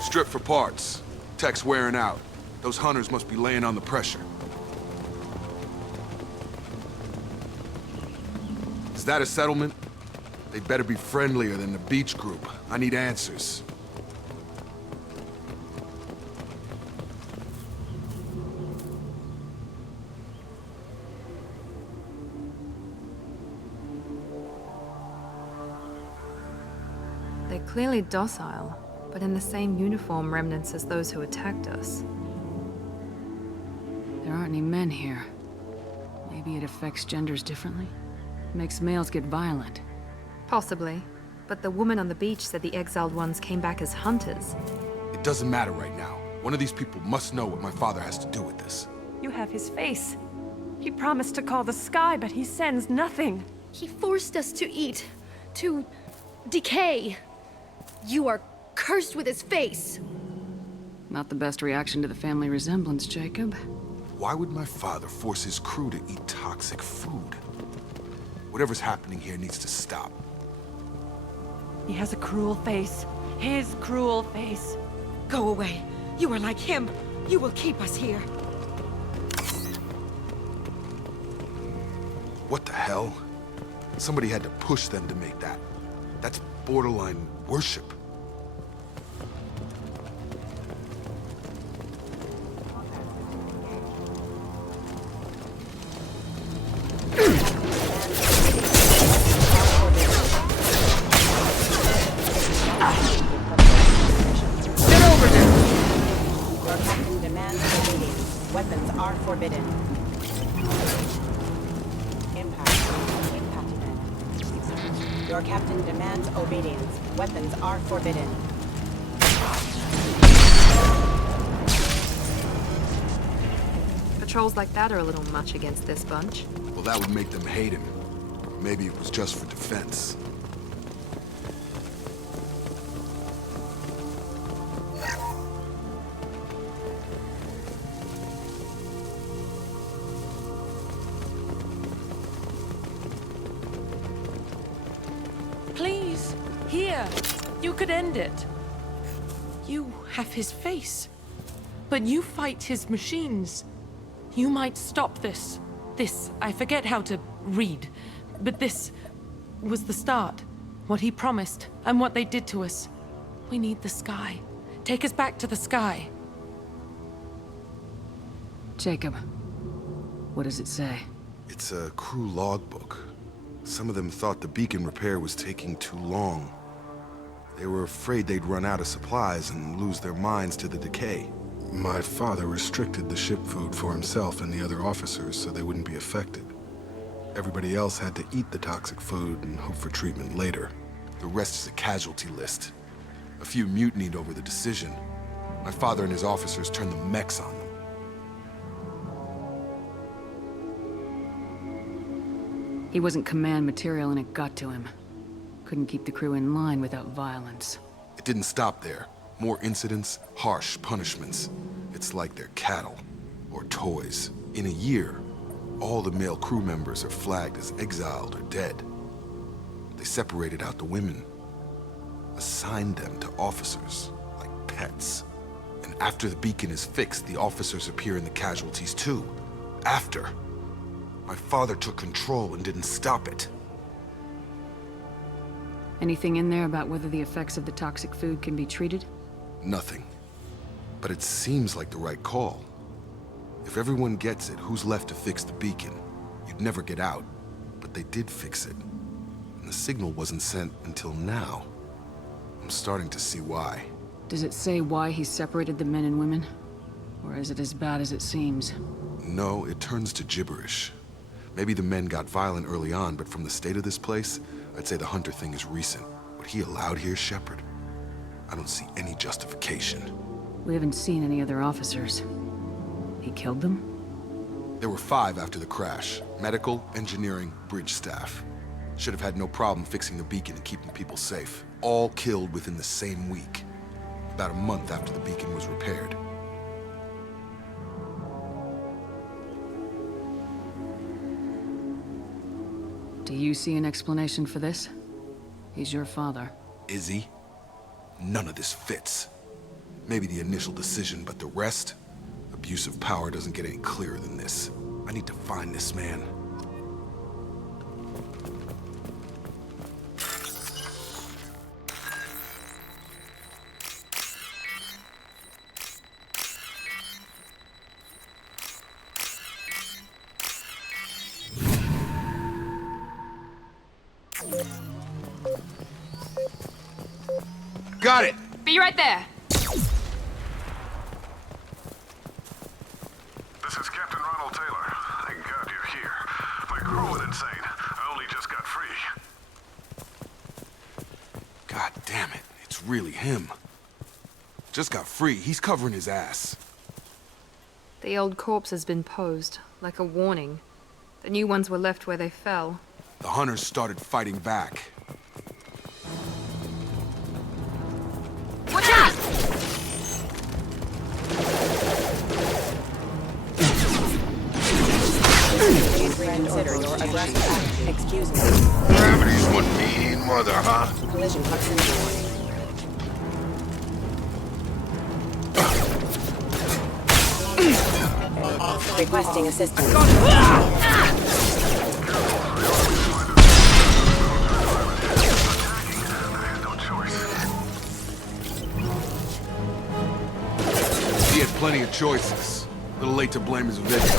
Strip for parts. Tech's wearing out. Those hunters must be laying on the pressure. Is that a settlement? They'd better be friendlier than the beach group. I need answers. They're clearly docile, but in the same uniform remnants as those who attacked us. There aren't any men here. Maybe it affects genders differently? Makes males get violent. Possibly. But the woman on the beach said the exiled ones came back as hunters. It doesn't matter right now. One of these people must know what my father has to do with this. You have his face. He promised to call the sky, but he sends nothing. He forced us to eat, to decay. You are cursed with his face. Not the best reaction to the family resemblance, Jacob. Why would my father force his crew to eat toxic food? Whatever's happening here needs to stop. He has a cruel face. His cruel face. Go away. You are like him. You will keep us here. What the hell? Somebody had to push them to make that. That's borderline worship. Weapons are forbidden. Impact event. Your captain demands obedience. Weapons are forbidden. Patrols like that are a little much against this bunch. Well, that would make them hate him. Maybe it was just for defense. Please, here. You could end it. You have his face. But you fight his machines. You might stop this. This, I forget how to read. But this was the start. What he promised, and what they did to us. We need the sky. Take us back to the sky. Jacob, what does it say? It's a crew logbook. Some of them thought the beacon repair was taking too long. They were afraid they'd run out of supplies and lose their minds to the decay. My father restricted the ship food for himself and the other officers so they wouldn't be affected. Everybody else had to eat the toxic food and hope for treatment later. The rest is a casualty list. A few mutinied over the decision. My father and his officers turned the mechs on them. He wasn't command material and it got to him. Couldn't keep the crew in line without violence. It didn't stop there. More incidents, harsh punishments. It's like they're cattle, or toys. In a year, all the male crew members are flagged as exiled or dead. They separated out the women, assigned them to officers, like pets. And after the beacon is fixed, the officers appear in the casualties too. After. My father took control and didn't stop it. Anything in there about whether the effects of the toxic food can be treated? Nothing. But it seems like the right call. If everyone gets it, who's left to fix the beacon? You'd never get out. But they did fix it. And the signal wasn't sent until now. I'm starting to see why. Does it say why he separated the men and women? Or is it as bad as it seems? No, it turns to gibberish. Maybe the men got violent early on, but from the state of this place, I'd say the Hunter thing is recent. What he allowed here, Shepard? I don't see any justification. We haven't seen any other officers. He killed them? There were 5 after the crash. Medical, engineering, bridge staff. Should have had no problem fixing the beacon and keeping people safe. All killed within the same week. About a month after the beacon was repaired. Do you see an explanation for this? He's your father. Is he? None of this fits. Maybe the initial decision, but the rest? Abuse of power doesn't get any clearer than this. I need to find this man. Got it! Be right there. This is Captain Ronald Taylor. Thank God you're here. My crew went insane. I only just got free. God damn it, it's really him. Just got free, he's covering his ass. The old corpse has been posed, like a warning. The new ones were left where they fell. The hunters started fighting back. Watch out! Please reconsider your aggressive attitude. Excuse me. Gravity's one mean mother, huh? Collision proximity warning. Requesting assistance. He had plenty of choices. A little late to blame his victims.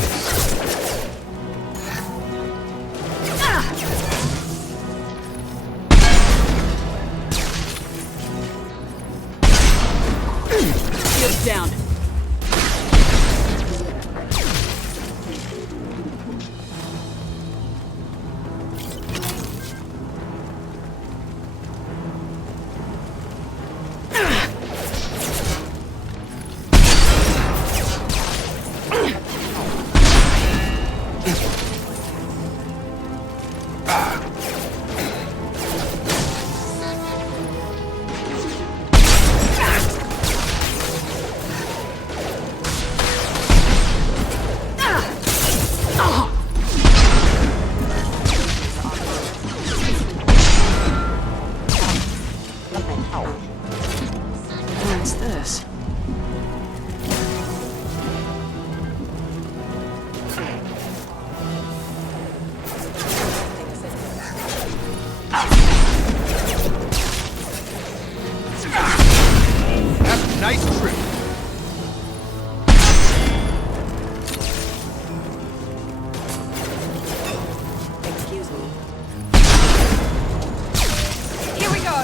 Shields down. What's this? That's a nice trick. Excuse me. Here we go!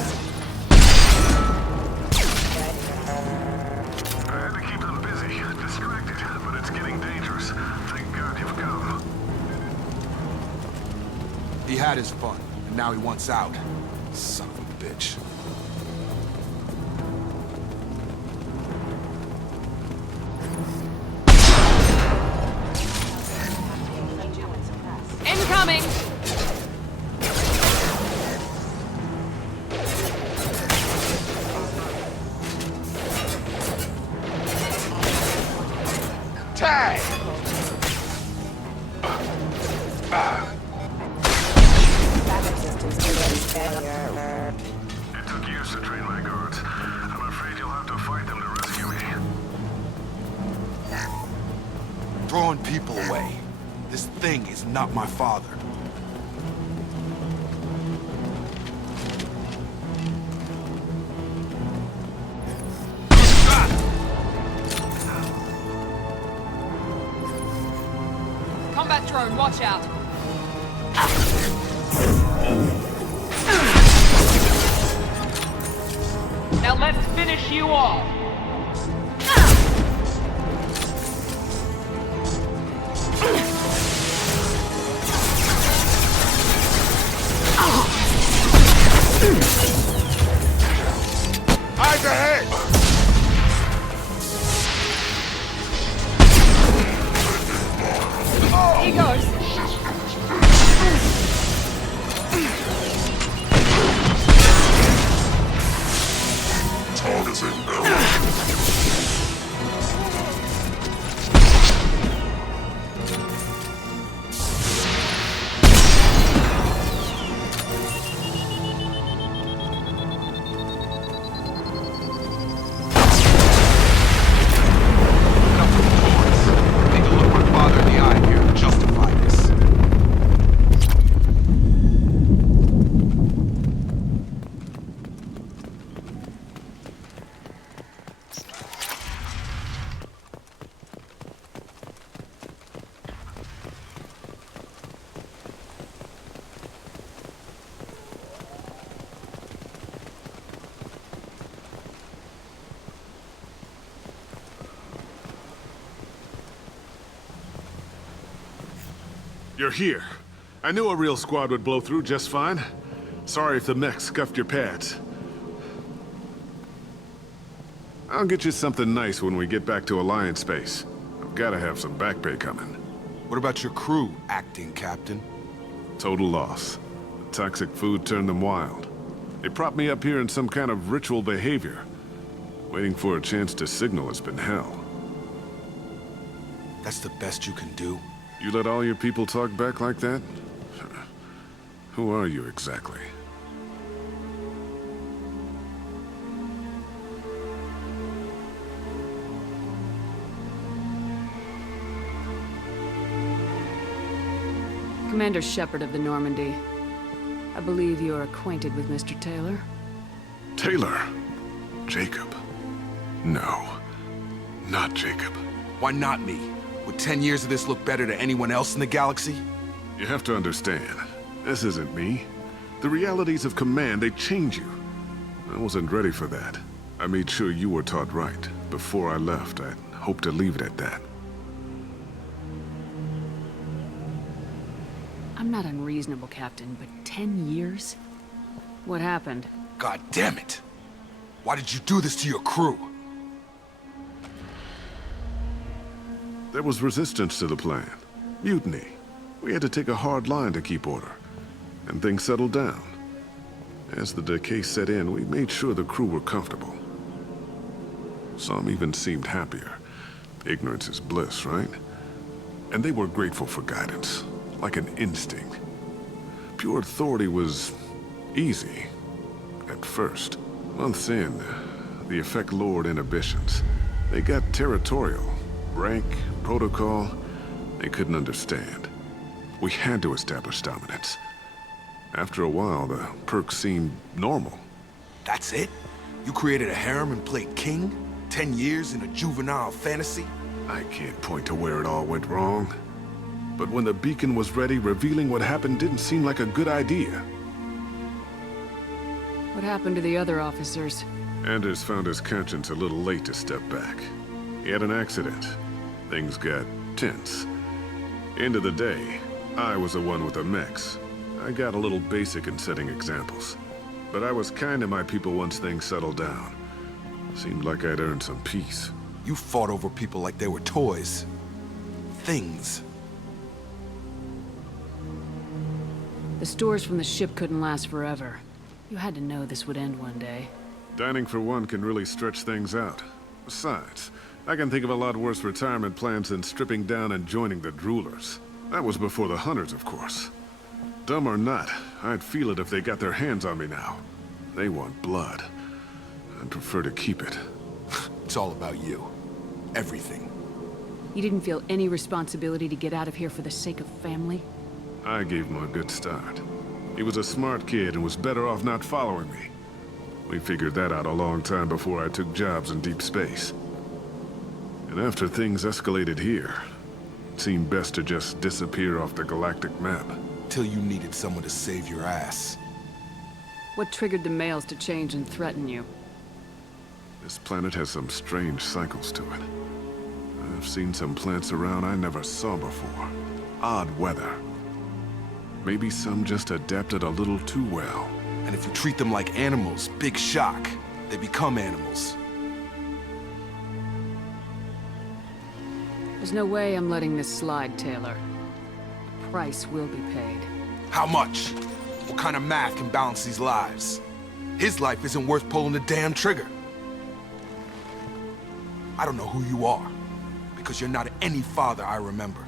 I had to keep them busy, distracted, but it's getting dangerous. Thank God you've come. He had his fun, and now he wants out. Son of a bitch. Incoming! Tag! Backup systems can get failure. It took years to train my guards. I'm afraid you'll have to fight them to rescue me. Throwing people away. This thing is not my father. Combat drone, watch out! Now let's finish you off. Eyes ahead! You're here. I knew a real squad would blow through just fine. Sorry if the mech scuffed your pads. I'll get you something nice when we get back to Alliance space. I've gotta have some back pay coming. What about your crew, acting captain? Total loss. The toxic food turned them wild. They propped me up here in some kind of ritual behavior. Waiting for a chance to signal has been hell. That's the best you can do? You let all your people talk back like that? Who are you exactly? Commander Shepard of the Normandy. I believe you are acquainted with Mr. Taylor. Taylor? Jacob? No. Not Jacob. Why not me? Would 10 years of this look better to anyone else in the galaxy? You have to understand, this isn't me. The realities of command, they change you. I wasn't ready for that. I made sure you were taught right. Before I left, I hoped to leave it at that. I'm not unreasonable, Captain, but 10 years? What happened? God damn it! Why did you do this to your crew? There was resistance to the plan. Mutiny. We had to take a hard line to keep order. And things settled down. As the decay set in, we made sure the crew were comfortable. Some even seemed happier. Ignorance is bliss, right? And they were grateful for guidance, like an instinct. Pure authority was easy, at first. Months in, the effect lowered inhibitions. They got territorial. Rank, protocol, they couldn't understand. We had to establish dominance. After a while, the perks seemed normal. That's it? You created a harem and played king? 10 years in a juvenile fantasy? I can't point to where it all went wrong. But when the beacon was ready, revealing what happened didn't seem like a good idea. What happened to the other officers? Anders found his conscience a little late to step back. He had an accident. Things got tense. End of the day, I was the one with the mechs. I got a little basic in setting examples. But I was kind to my people once things settled down. Seemed like I'd earned some peace. You fought over people like they were toys. Things. The stores from the ship couldn't last forever. You had to know this would end one day. Dining for one can really stretch things out. Besides, I can think of a lot worse retirement plans than stripping down and joining the Droolers. That was before the Hunters, of course. Dumb or not, I'd feel it if they got their hands on me now. They want blood. I'd prefer to keep it. It's all about you. Everything. You didn't feel any responsibility to get out of here for the sake of family? I gave him a good start. He was a smart kid and was better off not following me. We figured that out a long time before I took jobs in deep space. And after things escalated here, it seemed best to just disappear off the galactic map. Till you needed someone to save your ass. What triggered the males to change and threaten you? This planet has some strange cycles to it. I've seen some plants around I never saw before. Odd weather. Maybe some just adapted a little too well. And if you treat them like animals, big shock. They become animals. There's no way I'm letting this slide, Taylor. The price will be paid. How much? What kind of math can balance these lives? His life isn't worth pulling the damn trigger. I don't know who you are, because you're not any father I remember.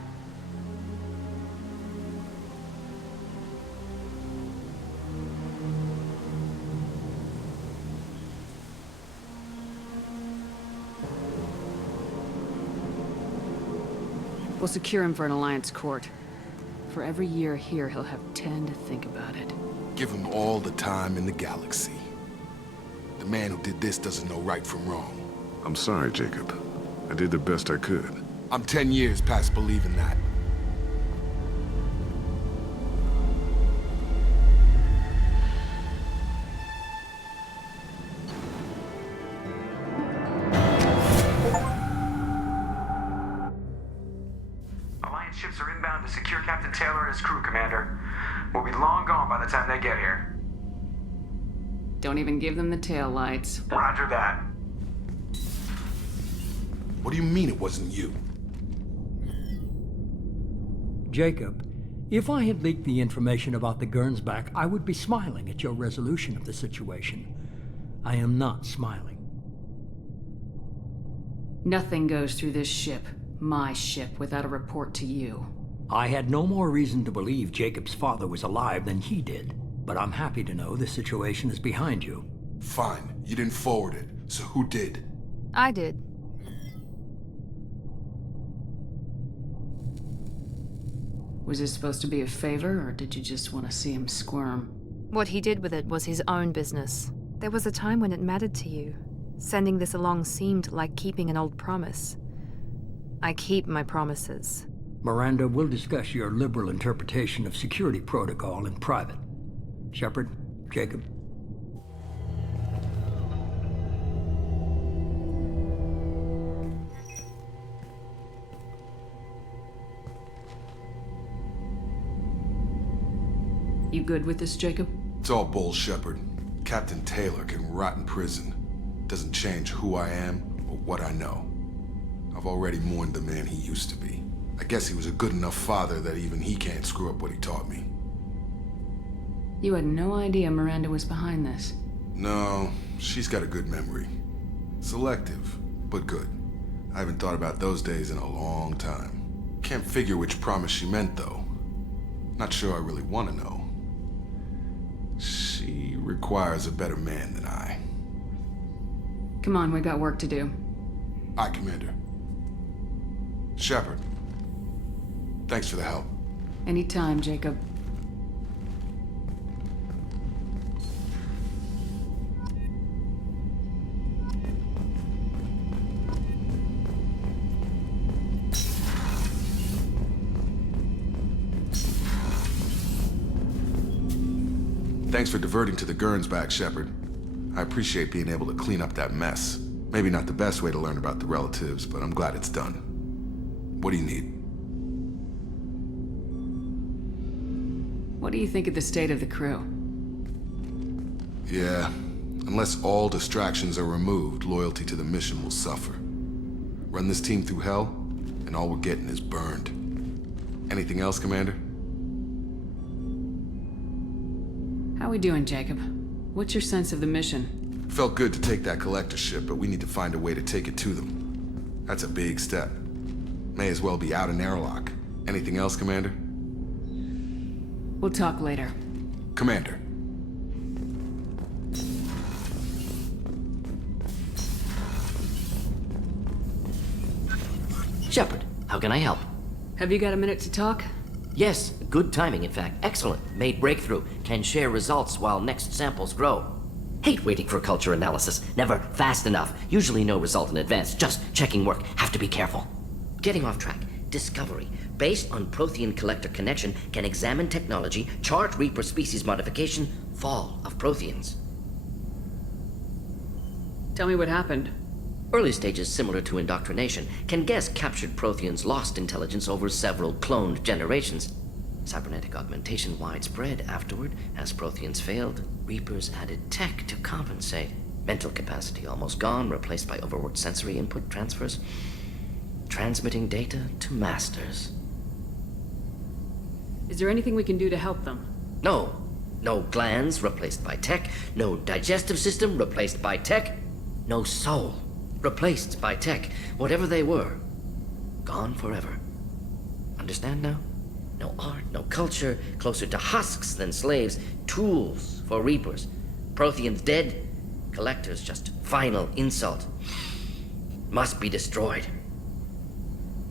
We'll secure him for an Alliance court. For every year here, he'll have 10 to think about it. Give him all the time in the galaxy. The man who did this doesn't know right from wrong. I'm sorry, Jacob. I did the best I could. I'm 10 years past believing that. Alliance ships are inbound to secure Captain Taylor as time they get here. Don't even give them the taillights. Roger that. What do you mean it wasn't you? Jacob, if I had leaked the information about the Gernsback, I would be smiling at your resolution of the situation. I am not smiling. Nothing goes through this ship, my ship, without a report to you. I had no more reason to believe Jacob's father was alive than he did, but I'm happy to know the situation is behind you. Fine, you didn't forward it, so who did? I did. Was this supposed to be a favor, or did you just want to see him squirm? What he did with it was his own business. There was a time when it mattered to you. Sending this along seemed like keeping an old promise. I keep my promises. Miranda, we'll discuss your liberal interpretation of security protocol in private. Shepard, Jacob. You good with this, Jacob? It's all bull, Shepard. Captain Taylor can rot in prison. Doesn't change who I am or what I know. I've already mourned the man he used to be. I guess he was a good enough father that even he can't screw up what he taught me. You had no idea Miranda was behind this. No, she's got a good memory. Selective, but good. I haven't thought about those days in a long time. Can't figure which promise she meant, though. Not sure I really want to know. She requires a better man than I. Come on, we got work to do. Aye, Commander. Shepard, thanks for the help. Anytime, Jacob. Thanks for diverting to the Gernsback, Shepard. I appreciate being able to clean up that mess. Maybe not the best way to learn about the relatives, but I'm glad it's done. What do you need? What do you think of the state of the crew? Yeah, unless all distractions are removed, loyalty to the mission will suffer. Run this team through hell, and all we're getting is burned. Anything else, Commander? How we doing, Jacob? What's your sense of the mission? Felt good to take that collector ship, but we need to find a way to take it to them. That's a big step. May as well be out in airlock. Anything else, Commander? We'll talk later. Commander. Shepard, how can I help? Have you got a minute to talk? Yes, good timing, in fact. Excellent. Made breakthrough. Can share results while next samples grow. Hate waiting for culture analysis. Never fast enough. Usually no result in advance. Just checking work. Have to be careful. Getting off track. Discovery. Based on Prothean collector connection, can examine technology, chart Reaper species modification, fall of Protheans. Tell me what happened. Early stages similar to indoctrination. Can guess captured Protheans lost intelligence over several cloned generations. Cybernetic augmentation widespread afterward. As Protheans failed, Reapers added tech to compensate. Mental capacity almost gone, replaced by overworked sensory input transfers. Transmitting data to masters. Is there anything we can do to help them? No. No glands replaced by tech. No digestive system replaced by tech. No soul replaced by tech. Whatever they were, gone forever. Understand now? No art, no culture, closer to husks than slaves, tools for Reapers. Protheans dead, collectors just final insult. Must be destroyed.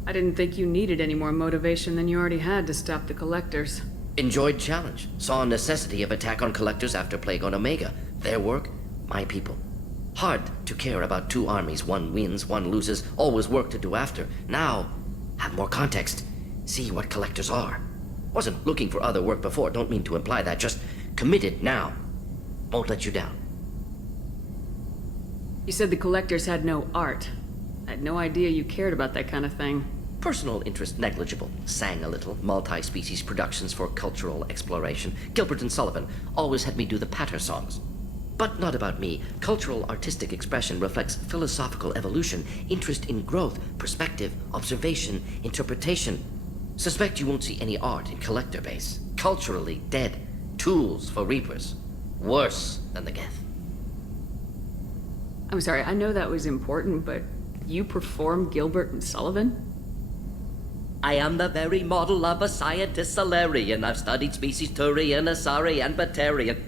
I didn't think you needed any more motivation than you already had to stop the collectors. Enjoyed challenge. Saw necessity of attack on collectors after Plague on Omega. Their work, my people. Hard to care about two armies. One wins, one loses. Always work to do after. Now, have more context. See what collectors are. Wasn't looking for other work before. Don't mean to imply that. Just committed now. Won't let you down. You said the collectors had no art. I had no idea you cared about that kind of thing. Personal interest negligible. Sang a little. Multi-species productions for cultural exploration. Gilbert and Sullivan always had me do the patter songs. But not about me. Cultural artistic expression reflects philosophical evolution, interest in growth, perspective, observation, interpretation. Suspect you won't see any art in collector base. Culturally dead. Tools for reapers. Worse than the Geth. I'm sorry, I know that was important, but you perform Gilbert and Sullivan? I am the very model of a scientist Solarian. I've studied species Turian, Asari, and Batarian.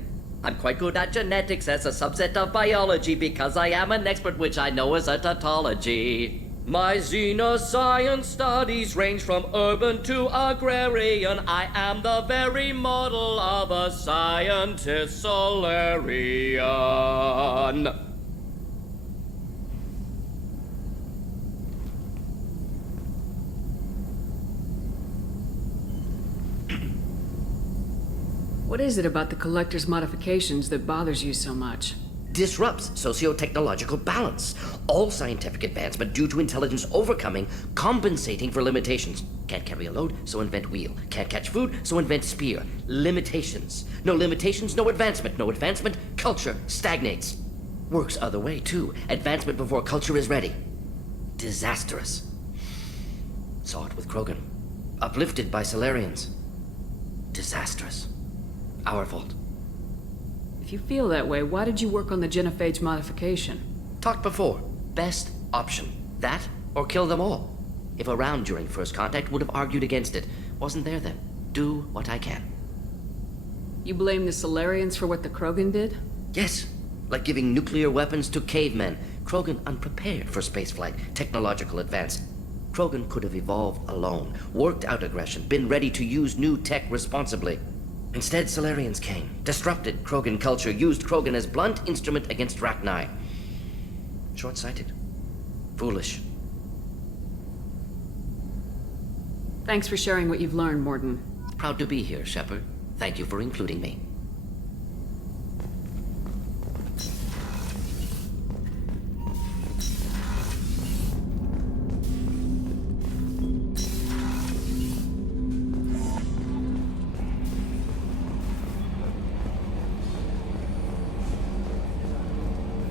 I'm quite good at genetics as a subset of biology because I am an expert, which I know is a tautology. My xenoscience studies range from urban to agrarian. I am the very model of a scientist Solarian. What is it about the Collector's modifications that bothers you so much? Disrupts socio-technological balance. All scientific advancement due to intelligence overcoming, compensating for limitations. Can't carry a load, so invent wheel. Can't catch food, so invent spear. Limitations. No limitations, no advancement. No advancement, culture stagnates. Works other way, too. Advancement before culture is ready. Disastrous. Saw it with Krogan. Uplifted by Solarians. Disastrous. Our fault. If you feel that way, why did you work on the genophage modification? Talked before. Best option. That, or kill them all. If around during first contact, would have argued against it. Wasn't there then. Do what I can. You blame the Solarians for what the Krogan did? Yes. Like giving nuclear weapons to cavemen. Krogan unprepared for spaceflight, technological advance. Krogan could have evolved alone, worked out aggression, been ready to use new tech responsibly. Instead, Solarians came, disrupted Krogan culture, used Krogan as blunt instrument against Rachni. Short-sighted. Foolish. Thanks for sharing what you've learned, Mordin. Proud to be here, Shepard. Thank you for including me.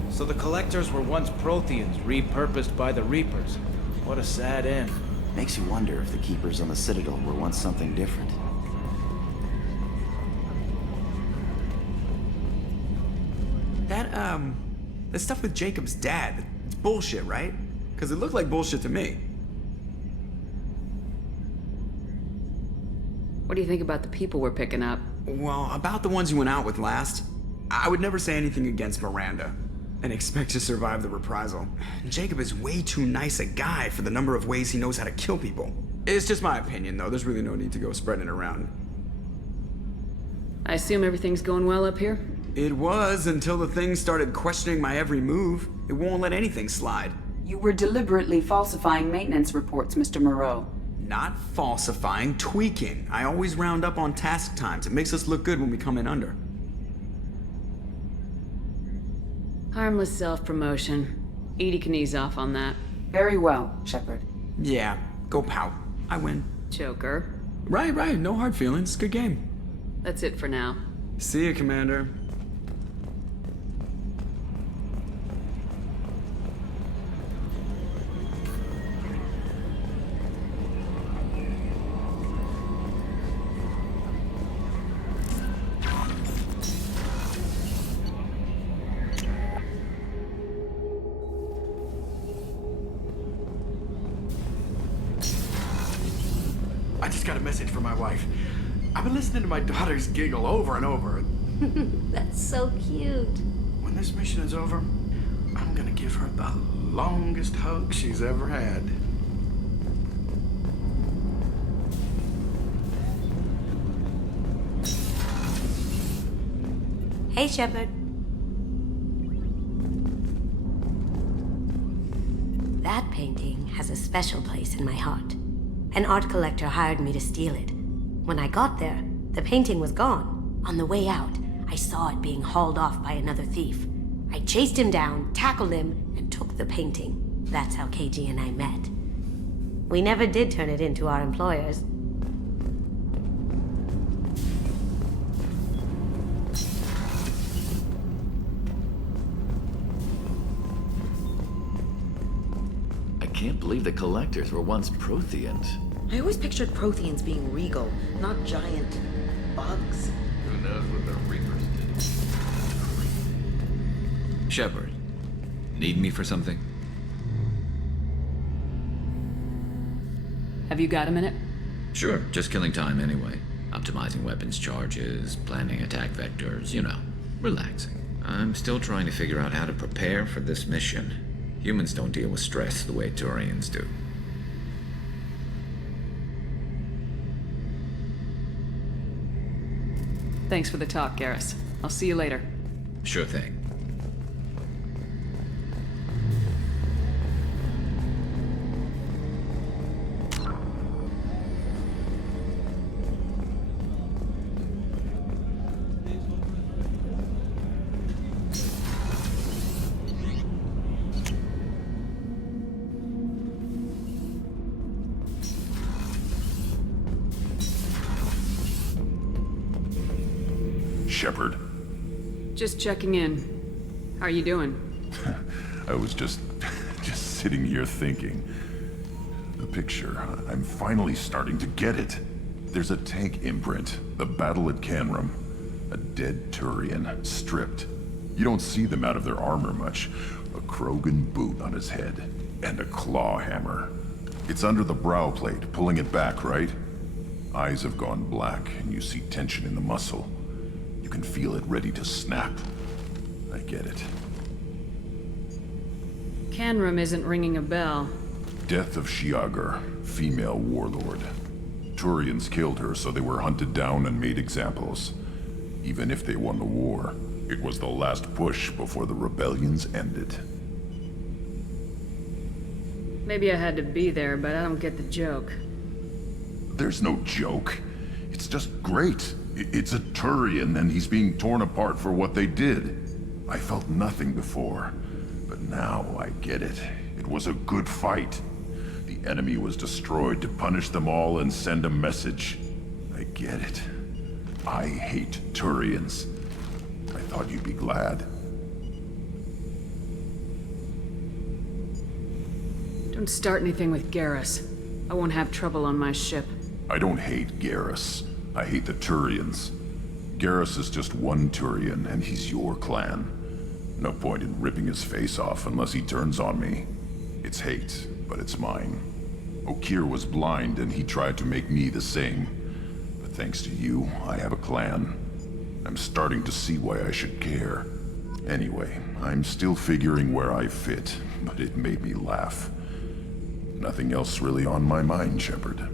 So the Collectors were once Protheans, repurposed by the Reapers. What a sad end. Makes you wonder if the Keepers on the Citadel were once something different. That stuff with Jacob's dad, it's bullshit, right? Because it looked like bullshit to me. What do you think about the people we're picking up? Well, about the ones you went out with last, I would never say anything against Miranda and expect to survive the reprisal. Jacob is way too nice a guy for the number of ways he knows how to kill people. It's just my opinion, though. There's really no need to go spreading it around. I assume everything's going well up here? It was, until the thing started questioning my every move. It won't let anything slide. You were deliberately falsifying maintenance reports, Mr. Moreau. Not falsifying, tweaking. I always round up on task times. It makes us look good when we come in under. Harmless self-promotion. Edie can ease off on that. Very well, Shepard. Yeah, go pout. I win. Joker. Right. No hard feelings. Good game. That's it for now. See you, Commander. I just got a message from my wife. I've been listening to my daughters giggle over and over. That's so cute. When this mission is over, I'm gonna give her the longest hug she's ever had. Hey, Shepard. That painting has a special place in my heart. An art collector hired me to steal it. When I got there, the painting was gone. On the way out, I saw it being hauled off by another thief. I chased him down, tackled him, and took the painting. That's how KG and I met. We never did turn it into our employers. I can't believe the Collectors were once Protheans. I always pictured Protheans being regal, not giant bugs. Who knows what the Reapers did? Shepard, need me for something? Have you got a minute? Sure, just killing time anyway. Optimizing weapons charges, planning attack vectors, you know, relaxing. I'm still trying to figure out how to prepare for this mission. Humans don't deal with stress the way Turians do. Thanks for the talk, Garrus. I'll see you later. Sure thing. Shepard. Just checking in. How are you doing? I was just sitting here thinking. The picture, I'm finally starting to get it. There's a tank imprint, the battle at Canrum. A dead Turian, stripped. You don't see them out of their armor much. A Krogan boot on his head, and a claw hammer. It's under the brow plate, pulling it back, right? Eyes have gone black, and you see tension in the muscle. You can feel it ready to snap. I get it. Canrum isn't ringing a bell. Death of Shiagar, female warlord. Turians killed her, so they were hunted down and made examples. Even if they won the war, it was the last push before the rebellions ended. Maybe I had to be there, but I don't get the joke. There's no joke. It's just great. It's a Turian, and he's being torn apart for what they did. I felt nothing before, but now I get it. It was a good fight. The enemy was destroyed to punish them all and send a message. I get it. I hate Turians. I thought you'd be glad. Don't start anything with Garrus. I won't have trouble on my ship. I don't hate Garrus. I hate the Turians. Garrus is just one Turian, and he's your clan. No point in ripping his face off unless he turns on me. It's hate, but it's mine. Okeer was blind, and he tried to make me the same. But thanks to you, I have a clan. I'm starting to see why I should care. Anyway, I'm still figuring where I fit, but it made me laugh. Nothing else really on my mind, Shepard.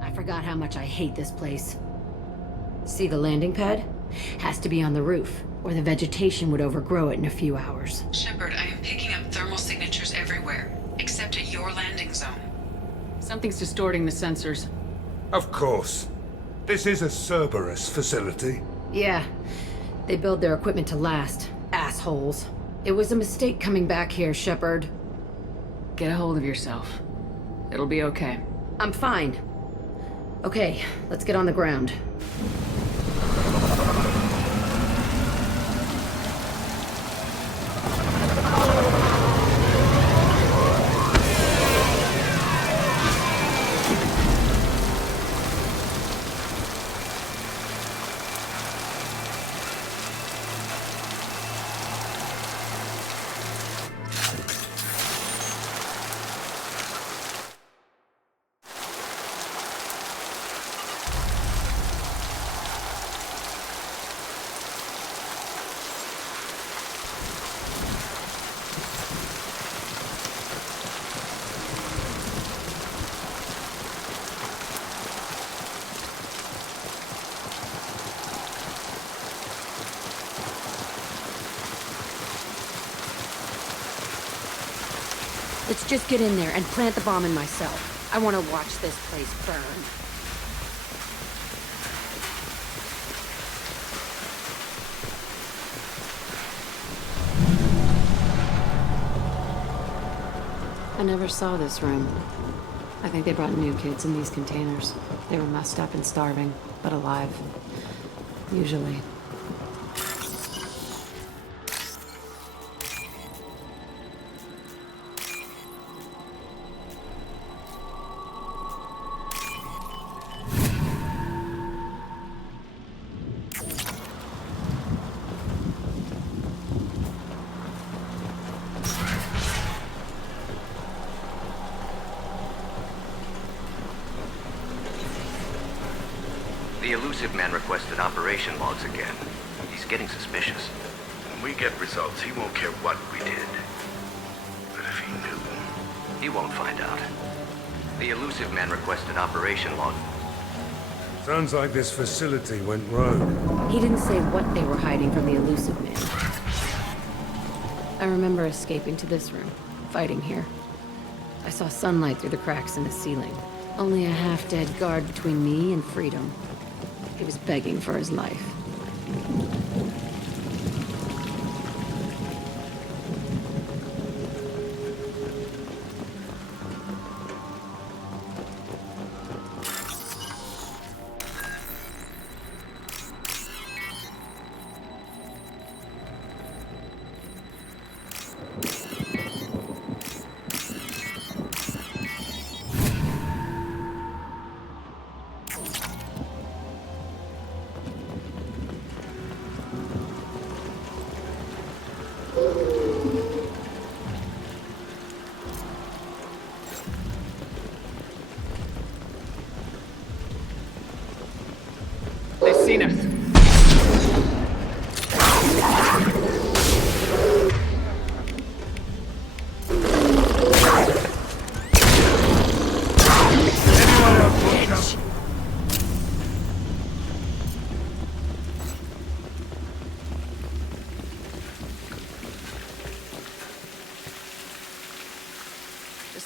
I forgot how much I hate this place. See the landing pad? Has to be on the roof, or the vegetation would overgrow it in a few hours. Shepard, I am picking up thermal signatures everywhere, except at your landing zone. Something's distorting the sensors. Of course. This is a Cerberus facility. Yeah. They build their equipment to last. Assholes. It was a mistake coming back here, Shepard. Get a hold of yourself. It'll be okay. I'm fine. Okay, let's get on the ground. Let's just get in there and plant the bomb in myself. I want to watch this place burn. I never saw this room. I think they brought new kids in these containers. They were messed up and starving, but alive. Usually. The elusive man requested operation logs again. He's getting suspicious. When we get results, he won't care what we did. But if he knew... He won't find out. The elusive man requested operation log. Sounds like this facility went rogue. He didn't say what they were hiding from the elusive man. I remember escaping to this room, fighting here. I saw sunlight through the cracks in the ceiling. Only a half-dead guard between me and freedom. He was begging for his life.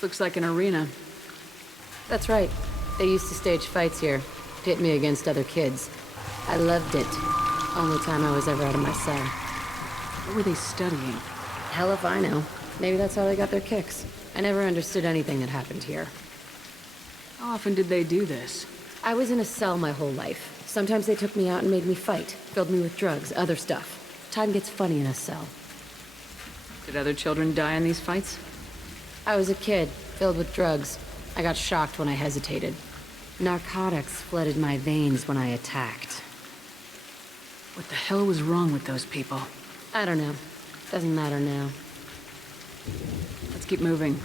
This looks like an arena. That's right. They used to stage fights here, pit me against other kids. I loved it. Only time I was ever out of my cell. What were they studying? Hell if I know. Maybe that's how they got their kicks. I never understood anything that happened here. How often did they do this? I was in a cell my whole life. Sometimes they took me out and made me fight. Filled me with drugs, other stuff. Time gets funny in a cell. Did other children die in these fights? I was a kid, filled with drugs. I got shocked when I hesitated. Narcotics flooded my veins when I attacked. What the hell was wrong with those people? I don't know. Doesn't matter now. Let's keep moving.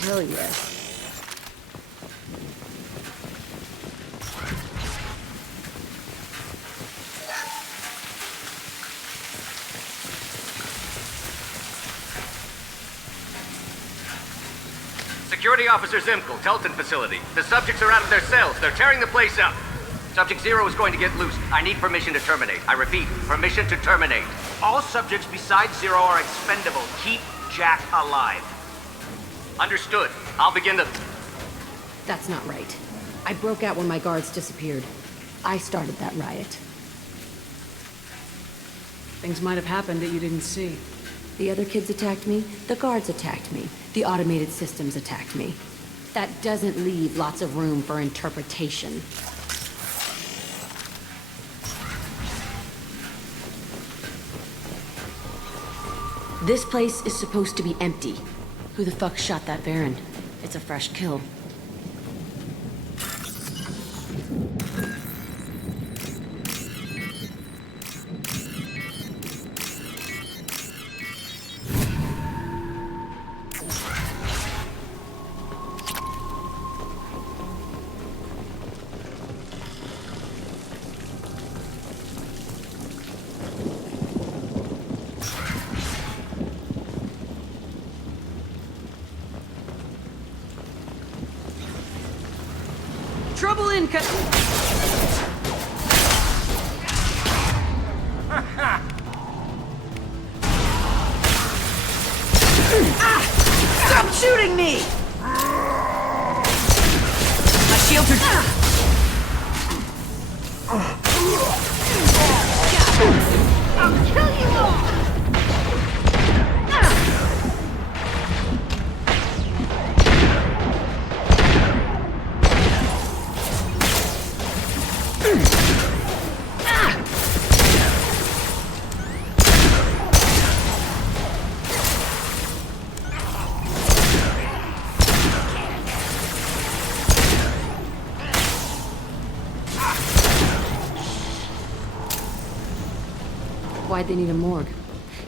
Hell yes. Security Officer Zimkel, Telton facility. The subjects are out of their cells. They're tearing the place up. Subject Zero is going to get loose. I need permission to terminate. I repeat, permission to terminate. All subjects besides Zero are expendable. Keep Jack alive. Understood. I'll begin the... That's not right. I broke out when my guards disappeared. I started that riot. Things might have happened that you didn't see. The other kids attacked me, the guards attacked me, the automated systems attacked me. That doesn't leave lots of room for interpretation. This place is supposed to be empty. Who the fuck shot that Baron? It's a fresh kill. Trouble in, Stop shooting me! My shields are... I'll kill you all! Why'd they need a morgue?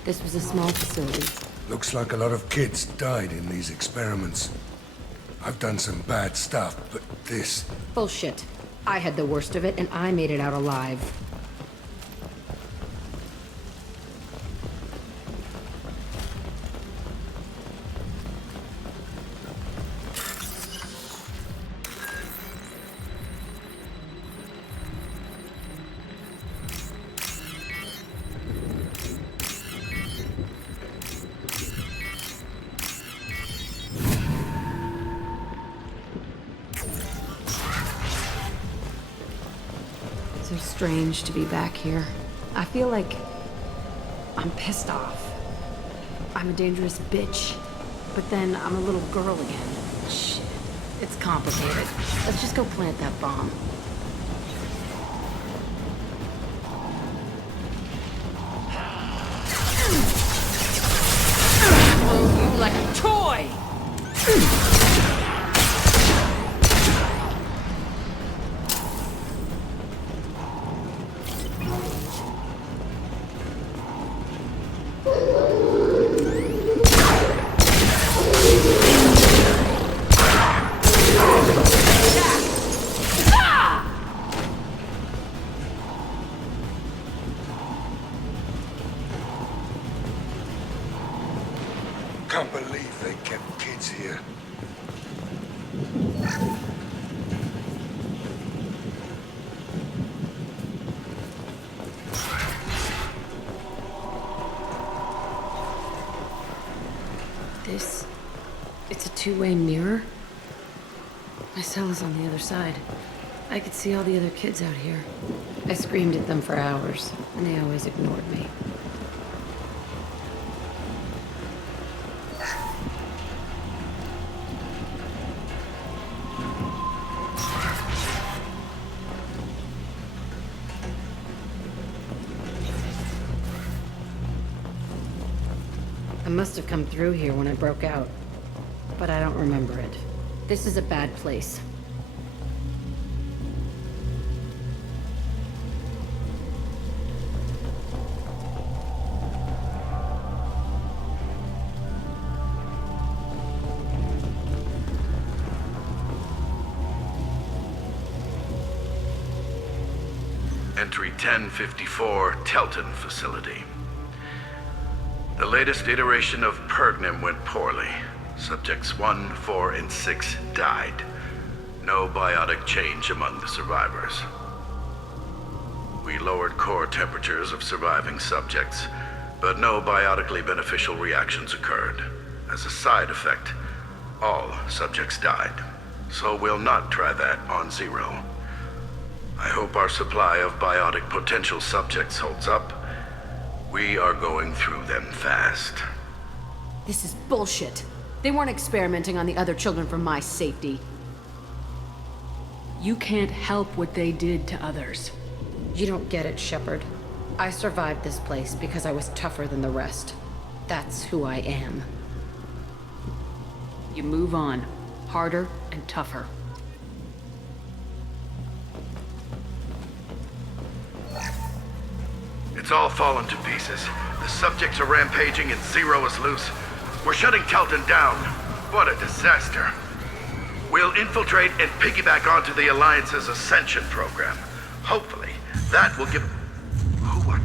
This was a small facility. Looks like a lot of kids died in these experiments. I've done some bad stuff, but this... Bullshit. I had the worst of it, and I made it out alive. So strange to be back here. I feel like I'm pissed off. I'm a dangerous bitch, but then I'm a little girl again. Shit, it's complicated. Let's just go plant that bomb. Oh, you like a toy! Can't believe they kept kids here. This It's a two-way mirror? My cell is on the other side. I could see all the other kids out here. I screamed at them for hours, and they always ignored me. I must have come through here when I broke out, but I don't remember it. This is a bad place. Entry 1054, Telton facility. The latest iteration of Pergnim went poorly. Subjects 1, 4, and 6 died. No biotic change among the survivors. We lowered core temperatures of surviving subjects, but no biotically beneficial reactions occurred. As a side effect, all subjects died. So we'll not try that on Zero. I hope our supply of biotic potential subjects holds up. We are going through them fast. This is bullshit. They weren't experimenting on the other children for my safety. You can't help what they did to others. You don't get it, Shepard. I survived this place because I was tougher than the rest. That's who I am. You move on. Harder and tougher. It's all fallen to pieces. The subjects are rampaging and Zero is loose. We're shutting Telton down. What a disaster. We'll infiltrate and piggyback onto the Alliance's Ascension program. Hopefully, that will give... What?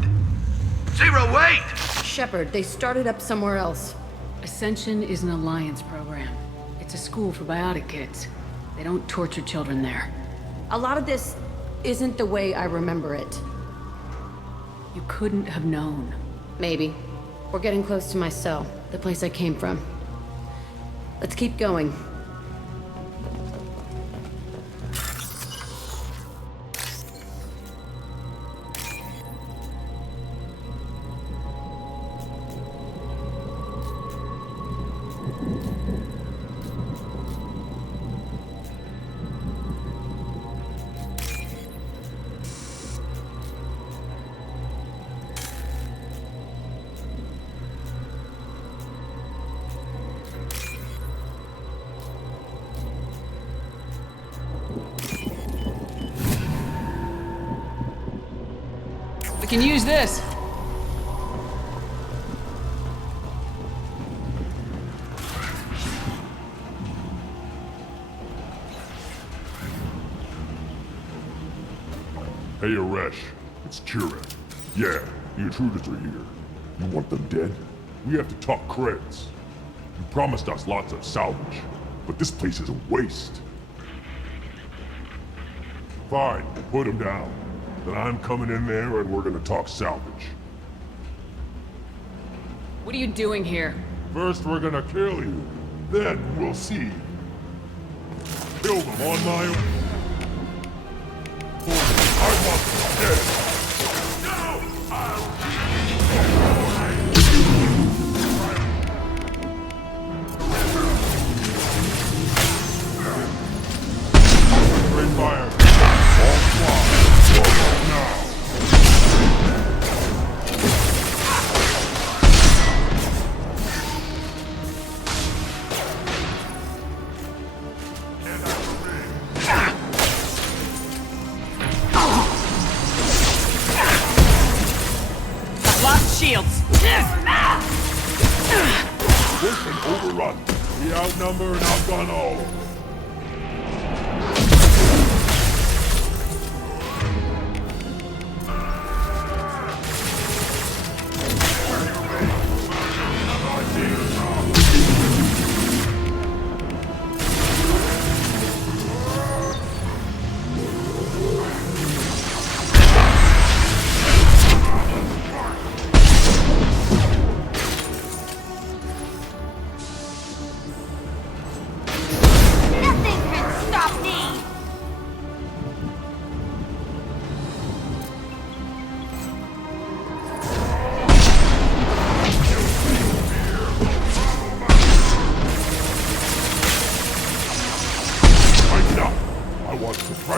Zero, wait! Shepard, they started up somewhere else. Ascension is an Alliance program. It's a school for biotic kids. They don't torture children there. A lot of this isn't the way I remember it. You couldn't have known. Maybe. We're getting close to my cell, the place I came from. Let's keep going. We can use this. Hey, Aresh. It's Kira. Yeah, the intruders are here. You want them dead? We have to talk creds. You promised us lots of salvage, but this place is a waste. Fine, put them down. Then I'm coming in there and we're gonna talk salvage. What are you doing here? First we're gonna kill you, then we'll see. Kill them on my own. I want them dead. Great fire. All squad. Now. Lost shields. Push and overrun. We outnumber and outgun all.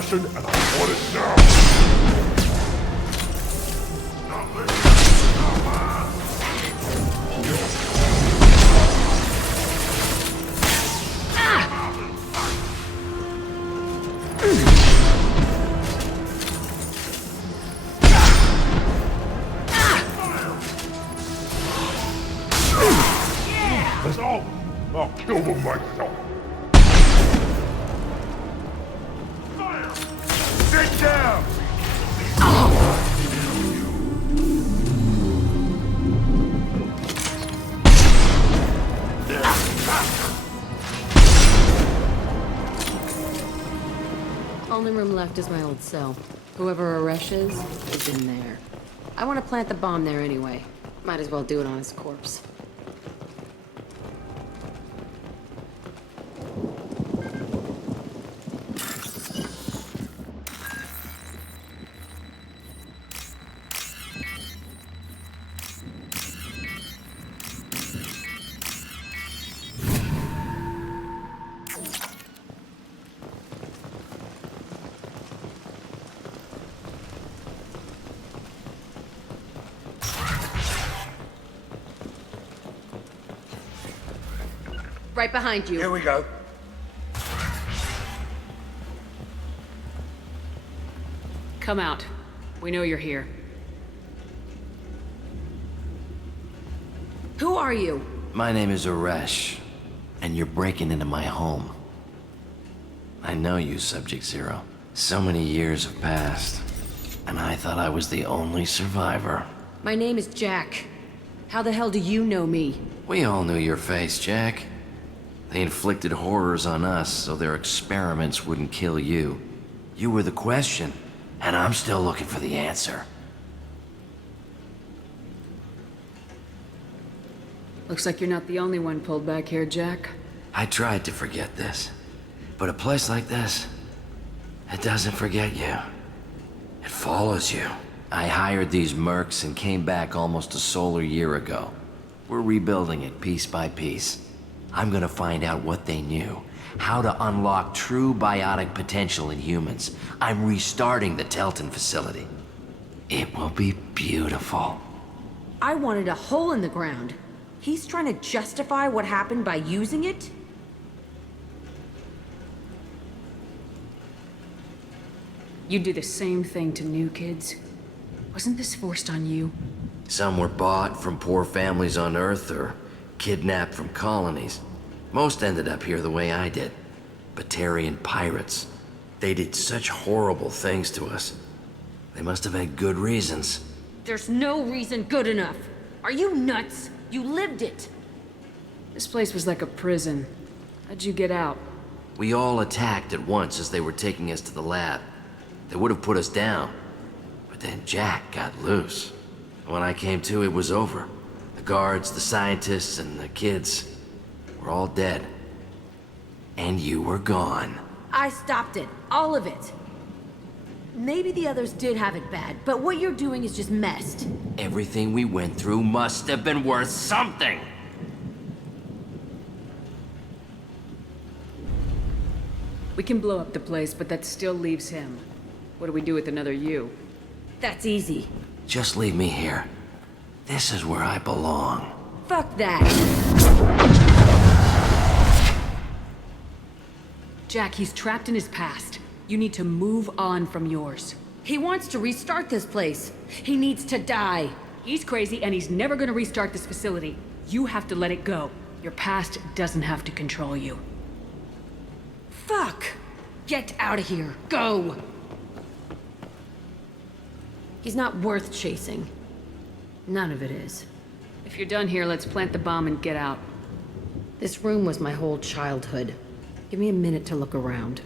passion, and I want it now! I'll kill them myself. Fire! Sit down! Only room left is my old cell. Whoever Aresh is in there. I want to plant the bomb there anyway. Might as well do it on his corpse. Right behind you. Here we go. Come out. We know you're here. Who are you? My name is Aresh, and you're breaking into my home. I know you, Subject Zero. So many years have passed, and I thought I was the only survivor. My name is Jack. How the hell do you know me? We all knew your face, Jack. They inflicted horrors on us so their experiments wouldn't kill you. You were the question, and I'm still looking for the answer. Looks like you're not the only one pulled back here, Jack. I tried to forget this, but a place like this, it doesn't forget you. It follows you. I hired these mercs and came back almost a solar year ago. We're rebuilding it piece by piece. I'm gonna find out what they knew, how to unlock true biotic potential in humans. I'm restarting the Telton facility. It will be beautiful. I wanted a hole in the ground. He's trying to justify what happened by using it? You do the same thing to new kids. Wasn't this forced on you? Some were bought from poor families on Earth or kidnapped from colonies. Most ended up here the way I did. Batarian pirates. They did such horrible things to us. They must have had good reasons. There's no reason good enough. Are you nuts? You lived it. This place was like a prison. How'd you get out? We all attacked at once as they were taking us to the lab. They would have put us down. But then Jack got loose. When I came to, it was over. The guards, the scientists, and the kids were all dead. And you were gone. I stopped it. All of it. Maybe the others did have it bad, but what you're doing is just messed. Everything we went through must have been worth something. We can blow up the place, but that still leaves him. What do we do with another you? That's easy. Just leave me here. This is where I belong. Fuck that. Jack, he's trapped in his past. You need to move on from yours. He wants to restart this place. He needs to die. He's crazy and he's never gonna restart this facility. You have to let it go. Your past doesn't have to control you. Fuck! Get out of here. Go! He's not worth chasing. None of it is. If you're done here, let's plant the bomb and get out. This room was my whole childhood. Give me a minute to look around.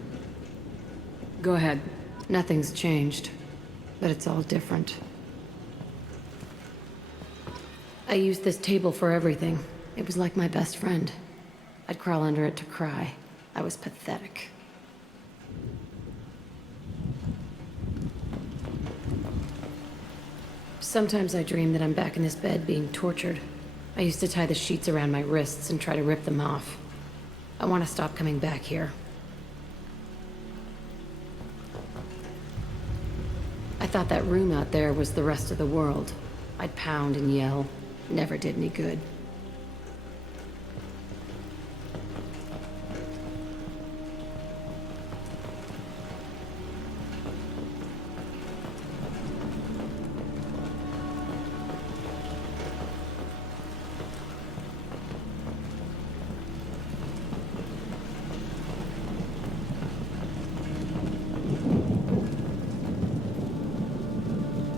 Go ahead. Nothing's changed, but it's all different. I used this table for everything. It was like my best friend. I'd crawl under it to cry. I was pathetic. Sometimes I dream that I'm back in this bed being tortured. I used to tie the sheets around my wrists and try to rip them off. I want to stop coming back here. thought that room out there was the rest of the world. I'd pound and yell. Never did any good.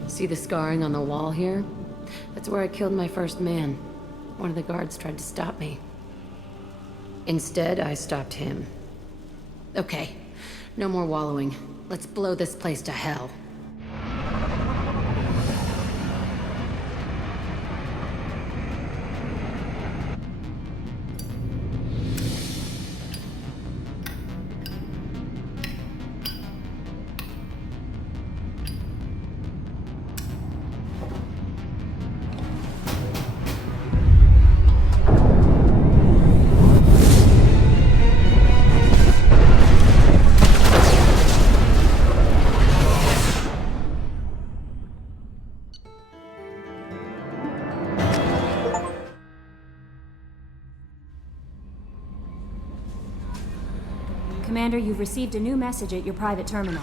See the scarring on the wall here? That's where I killed my first man. One of the guards tried to stop me. Instead, I stopped him. Okay, no more wallowing. Let's blow this place to hell. Commander, you've received a new message at your private terminal.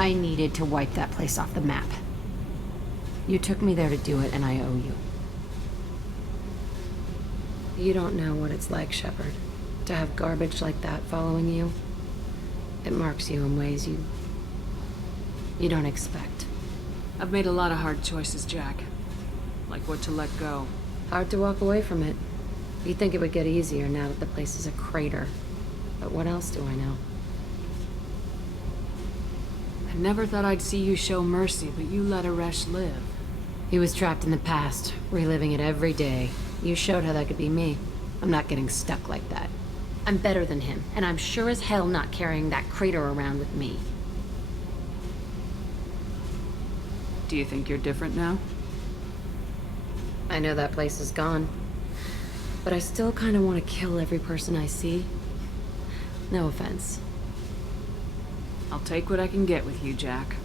I needed to wipe that place off the map. You took me there to do it, and I owe you. You don't know what it's like, Shepard, to have garbage like that following you. It marks you in ways you don't expect. I've made a lot of hard choices, Jack. Like what to let go. Hard to walk away from it. You'd think it would get easier now that the place is a crater. But what else do I know? I never thought I'd see you show mercy, but you let Aresh live. He was trapped in the past, reliving it every day. You showed how that could be me. I'm not getting stuck like that. I'm better than him, and I'm sure as hell not carrying that crater around with me. Do you think you're different now? I know that place is gone. But I still kind of want to kill every person I see. No offense. I'll take what I can get with you, Jack.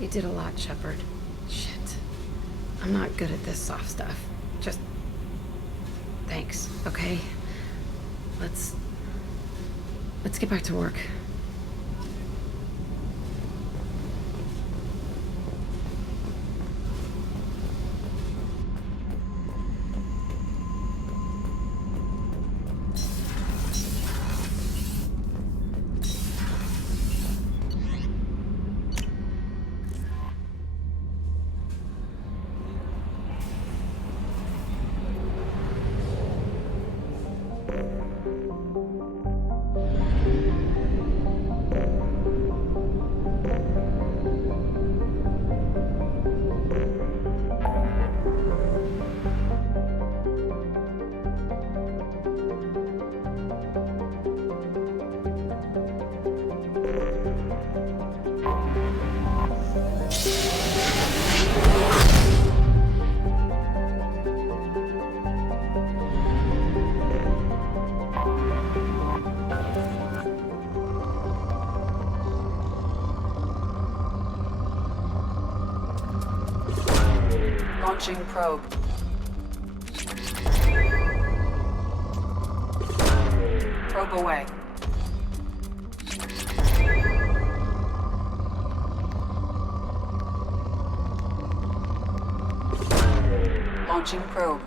You did a lot, Shepard. Shit. I'm not good at this soft stuff. Just... thanks, okay? Let's get back to work. Launching probe. Probe away. Launching probe.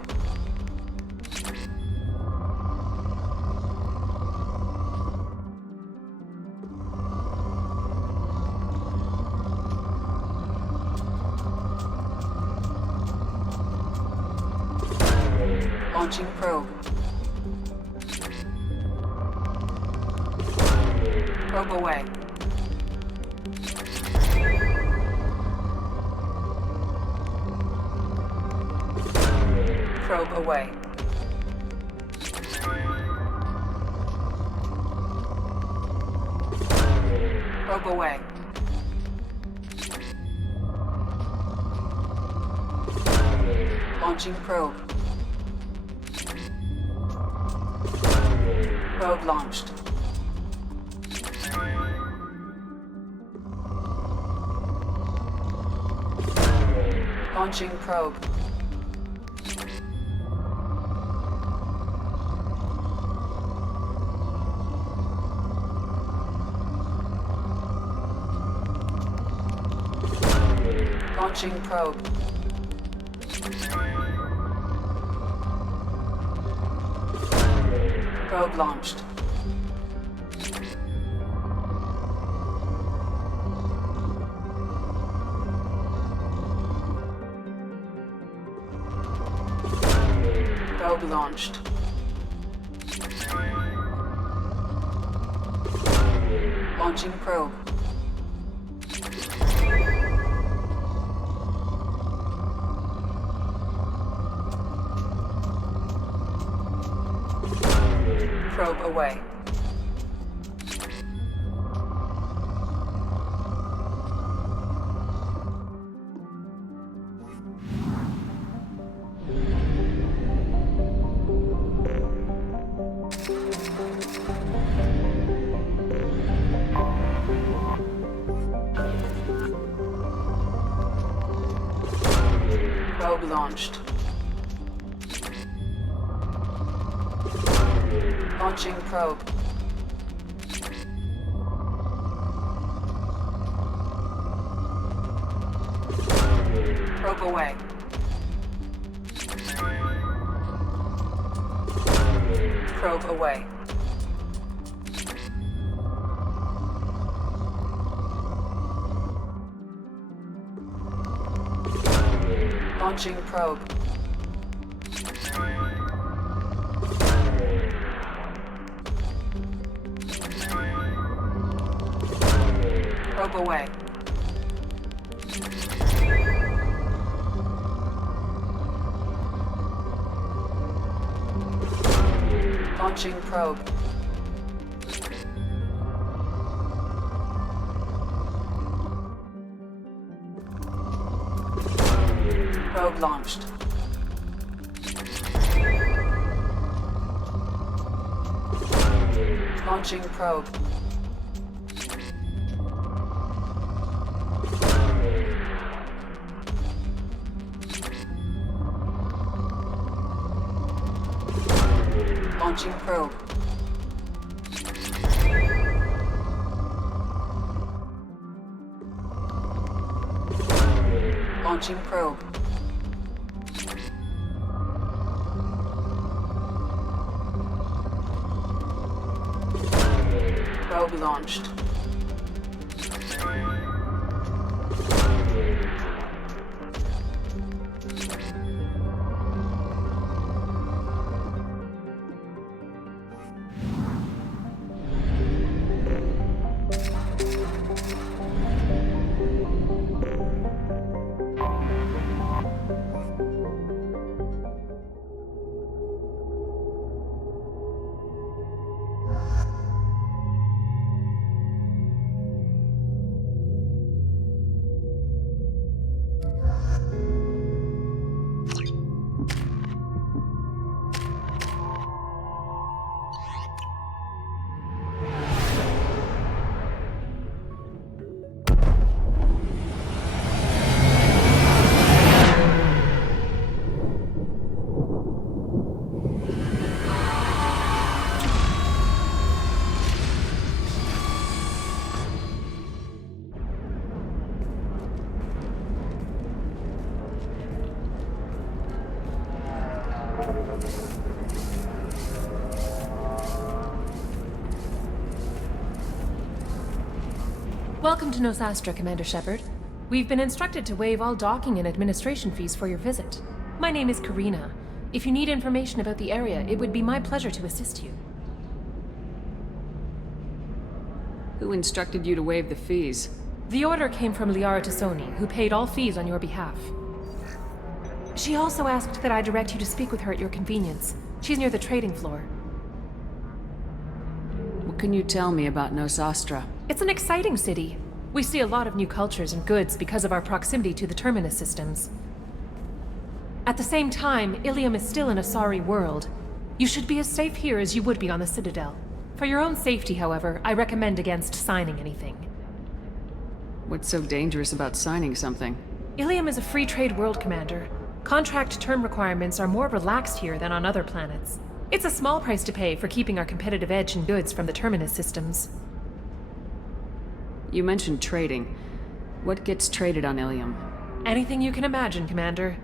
Launching probe. Probe away. Probe away. Probe away. Launching probe. Probe launched. Launching probe. Launching probe. Probe launched. Probe launched. Launching probe. Probe away. Probe launched. Launching probe. Probe away. Probe away. Launching probe. Probe away. Launching probe. Probe launched. Launching probe. Launching probe. Launching probe. Probe launched. Welcome to Nosastra, Commander Shepard. We've been instructed to waive all docking and administration fees for your visit. My name is Karina. If you need information about the area, it would be my pleasure to assist you. Who instructed you to waive the fees? The order came from Liara Tassoni, who paid all fees on your behalf. She also asked that I direct you to speak with her at your convenience. She's near the trading floor. What can you tell me about Nosastra? It's an exciting city. We see a lot of new cultures and goods because of our proximity to the Terminus systems. At the same time, Ilium is still an Asari world. You should be as safe here as you would be on the Citadel. For your own safety, however, I recommend against signing anything. What's so dangerous about signing something? Ilium is a free trade world, Commander. Contract term requirements are more relaxed here than on other planets. It's a small price to pay for keeping our competitive edge in goods from the Terminus systems. You mentioned trading. What gets traded on Ilium? Anything you can imagine, Commander.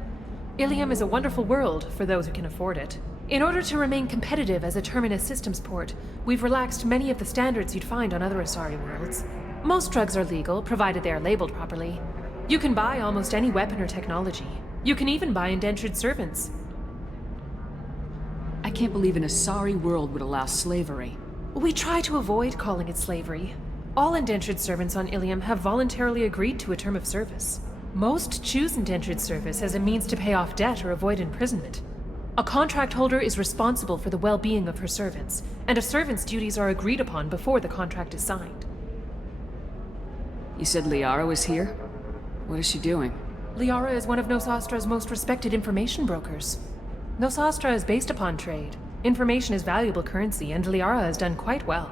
Ilium is a wonderful world for those who can afford it. In order to remain competitive as a Terminus systems port, we've relaxed many of the standards you'd find on other Asari worlds. Most drugs are legal, provided they are labeled properly. You can buy almost any weapon or technology. You can even buy indentured servants. I can't believe an Asari world would allow slavery. We try to avoid calling it slavery. All indentured servants on Ilium have voluntarily agreed to a term of service. Most choose indentured service as a means to pay off debt or avoid imprisonment. A contract holder is responsible for the well-being of her servants, and a servant's duties are agreed upon before the contract is signed. You said Liara was here? What is she doing? Liara is one of Nosastra's most respected information brokers. Nosastra is based upon trade. Information is valuable currency, and Liara has done quite well.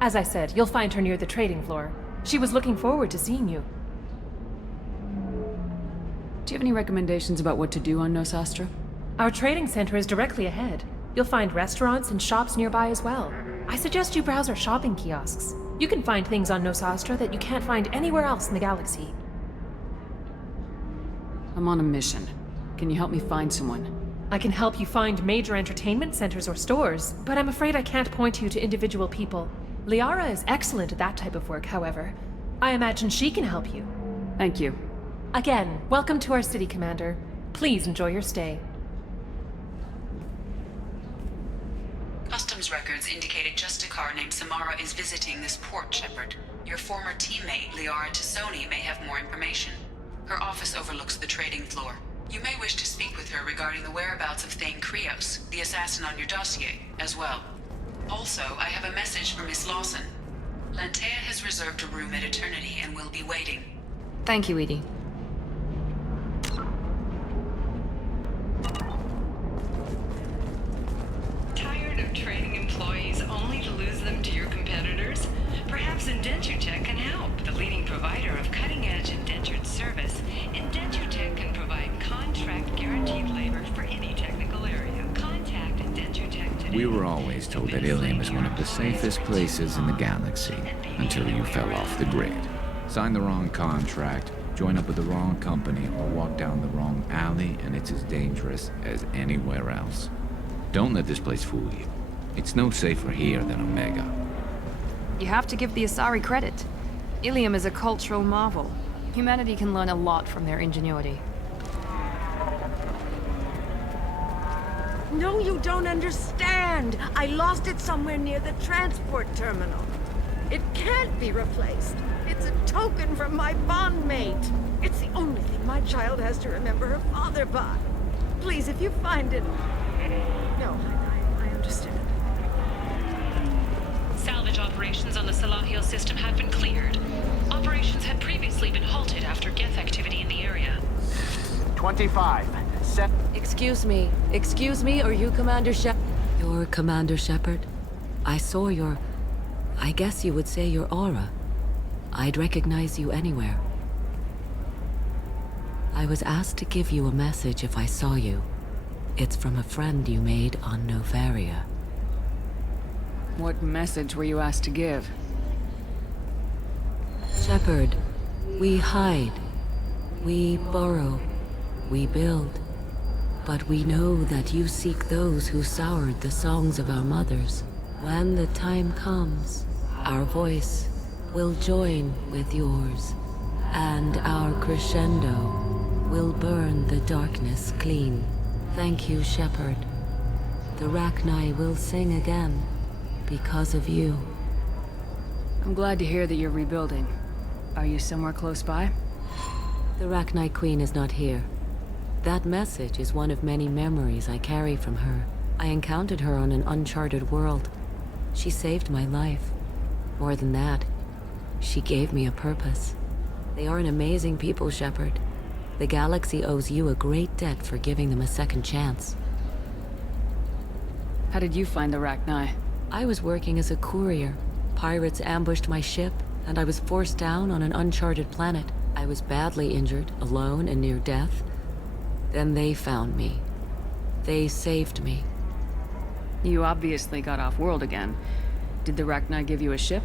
As I said, you'll find her near the trading floor. She was looking forward to seeing you. Do you have any recommendations about what to do on Nosastra? Our trading center is directly ahead. You'll find restaurants and shops nearby as well. I suggest you browse our shopping kiosks. You can find things on Nosastra that you can't find anywhere else in the galaxy. I'm on a mission. Can you help me find someone? I can help you find major entertainment centers or stores, but I'm afraid I can't point you to individual people. Liara is excellent at that type of work, however. I imagine she can help you. Thank you. Again, welcome to our city, Commander. Please enjoy your stay. Customs records indicated just a car named Samara is visiting this port, Shepard. Your former teammate, Liara Tassoni, may have more information. Her office overlooks the trading floor. You may wish to speak with her regarding the whereabouts of Thane Krios, the assassin on your dossier, as well. Also, I have a message for Miss Lawson. Lantea has reserved a room at Eternity and will be waiting. Thank you, Edie. Tired of training employees only to lose them to your competitors? Perhaps Indentutech can help. The leading provider of cutting-edge indentured service, Indentutech can provide contract guaranteed labor for any technical area. Contact Indentutech today. We were always told that Ilium is one of the safest places in the galaxy, until you fell off the grid. Sign the wrong contract, join up with the wrong company, or walk down the wrong alley, and it's as dangerous as anywhere else. Don't let this place fool you. It's no safer here than Omega. You have to give the Asari credit. Ilium is a cultural marvel. Humanity can learn a lot from their ingenuity. No, you don't understand. I lost it somewhere near the transport terminal. It can't be replaced. It's a token from my bondmate. It's the only thing my child has to remember her father by. Please, if you find it... No, I understand. Salvage operations on the Salahio system have been cleared. Operations had previously been halted after Geth activity in the area. 25. Set. Excuse me, are you Commander Shepard? You're Commander Shepard? I saw your... I guess you would say your aura. I'd recognize you anywhere. I was asked to give you a message if I saw you. It's from a friend you made on Novaria. What message were you asked to give? Shepard, we hide. We borrow. We build. But we know that you seek those who soured the songs of our mothers. When the time comes, our voice will join with yours, and our crescendo will burn the darkness clean. Thank you, Shepard. The Rachni will sing again because of you. I'm glad to hear that you're rebuilding. Are you somewhere close by? The Rachni Queen is not here. That message is one of many memories I carry from her. I encountered her on an uncharted world. She saved my life. More than that, she gave me a purpose. They are an amazing people, Shepard. The galaxy owes you a great debt for giving them a second chance. How did you find the Rachni? I was working as a courier. Pirates ambushed my ship, and I was forced down on an uncharted planet. I was badly injured, alone and near death. Then they found me. They saved me. You obviously got off-world again. Did the Rachni give you a ship?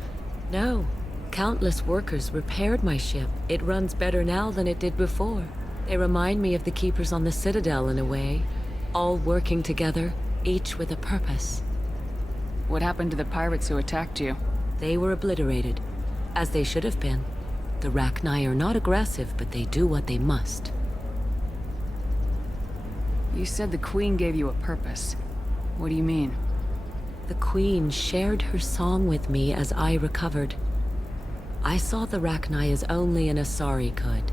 No. Countless workers repaired my ship. It runs better now than it did before. They remind me of the Keepers on the Citadel in a way. All working together, each with a purpose. What happened to the pirates who attacked you? They were obliterated, as they should have been. The Rachni are not aggressive, but they do what they must. You said the Queen gave you a purpose. What do you mean? The Queen shared her song with me as I recovered. I saw the Rachni as only an Asari could.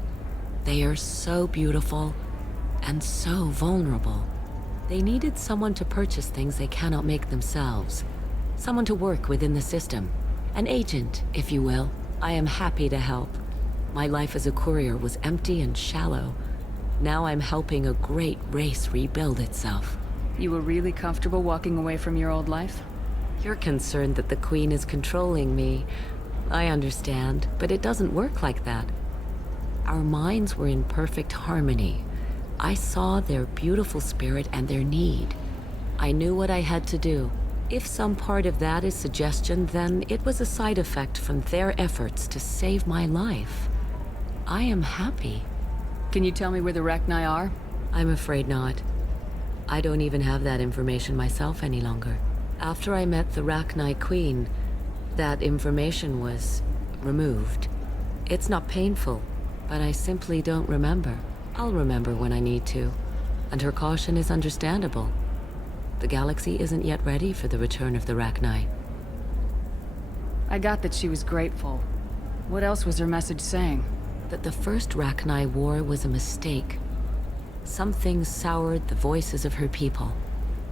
They are so beautiful and so vulnerable. They needed someone to purchase things they cannot make themselves. Someone to work within the system. An agent, if you will. I am happy to help. My life as a courier was empty and shallow. Now I'm helping a great race rebuild itself. You were really comfortable walking away from your old life? You're concerned that the Queen is controlling me. I understand, but it doesn't work like that. Our minds were in perfect harmony. I saw their beautiful spirit and their need. I knew what I had to do. If some part of that is suggestion, then it was a side effect from their efforts to save my life. I am happy. Can you tell me where the Rachni are? I'm afraid not. I don't even have that information myself any longer. After I met the Rachni Queen, that information was removed. It's not painful, but I simply don't remember. I'll remember when I need to, and her caution is understandable. The galaxy isn't yet ready for the return of the Rachni. I got that she was grateful. What else was her message saying? That the first Rachni war was a mistake. Something soured the voices of her people.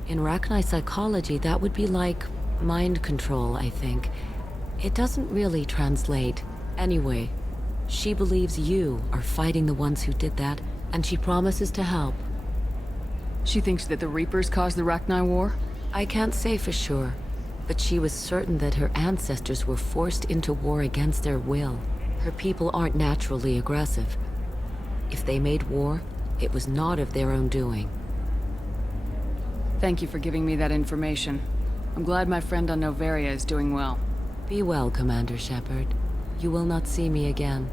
In Rachni psychology, that would be like mind control, I think. It doesn't really translate. Anyway, she believes you are fighting the ones who did that, and she promises to help. She thinks that the Reapers caused the Rachni war? I can't say for sure, but she was certain that her ancestors were forced into war against their will. Her people aren't naturally aggressive. If they made war, it was not of their own doing. Thank you for giving me that information. I'm glad my friend on Noveria is doing well. Be well, Commander Shepard. You will not see me again.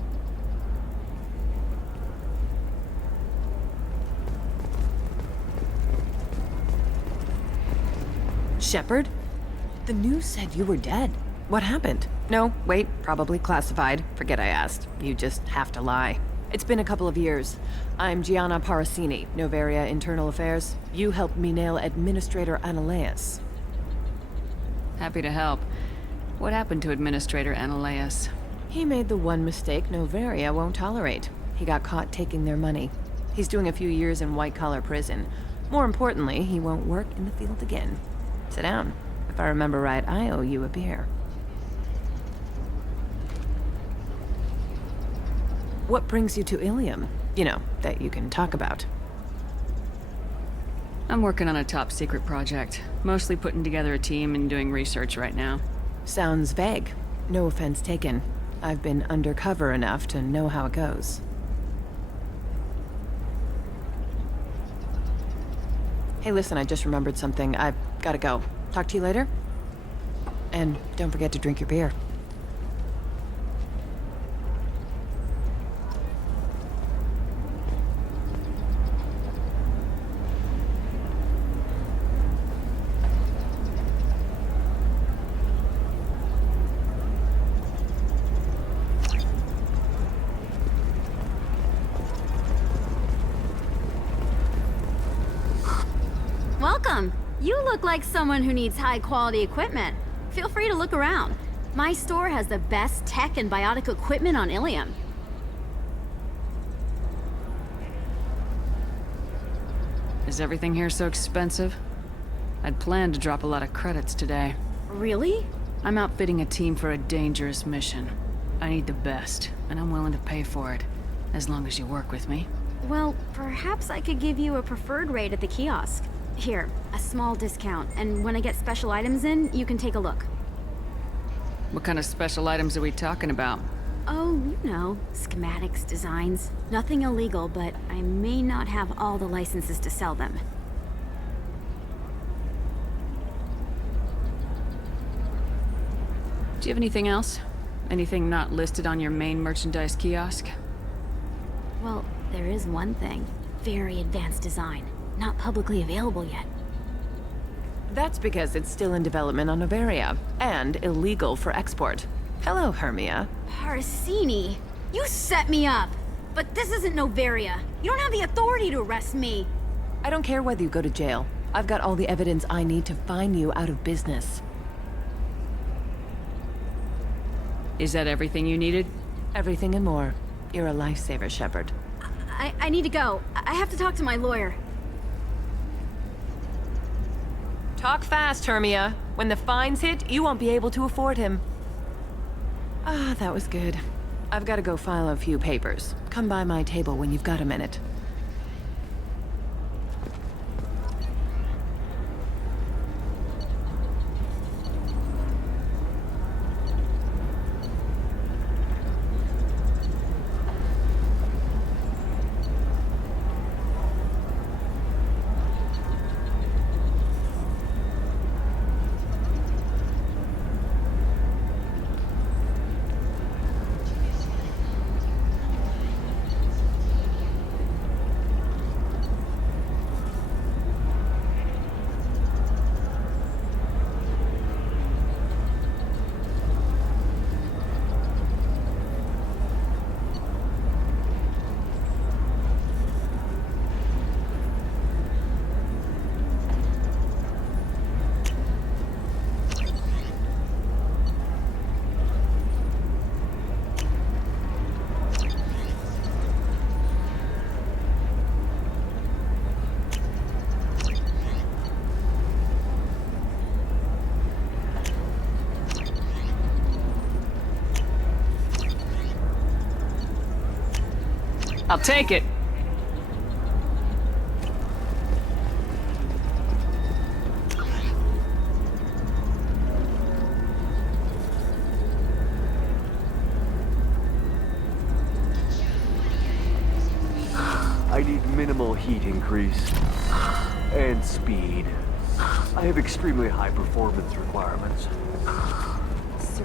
Shepard? The news said you were dead. What happened? No, wait, probably classified. Forget I asked. You just have to lie. It's been a couple of years. I'm Gianna Parasini, Noveria Internal Affairs. You helped me nail Administrator Analeas. Happy to help. What happened to Administrator Analeas? He made the one mistake Noveria won't tolerate. He got caught taking their money. He's doing a few years in white-collar prison. More importantly, he won't work in the field again. Sit down. If I remember right, I owe you a beer. What brings you to Ilium? You know, that you can talk about. I'm working on a top-secret project. Mostly putting together a team and doing research right now. Sounds vague. No offense taken. I've been undercover enough to know how it goes. Hey, listen, I just remembered something. I've gotta go. Talk to you later? And don't forget to drink your beer. Welcome. You look like someone who needs high-quality equipment. Feel free to look around. My store has the best tech and biotic equipment on Ilium. Is everything here so expensive? I'd planned to drop a lot of credits today. Really? I'm outfitting a team for a dangerous mission. I need the best, and I'm willing to pay for it, as long as you work with me. Well, perhaps I could give you a preferred rate at the kiosk. Here, a small discount, and when I get special items in, you can take a look. What kind of special items are we talking about? Oh, you know, schematics, designs. Nothing illegal, but I may not have all the licenses to sell them. Do you have anything else? Anything not listed on your main merchandise kiosk? Well, there is one thing. Very advanced design. Not publicly available yet. That's because it's still in development on Noveria, and illegal for export. Hello, Hermia. Parsini, you set me up! But this isn't Noveria. You don't have the authority to arrest me. I don't care whether you go to jail. I've got all the evidence I need to find you out of business. Is that everything you needed? Everything and more. You're a lifesaver, Shepard. I need to go. I have to talk to my lawyer. Talk fast, Hermia. When the fines hit, you won't be able to afford him. Ah, that was good. I've got to go file a few papers. Come by my table when you've got a minute. I'll take it. I need minimal heat increase and speed. I have extremely high performance requirements.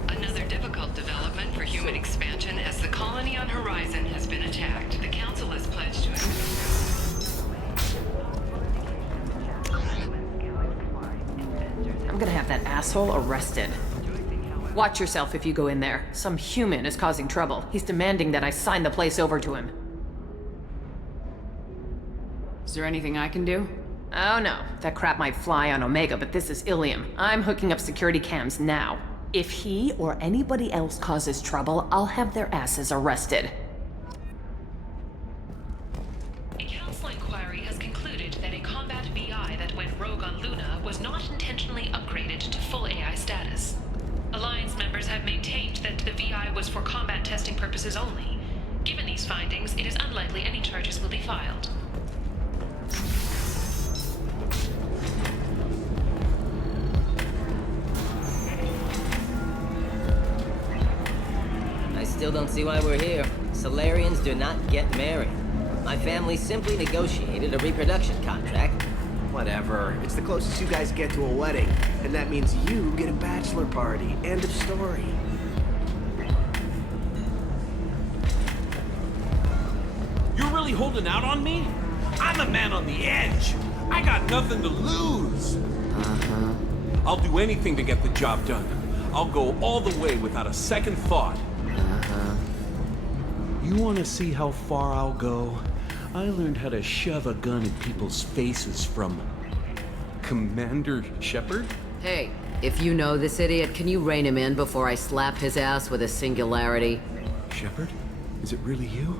Another difficult development for human expansion as the colony on Horizon has been attacked. The Council has pledged to I'm gonna have that asshole arrested. Watch yourself if you go in there. Some human is causing trouble. He's demanding that I sign the place over to him. Is there anything I can do? Oh no, that crap might fly on Omega, but this is Ilium. I'm hooking up security cams now. If he or anybody else causes trouble, I'll have their asses arrested. A council inquiry has concluded that a combat VI that went rogue on Luna was not intentionally upgraded to full AI status. Alliance members have maintained that the VI was for combat testing purposes only. Given these findings, it is unlikely any charges will be filed. I still don't see why we're here. Solarians do not get married. My family simply negotiated a reproduction contract. Whatever. It's the closest you guys get to a wedding. And that means you get a bachelor party. End of story. You're really holding out on me? I'm a man on the edge. I got nothing to lose. I'll do anything to get the job done. I'll go all the way without a second thought. You want to see how far I'll go? I learned how to shove a gun in people's faces from Commander Shepard? Hey, if you know this idiot, can you rein him in before I slap his ass with a singularity? Shepard? Is it really you?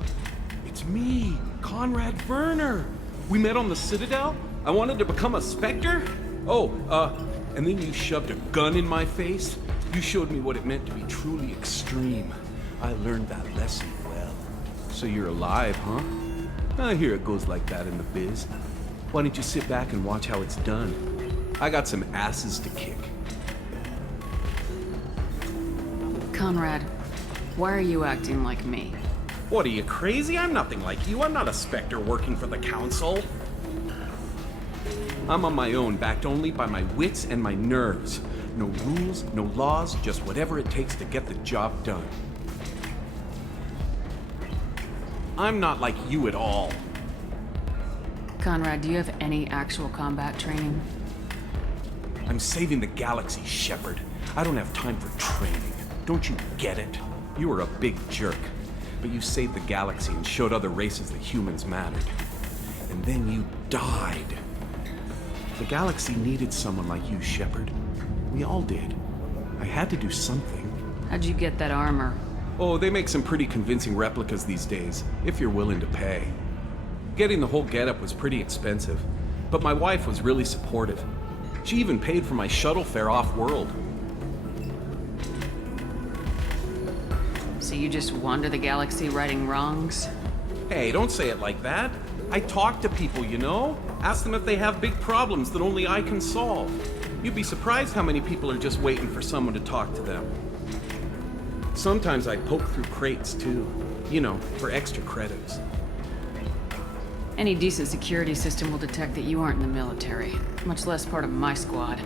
It's me, Conrad Werner. We met on the Citadel? I wanted to become a Spectre? And then you shoved a gun in my face? You showed me what it meant to be truly extreme. I learned that lesson well. So you're alive, huh? I hear it goes like that in the biz. Why don't you sit back and watch how it's done? I got some asses to kick. Conrad, why are you acting like me? What, are you crazy? I'm nothing like you. I'm not a Spectre working for the Council. I'm on my own, backed only by my wits and my nerves. No rules, no laws, just whatever it takes to get the job done. I'm not like you at all. Conrad, do you have any actual combat training? I'm saving the galaxy, Shepard. I don't have time for training. Don't you get it? You were a big jerk, but you saved the galaxy and showed other races that humans mattered. And then you died. The galaxy needed someone like you, Shepard. We all did. I had to do something. How'd you get that armor? Oh, they make some pretty convincing replicas these days, if you're willing to pay. Getting the whole getup was pretty expensive, but my wife was really supportive. She even paid for my shuttle fare off-world. So you just wander the galaxy righting wrongs? Hey, don't say it like that. I talk to people, you know? Ask them if they have big problems that only I can solve. You'd be surprised how many people are just waiting for someone to talk to them. Sometimes I poke through crates, too. You know, for extra credits. Any decent security system will detect that you aren't in the military, much less part of my squad.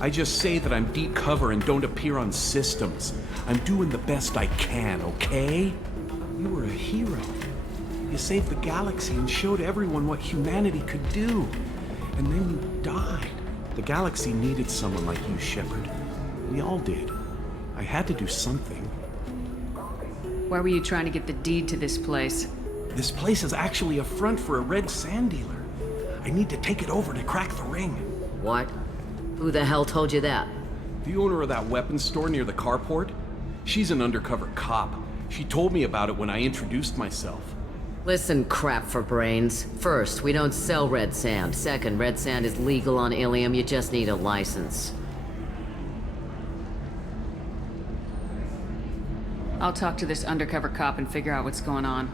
I just say that I'm deep cover and don't appear on systems. I'm doing the best I can, okay? You were a hero. You saved the galaxy and showed everyone what humanity could do. And then you died. The galaxy needed someone like you, Shepard. We all did. I had to do something. Why were you trying to get the deed to this place? This place is actually a front for a red sand dealer. I need to take it over to crack the ring. What? Who the hell told you that? The owner of that weapons store near the carport. She's an undercover cop. She told me about it when I introduced myself. Listen, crap for brains. First, we don't sell red sand. Second, red sand is legal on Ilium. You just need a license. I'll talk to this undercover cop and figure out what's going on.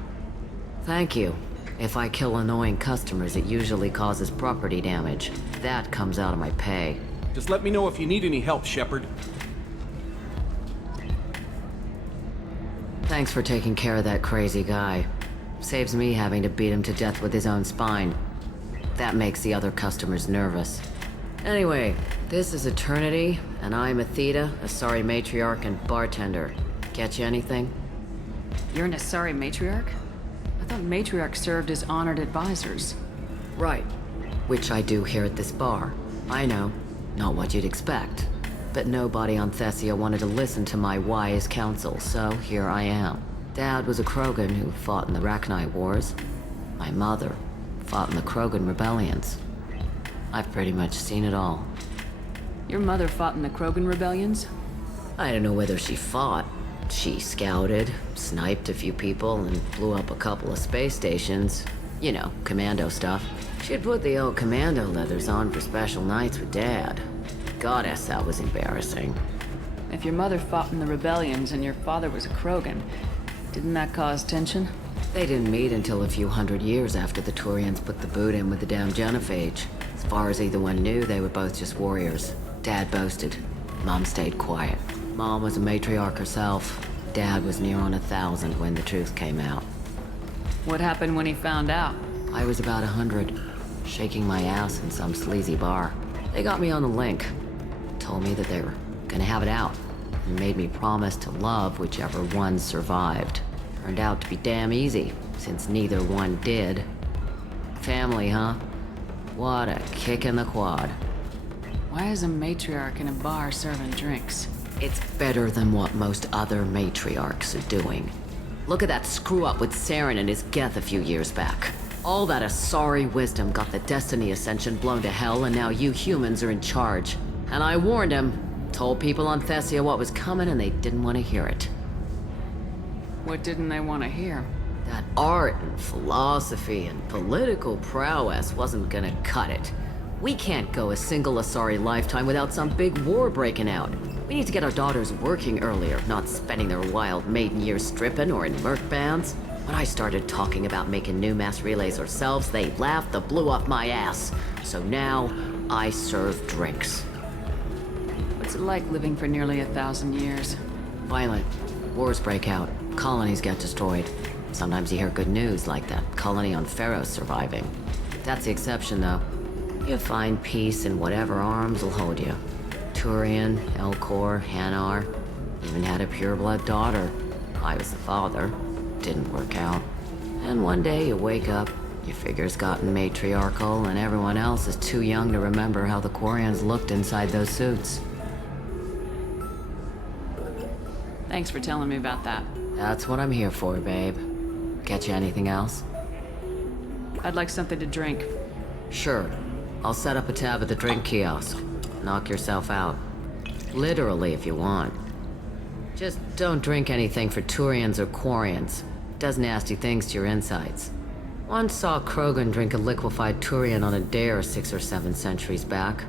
Thank you. If I kill annoying customers, it usually causes property damage. That comes out of my pay. Just let me know if you need any help, Shepard. Thanks for taking care of that crazy guy. Saves me having to beat him to death with his own spine. That makes the other customers nervous. Anyway, this is Eternity, and I'm Athena, Asari matriarch and bartender. Get you anything? You're an Asari matriarch? I thought matriarchs served as honored advisors. Right. Which I do here at this bar. I know. Not what you'd expect. But nobody on Thessia wanted to listen to my wise counsel, so here I am. Dad was a Krogan who fought in the Rachni Wars. My mother fought in the Krogan rebellions. I've pretty much seen it all. Your mother fought in the Krogan rebellions? I don't know whether she fought. She scouted, sniped a few people, and blew up a couple of space stations. You know, commando stuff. She'd put the old commando leathers on for special nights with Dad. Goddess, that was embarrassing. If your mother fought in the rebellions and your father was a Krogan, didn't that cause tension? They didn't meet until a few hundred years after the Turians put the boot in with the damn Genophage. As far as either one knew, they were both just warriors. Dad boasted. Mom stayed quiet. Mom was a matriarch herself. Dad was near on 1,000 when the truth came out. What happened when he found out? I was about 100, shaking my ass in some sleazy bar. They got me on the link. Told me that they were gonna have it out, and made me promise to love whichever one survived. Turned out to be damn easy, since neither one did. Family, huh? What a kick in the quad. Why is a matriarch in a bar serving drinks? It's better than what most other matriarchs are doing. Look at that screw-up with Saren and his Geth a few years back. All that Asari wisdom got the Destiny Ascension blown to hell, and now you humans are in charge. And I warned him. Told people on Thessia what was coming, and they didn't want to hear it. What didn't they want to hear? That art and philosophy and political prowess wasn't gonna cut it. We can't go a single Asari lifetime without some big war breaking out. We need to get our daughters working earlier, not spending their wild maiden years stripping or in merc bands. When I started talking about making new mass relays ourselves, they laughed the blue off my ass. So now, I serve drinks. What's it like living for nearly 1,000 years? Violent. Wars break out. Colonies get destroyed. Sometimes you hear good news, like that colony on Pharaoh surviving. That's the exception, though. You find peace in whatever arms will hold you. Turian, Elcor, Hanar. Even had a pureblood daughter. I was the father. Didn't work out. And one day you wake up, your figure's gotten matriarchal, and everyone else is too young to remember how the Quarians looked inside those suits. Thanks for telling me about that. That's what I'm here for, babe. Get you anything else? I'd like something to drink. Sure. I'll set up a tab at the drink kiosk. Knock yourself out. Literally, if you want. Just don't drink anything for Turians or Quarians. Does nasty things to your insides. Once saw Krogan drink a liquefied Turian on a dare 6 or 7 centuries back.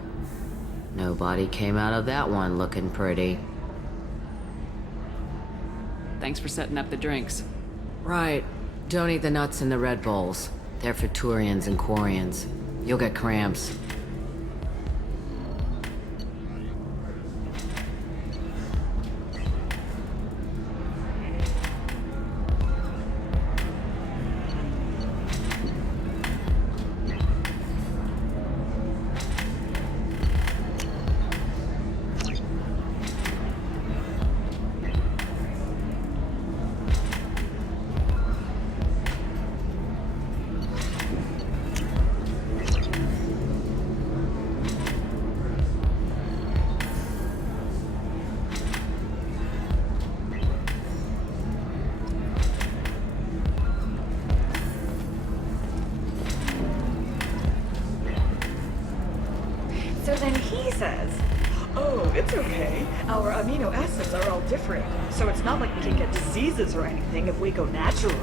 Nobody came out of that one looking pretty. Thanks for setting up the drinks. Right. Don't eat the nuts in the Red Bowls. They're for Turians and Quarians. You'll get cramps. So then he says, oh, it's okay. Our amino acids are all different, so it's not like we can get diseases or anything if we go natural.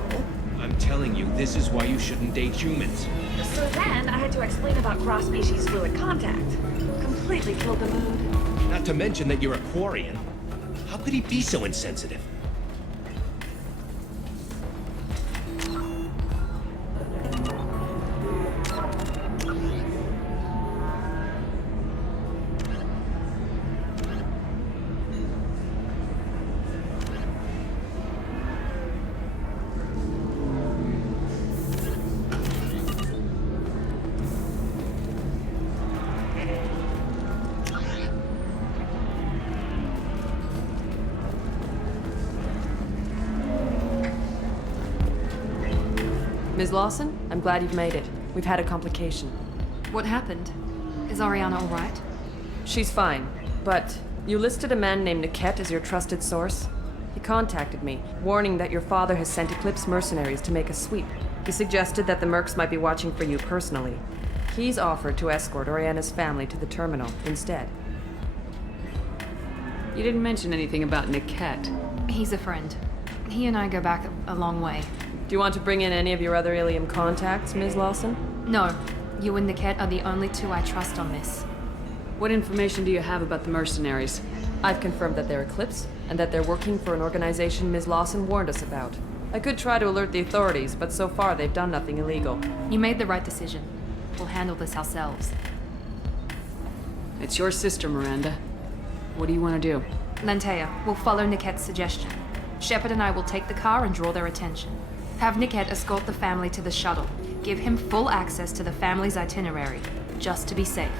I'm telling you, this is why you shouldn't date humans. So then I had to explain about cross-species fluid contact. Completely killed the mood. Not to mention that you're a Quarian. How could he be so insensitive? Ms. Lawson, I'm glad you've made it. We've had a complication. What happened? Is Ariana all right? She's fine, but you listed a man named Niket as your trusted source. He contacted me, warning that your father has sent Eclipse mercenaries to make a sweep. He suggested that the mercs might be watching for you personally. He's offered to escort Oriana's family to the terminal instead. You didn't mention anything about Niket. He's a friend. He and I go back a long way. Do you want to bring in any of your other Ilium contacts, Ms. Lawson? No. You and Niket are the only two I trust on this. What information do you have about the mercenaries? I've confirmed that they're Eclipse, and that they're working for an organization Ms. Lawson warned us about. I could try to alert the authorities, but so far they've done nothing illegal. You made the right decision. We'll handle this ourselves. It's your sister, Miranda. What do you want to do? Lantea, we'll follow Niket's suggestion. Shepard and I will take the car and draw their attention. Have Niket escort the family to the shuttle. Give him full access to the family's itinerary, just to be safe.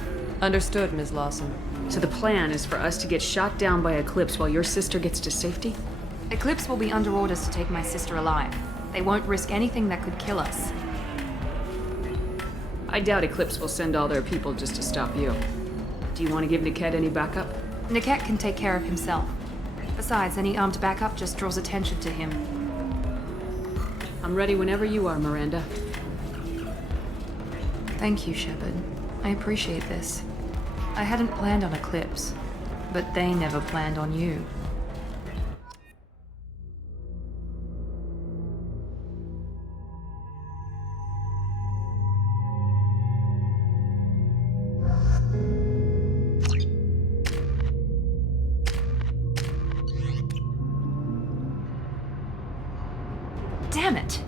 Understood, Ms. Lawson. So the plan is for us to get shot down by Eclipse while your sister gets to safety? Eclipse will be under orders to take my sister alive. They won't risk anything that could kill us. I doubt Eclipse will send all their people just to stop you. Do you want to give Niket any backup? Niket can take care of himself. Besides, any armed backup just draws attention to him. I'm ready whenever you are, Miranda. Thank you, Shepard. I appreciate this. I hadn't planned on Eclipse, but they never planned on you. Damn it!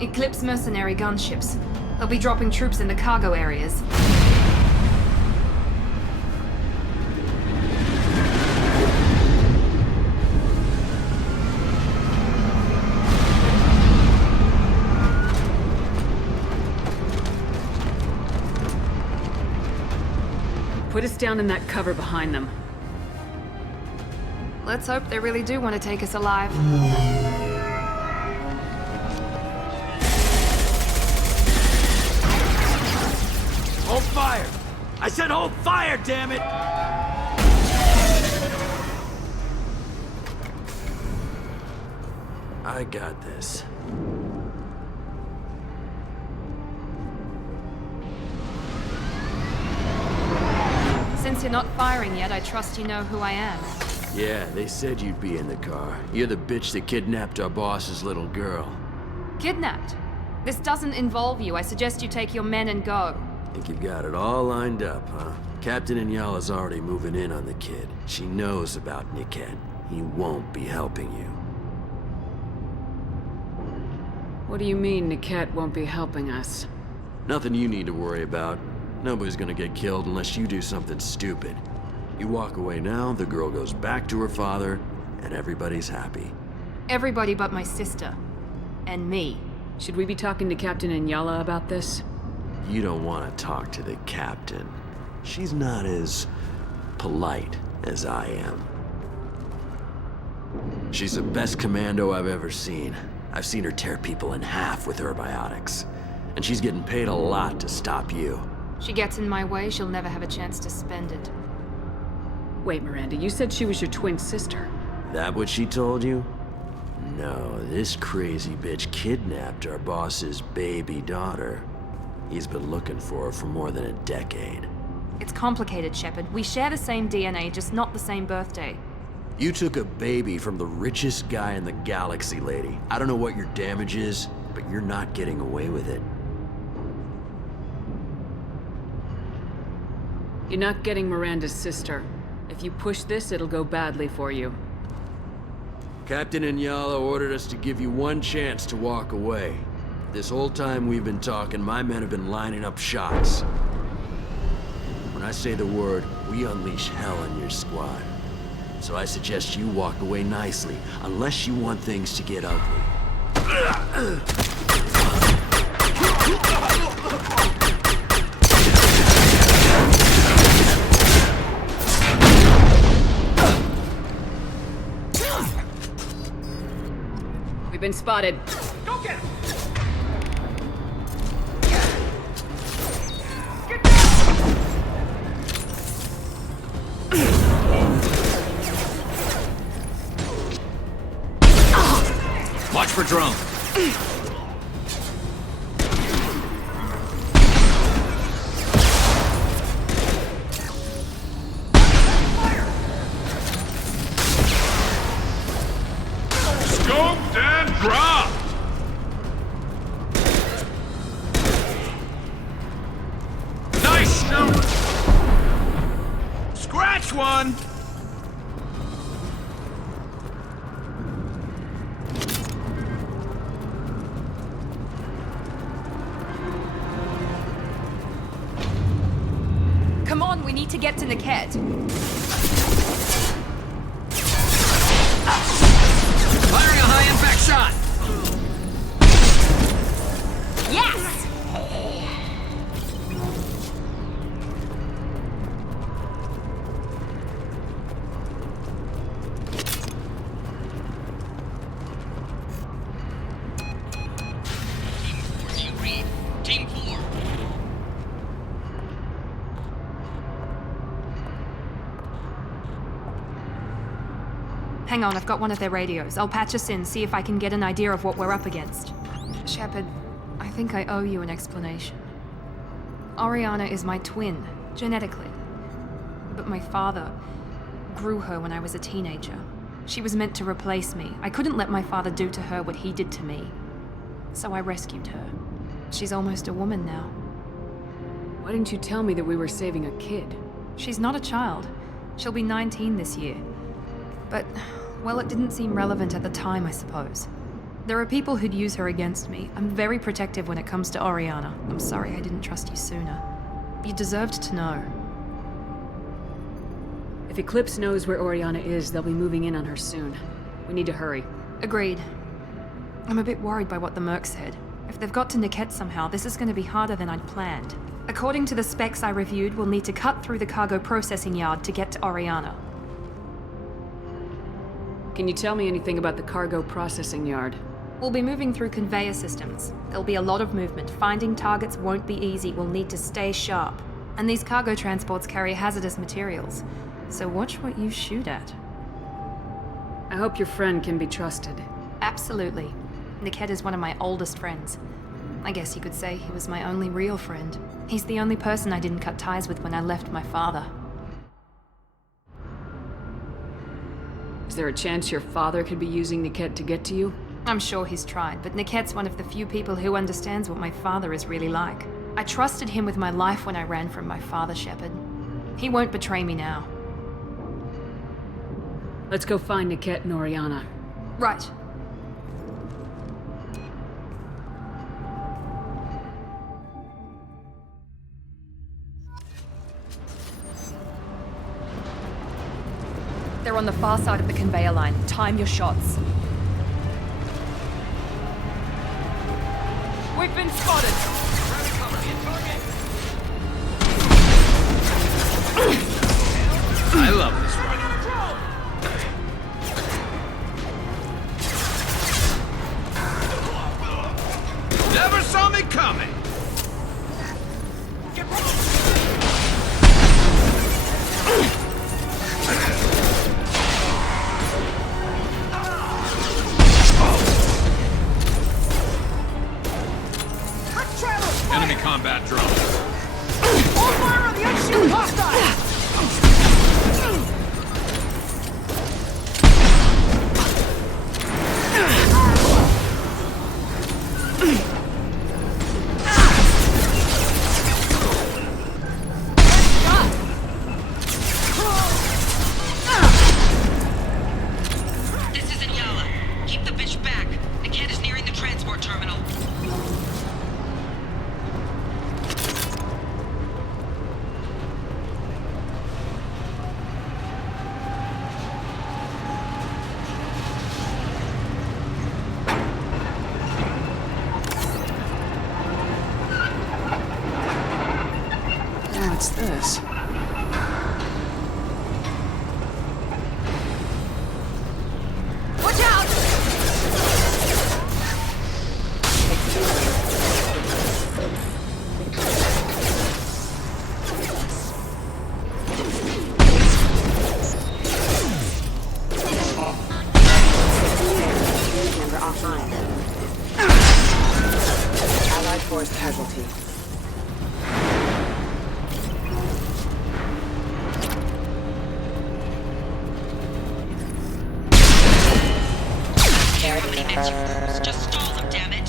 Eclipse mercenary gunships. They'll be dropping troops in the cargo areas. Put us down in that cover behind them. Let's hope they really do want to take us alive. Hold fire! I said hold fire, damn it! I got this. Since you're not firing yet, I trust you know who I am. Yeah, they said you'd be in the car. You're the bitch that kidnapped our boss's little girl. Kidnapped? This doesn't involve you. I suggest you take your men and go. Think you've got it all lined up, huh? Captain Inyala's already moving in on the kid. She knows about Niket. He won't be helping you. What do you mean Niket won't be helping us? Nothing you need to worry about. Nobody's gonna get killed unless you do something stupid. You walk away now, the girl goes back to her father, and everybody's happy. Everybody but my sister. And me. Should we be talking to Captain Inyala about this? You don't want to talk to the captain. She's not as polite as I am. She's the best commando I've ever seen. I've seen her tear people in half with her biotics. And she's getting paid a lot to stop you. She gets in my way, she'll never have a chance to spend it. Wait, Miranda, you said she was your twin sister. That what she told you? No, this crazy bitch kidnapped our boss's baby daughter. He's been looking for her for more than a decade. It's complicated, Shepard. We share the same DNA, just not the same birthday. You took a baby from the richest guy in the galaxy, lady. I don't know what your damage is, but you're not getting away with it. You're not getting Miranda's sister. If you push this, it'll go badly for you. Captain Inyala ordered us to give you one chance to walk away. This whole time we've been talking, my men have been lining up shots. When I say the word, we unleash hell in your squad. So I suggest you walk away nicely, unless you want things to get ugly. We've been spotted. Go get him! Watch for drone. Scoped and dropped! Nice scoop! Scratch one! Come on, we need to get to Niket. Firing a high-impact shot! Yes! Team 4, read. Team 4. Hang on, I've got one of their radios. I'll patch us in, see if I can get an idea of what we're up against. Shepard, I think I owe you an explanation. Oriana is my twin, genetically. But my father grew her when I was a teenager. She was meant to replace me. I couldn't let my father do to her what he did to me. So I rescued her. She's almost a woman now. Why didn't you tell me that we were saving a kid? She's not a child. She'll be 19 this year. But, well, it didn't seem relevant at the time, I suppose. There are people who'd use her against me. I'm very protective when it comes to Oriana. I'm sorry I didn't trust you sooner. You deserved to know. If Eclipse knows where Oriana is, they'll be moving in on her soon. We need to hurry. Agreed. I'm a bit worried by what the Merc said. If they've got to Niket somehow, this is going to be harder than I'd planned. According to the specs I reviewed, we'll need to cut through the cargo processing yard to get to Oriana. Can you tell me anything about the cargo processing yard? We'll be moving through conveyor systems. There'll be a lot of movement. Finding targets won't be easy. We'll need to stay sharp. And these cargo transports carry hazardous materials. So watch what you shoot at. I hope your friend can be trusted. Absolutely. Niket is one of my oldest friends. I guess you could say he was my only real friend. He's the only person I didn't cut ties with when I left my father. Is there a chance your father could be using Niket to get to you? I'm sure he's tried, but Niket's one of the few people who understands what my father is really like. I trusted him with my life when I ran from my father, Shepard. He won't betray me now. Let's go find Niket and Oriana. Right. They're on the far side of the conveyor line. Time your shots. We've been spotted! I love this ride. Never saw me coming! Enemy combat drone. All fire on the unshield hostile! This is Inyala. Keep the bitch back. Niket is nearing the transport terminal. What's this? Watch out! Member offline. Allied force casualty. How many men you lose? Just stall them, damn it.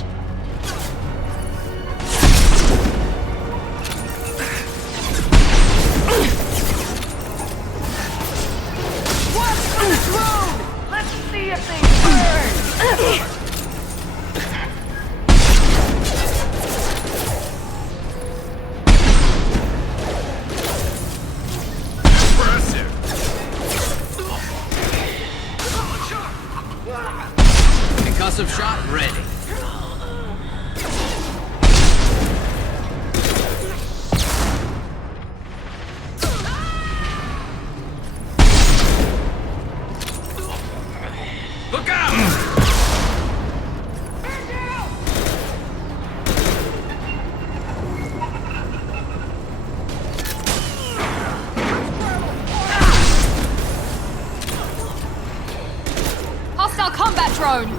What's on the drone? Let's see if they burn! Impressive. Concussive shot ready. Look out! Hostile combat drone!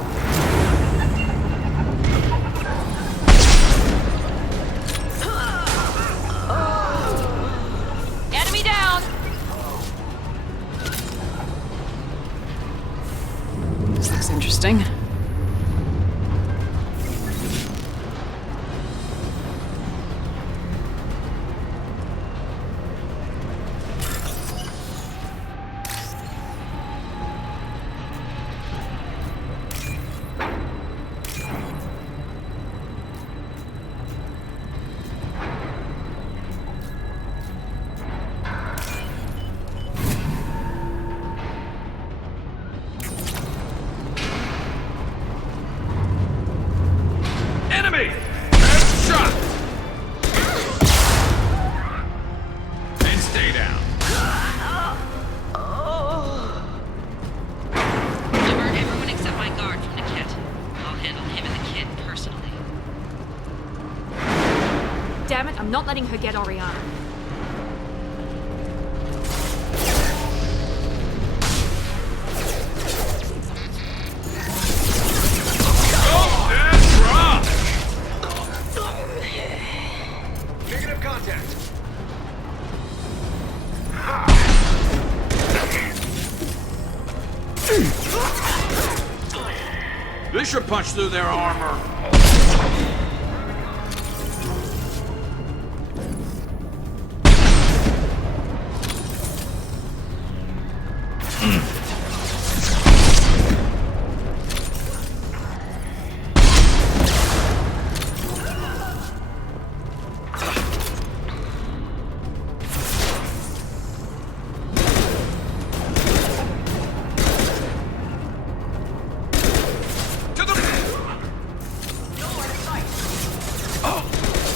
interesting. Enemy! Headshot! And stay down. Remember, everyone except my guard from Niket. I'll handle him and the kid personally. Damn it, I'm not letting her get Oriana. Negative contact. This should punch through their armor.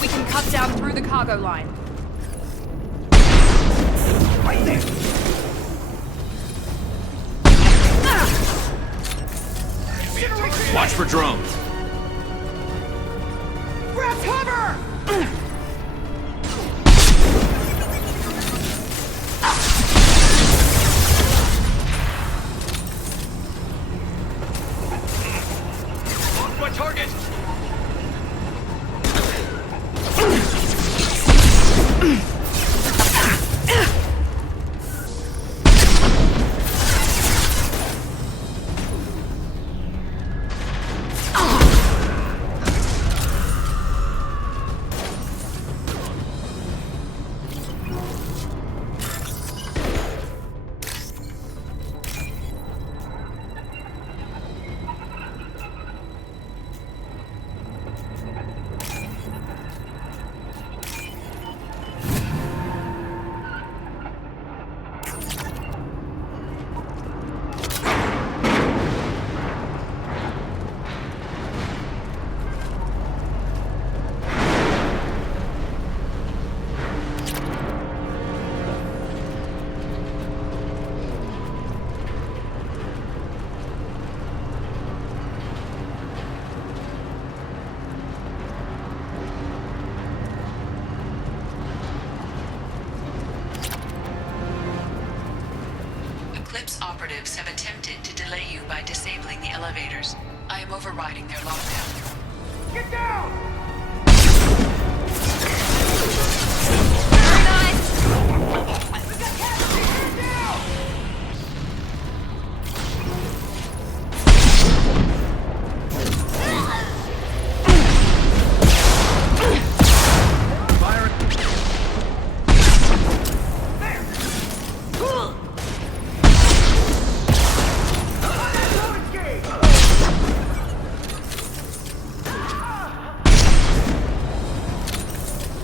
We can cut down through the cargo line. Right there. Watch for drones. Grab cover! Lost my target. Eclipse operatives have attempted to delay you by disabling the elevators. I am overriding their lockdown. Get down! Very nice!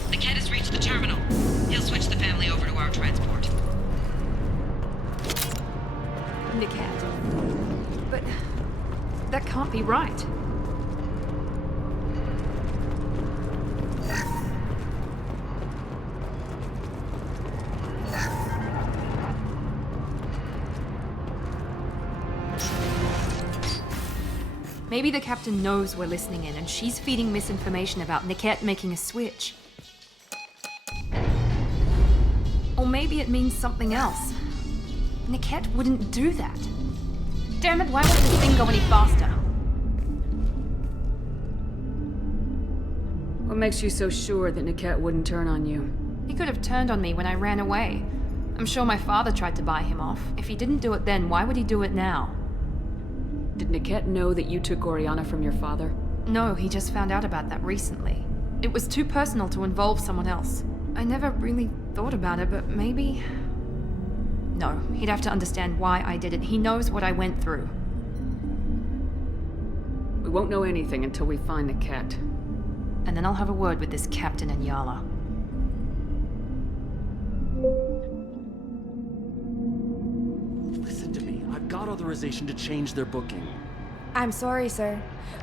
The kid has reached the terminal. He'll switch the family over to our transport. Niket. But that can't be right. Maybe the captain knows we're listening in and she's feeding misinformation about Niket making a switch. Or maybe it means something else. Niket wouldn't do that. Damn it, why won't this thing go any faster? What makes you so sure that Niket wouldn't turn on you? He could have turned on me when I ran away. I'm sure my father tried to buy him off. If he didn't do it then, why would he do it now? Did Niket know that you took Oriana from your father? No, he just found out about that recently. It was too personal to involve someone else. I never really thought about it, but maybe... No, he'd have to understand why I did it. He knows what I went through. We won't know anything until we find Niket. And then I'll have a word with this captain and Yala. Listen to me. I've got authorization to change their booking. I'm sorry, sir.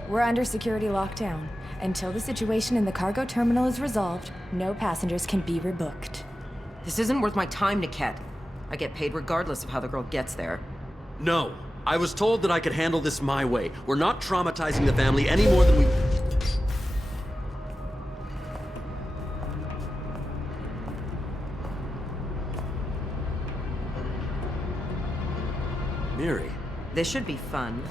We're under security lockdown. Until the situation in the cargo terminal is resolved, no passengers can be rebooked. This isn't worth my time, Niket. I get paid regardless of how the girl gets there. No. I was told that I could handle this my way. We're not traumatizing the family any more than we... Miri. This should be fun.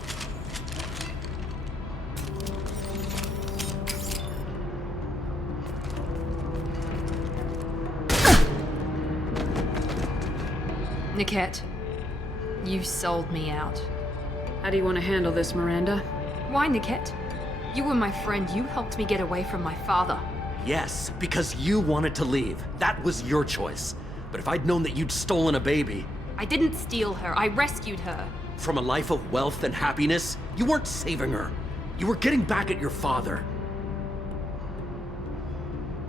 Niket, you sold me out. How do you want to handle this, Miranda? Why, Niket? You were my friend. You helped me get away from my father. Yes, because you wanted to leave. That was your choice. But if I'd known that you'd stolen a baby... I didn't steal her. I rescued her. From a life of wealth and happiness, you weren't saving her. You were getting back at your father.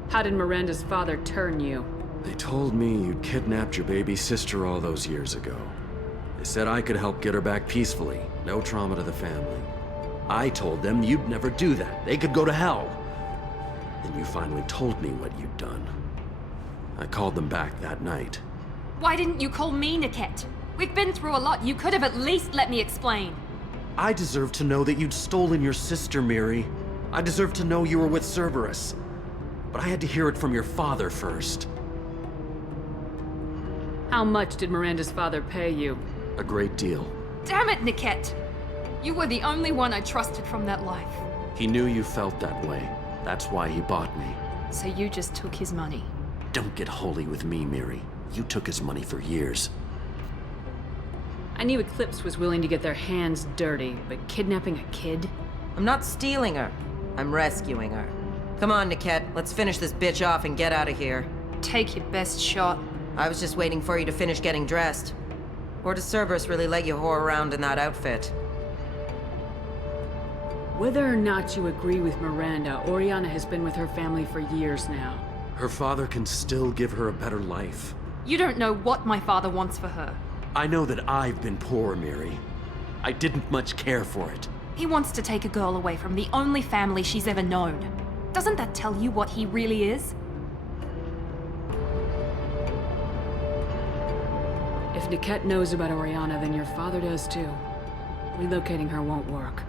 How did Miranda's father turn you? They told me you'd kidnapped your baby sister all those years ago. They said I could help get her back peacefully. No trauma to the family. I told them you'd never do that. They could go to hell. Then you finally told me what you'd done. I called them back that night. Why didn't you call me, Niket? We've been through a lot. You could have at least let me explain. I deserve to know that you'd stolen your sister, Miri. I deserve to know you were with Cerberus. But I had to hear it from your father first. How much did Miranda's father pay you? A great deal. Damn it, Niket! You were the only one I trusted from that life. He knew you felt that way. That's why he bought me. So you just took his money? Don't get holy with me, Miri. You took his money for years. I knew Eclipse was willing to get their hands dirty, but kidnapping a kid? I'm not stealing her. I'm rescuing her. Come on, Niket. Let's finish this bitch off and get out of here. Take your best shot. I was just waiting for you to finish getting dressed. Or does Cerberus really let you whore around in that outfit? Whether or not you agree with Miranda, Oriana has been with her family for years now. Her father can still give her a better life. You don't know what my father wants for her. I know that I've been poor, Miri. I didn't much care for it. He wants to take a girl away from the only family she's ever known. Doesn't that tell you what he really is? If Niket knows about Oriana, then your father does too. Relocating her won't work.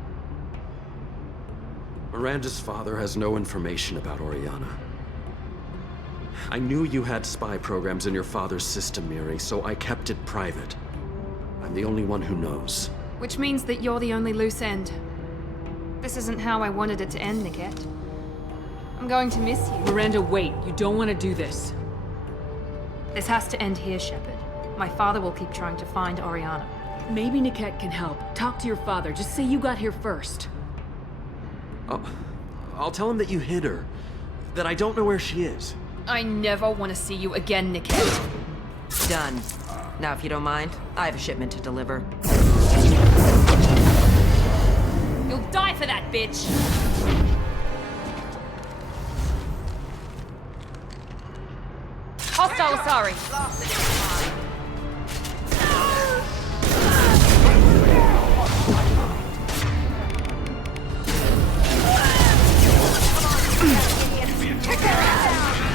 Miranda's father has no information about Oriana. I knew you had spy programs in your father's system, Miri, so I kept it private. I'm the only one who knows. Which means that you're the only loose end. This isn't how I wanted it to end, Niket. I'm going to miss you. Miranda, wait. You don't want to do this. This has to end here, Shepard. My father will keep trying to find Oriana. Maybe Niket can help. Talk to your father. Just say you got here first. I'll tell him that you hid her. That I don't know where she is. I never want to see you again, Niket. Done. Now, if you don't mind, I have a shipment to deliver. You'll die for that, bitch! Hostile Asari!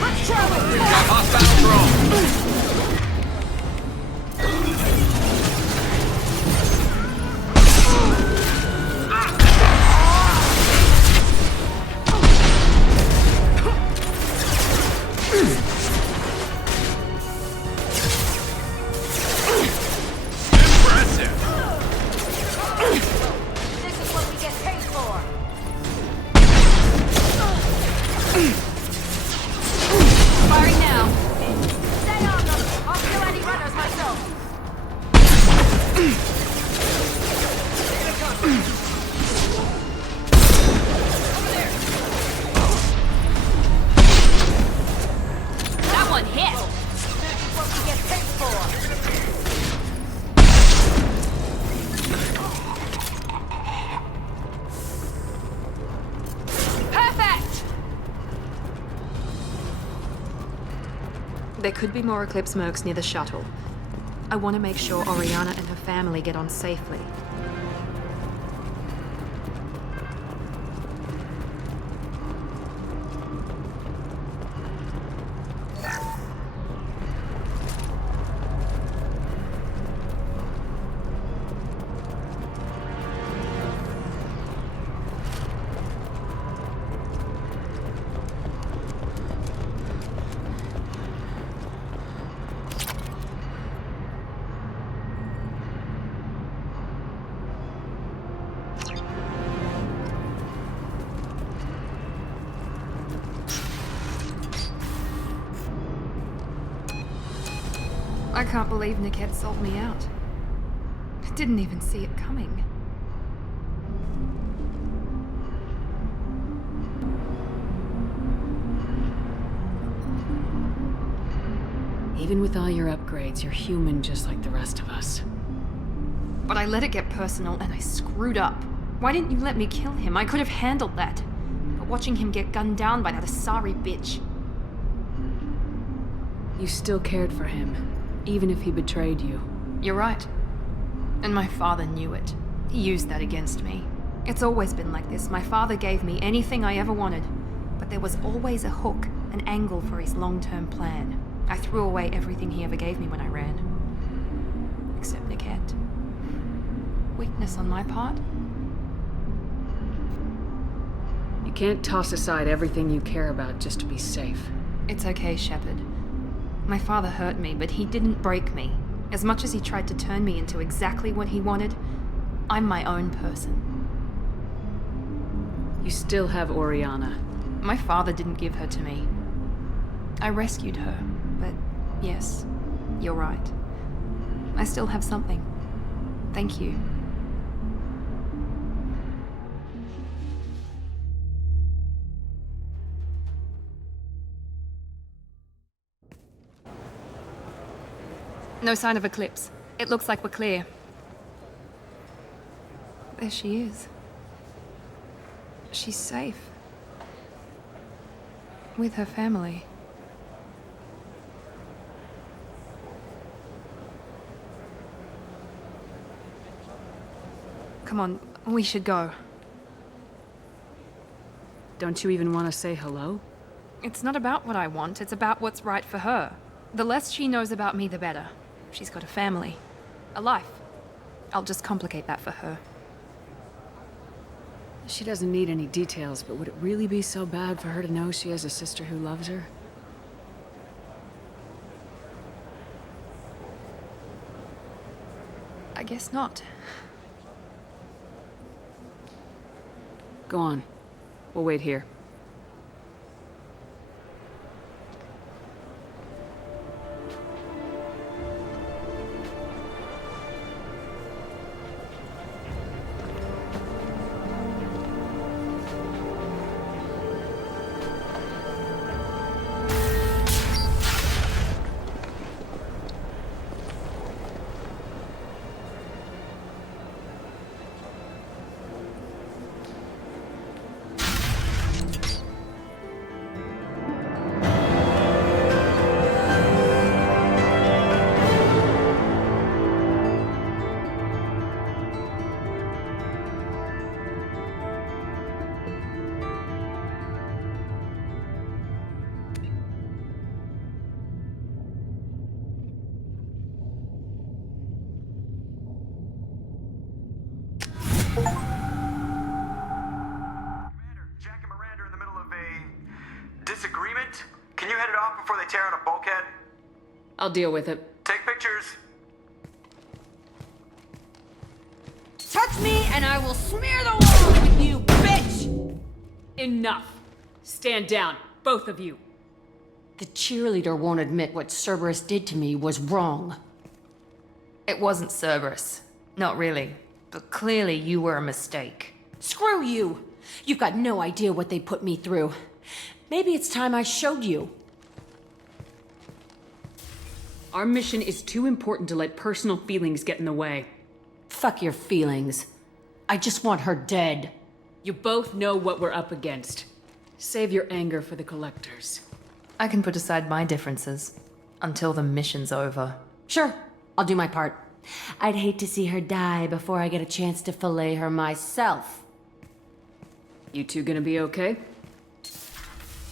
Let's try it! We've got hostile drone! Firing now. you think for? Perfect! There could be more Eclipse mercs near the shuttle. I want to make sure Oriana and her family get on safely. I can't believe Niket sold me out. I didn't even see it coming. Even with all your upgrades, you're human just like the rest of us. But I let it get personal and I screwed up. Why didn't you let me kill him? I could have handled that. But watching him get gunned down by that Asari bitch. You still cared for him, even if he betrayed you. You're right. And my father knew it. He used that against me. It's always been like this. My father gave me anything I ever wanted. But there was always a hook, an angle for his long-term plan. I threw away everything he ever gave me when I ran. Except Niket. Weakness on my part? You can't toss aside everything you care about just to be safe. It's okay, Shepard. My father hurt me, but he didn't break me. As much as he tried to turn me into exactly what he wanted, I'm my own person. You still have Oriana. My father didn't give her to me. I rescued her, but yes, you're right. I still have something. Thank you. No sign of Eclipse. It looks like we're clear. There she is. She's safe. With her family. Come on, we should go. Don't you even want to say hello? It's not about what I want, it's about what's right for her. The less she knows about me, the better. She's got a family. A life. I'll just complicate that for her. She doesn't need any details, but would it really be so bad for her to know she has a sister who loves her? I guess not. Go on. We'll wait here. Disagreement? Can you head it off before they tear out a bulkhead? I'll deal with it. Take pictures. Touch me and I will smear the walls with you, bitch! Enough. Stand down, both of you. The cheerleader won't admit what Cerberus did to me was wrong. It wasn't Cerberus. Not really. But clearly you were a mistake. Screw you! You've got no idea what they put me through. Maybe it's time I showed you. Our mission is too important to let personal feelings get in the way. Fuck your feelings. I just want her dead. You both know what we're up against. Save your anger for the collectors. I can put aside my differences until the mission's over. Sure, I'll do my part. I'd hate to see her die before I get a chance to fillet her myself. You two gonna be okay?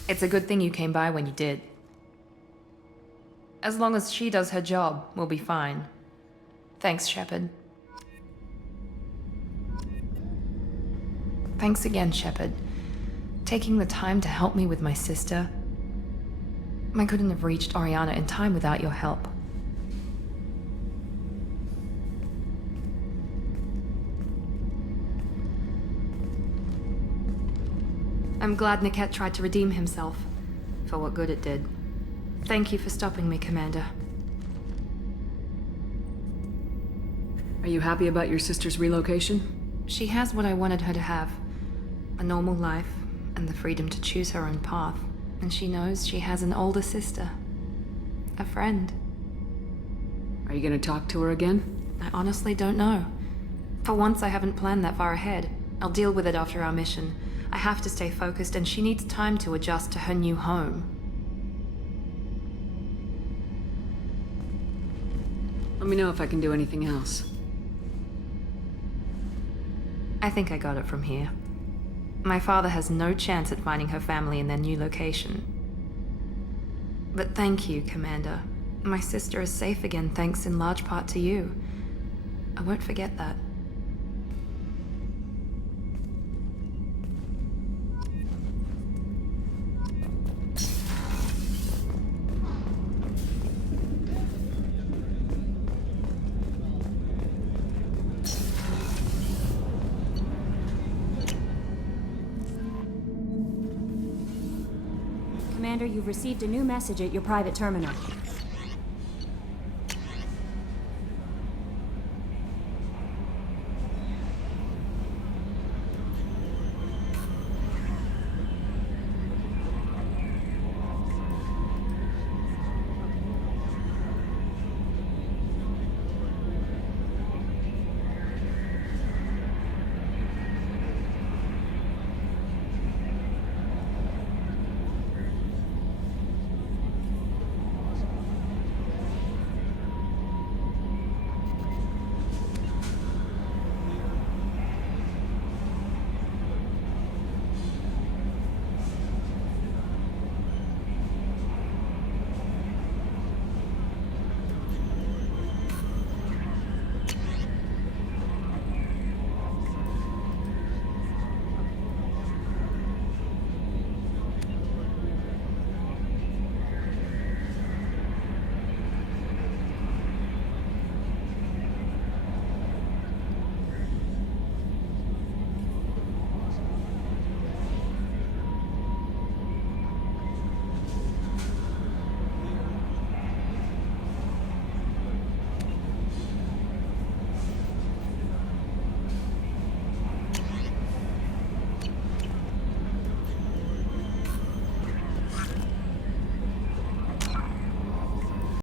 It's a good thing you came by when you did. As long as she does her job, we'll be fine. Thanks, Shepard. Thanks again, Shepard. Taking the time to help me with my sister. I couldn't have reached Oriana in time without your help. I'm glad Niket tried to redeem himself, for what good it did. Thank you for stopping me, Commander. Are you happy about your sister's relocation? She has what I wanted her to have. A normal life, and the freedom to choose her own path. And she knows she has an older sister. A friend. Are you gonna talk to her again? I honestly don't know. For once, I haven't planned that far ahead. I'll deal with it after our mission. I have to stay focused, and she needs time to adjust to her new home. Let me know if I can do anything else. I think I got it from here. My father has no chance at finding her family in their new location. But thank you, Commander. My sister is safe again thanks in large part to you. I won't forget that. Commander, you've received a new message at your private terminal.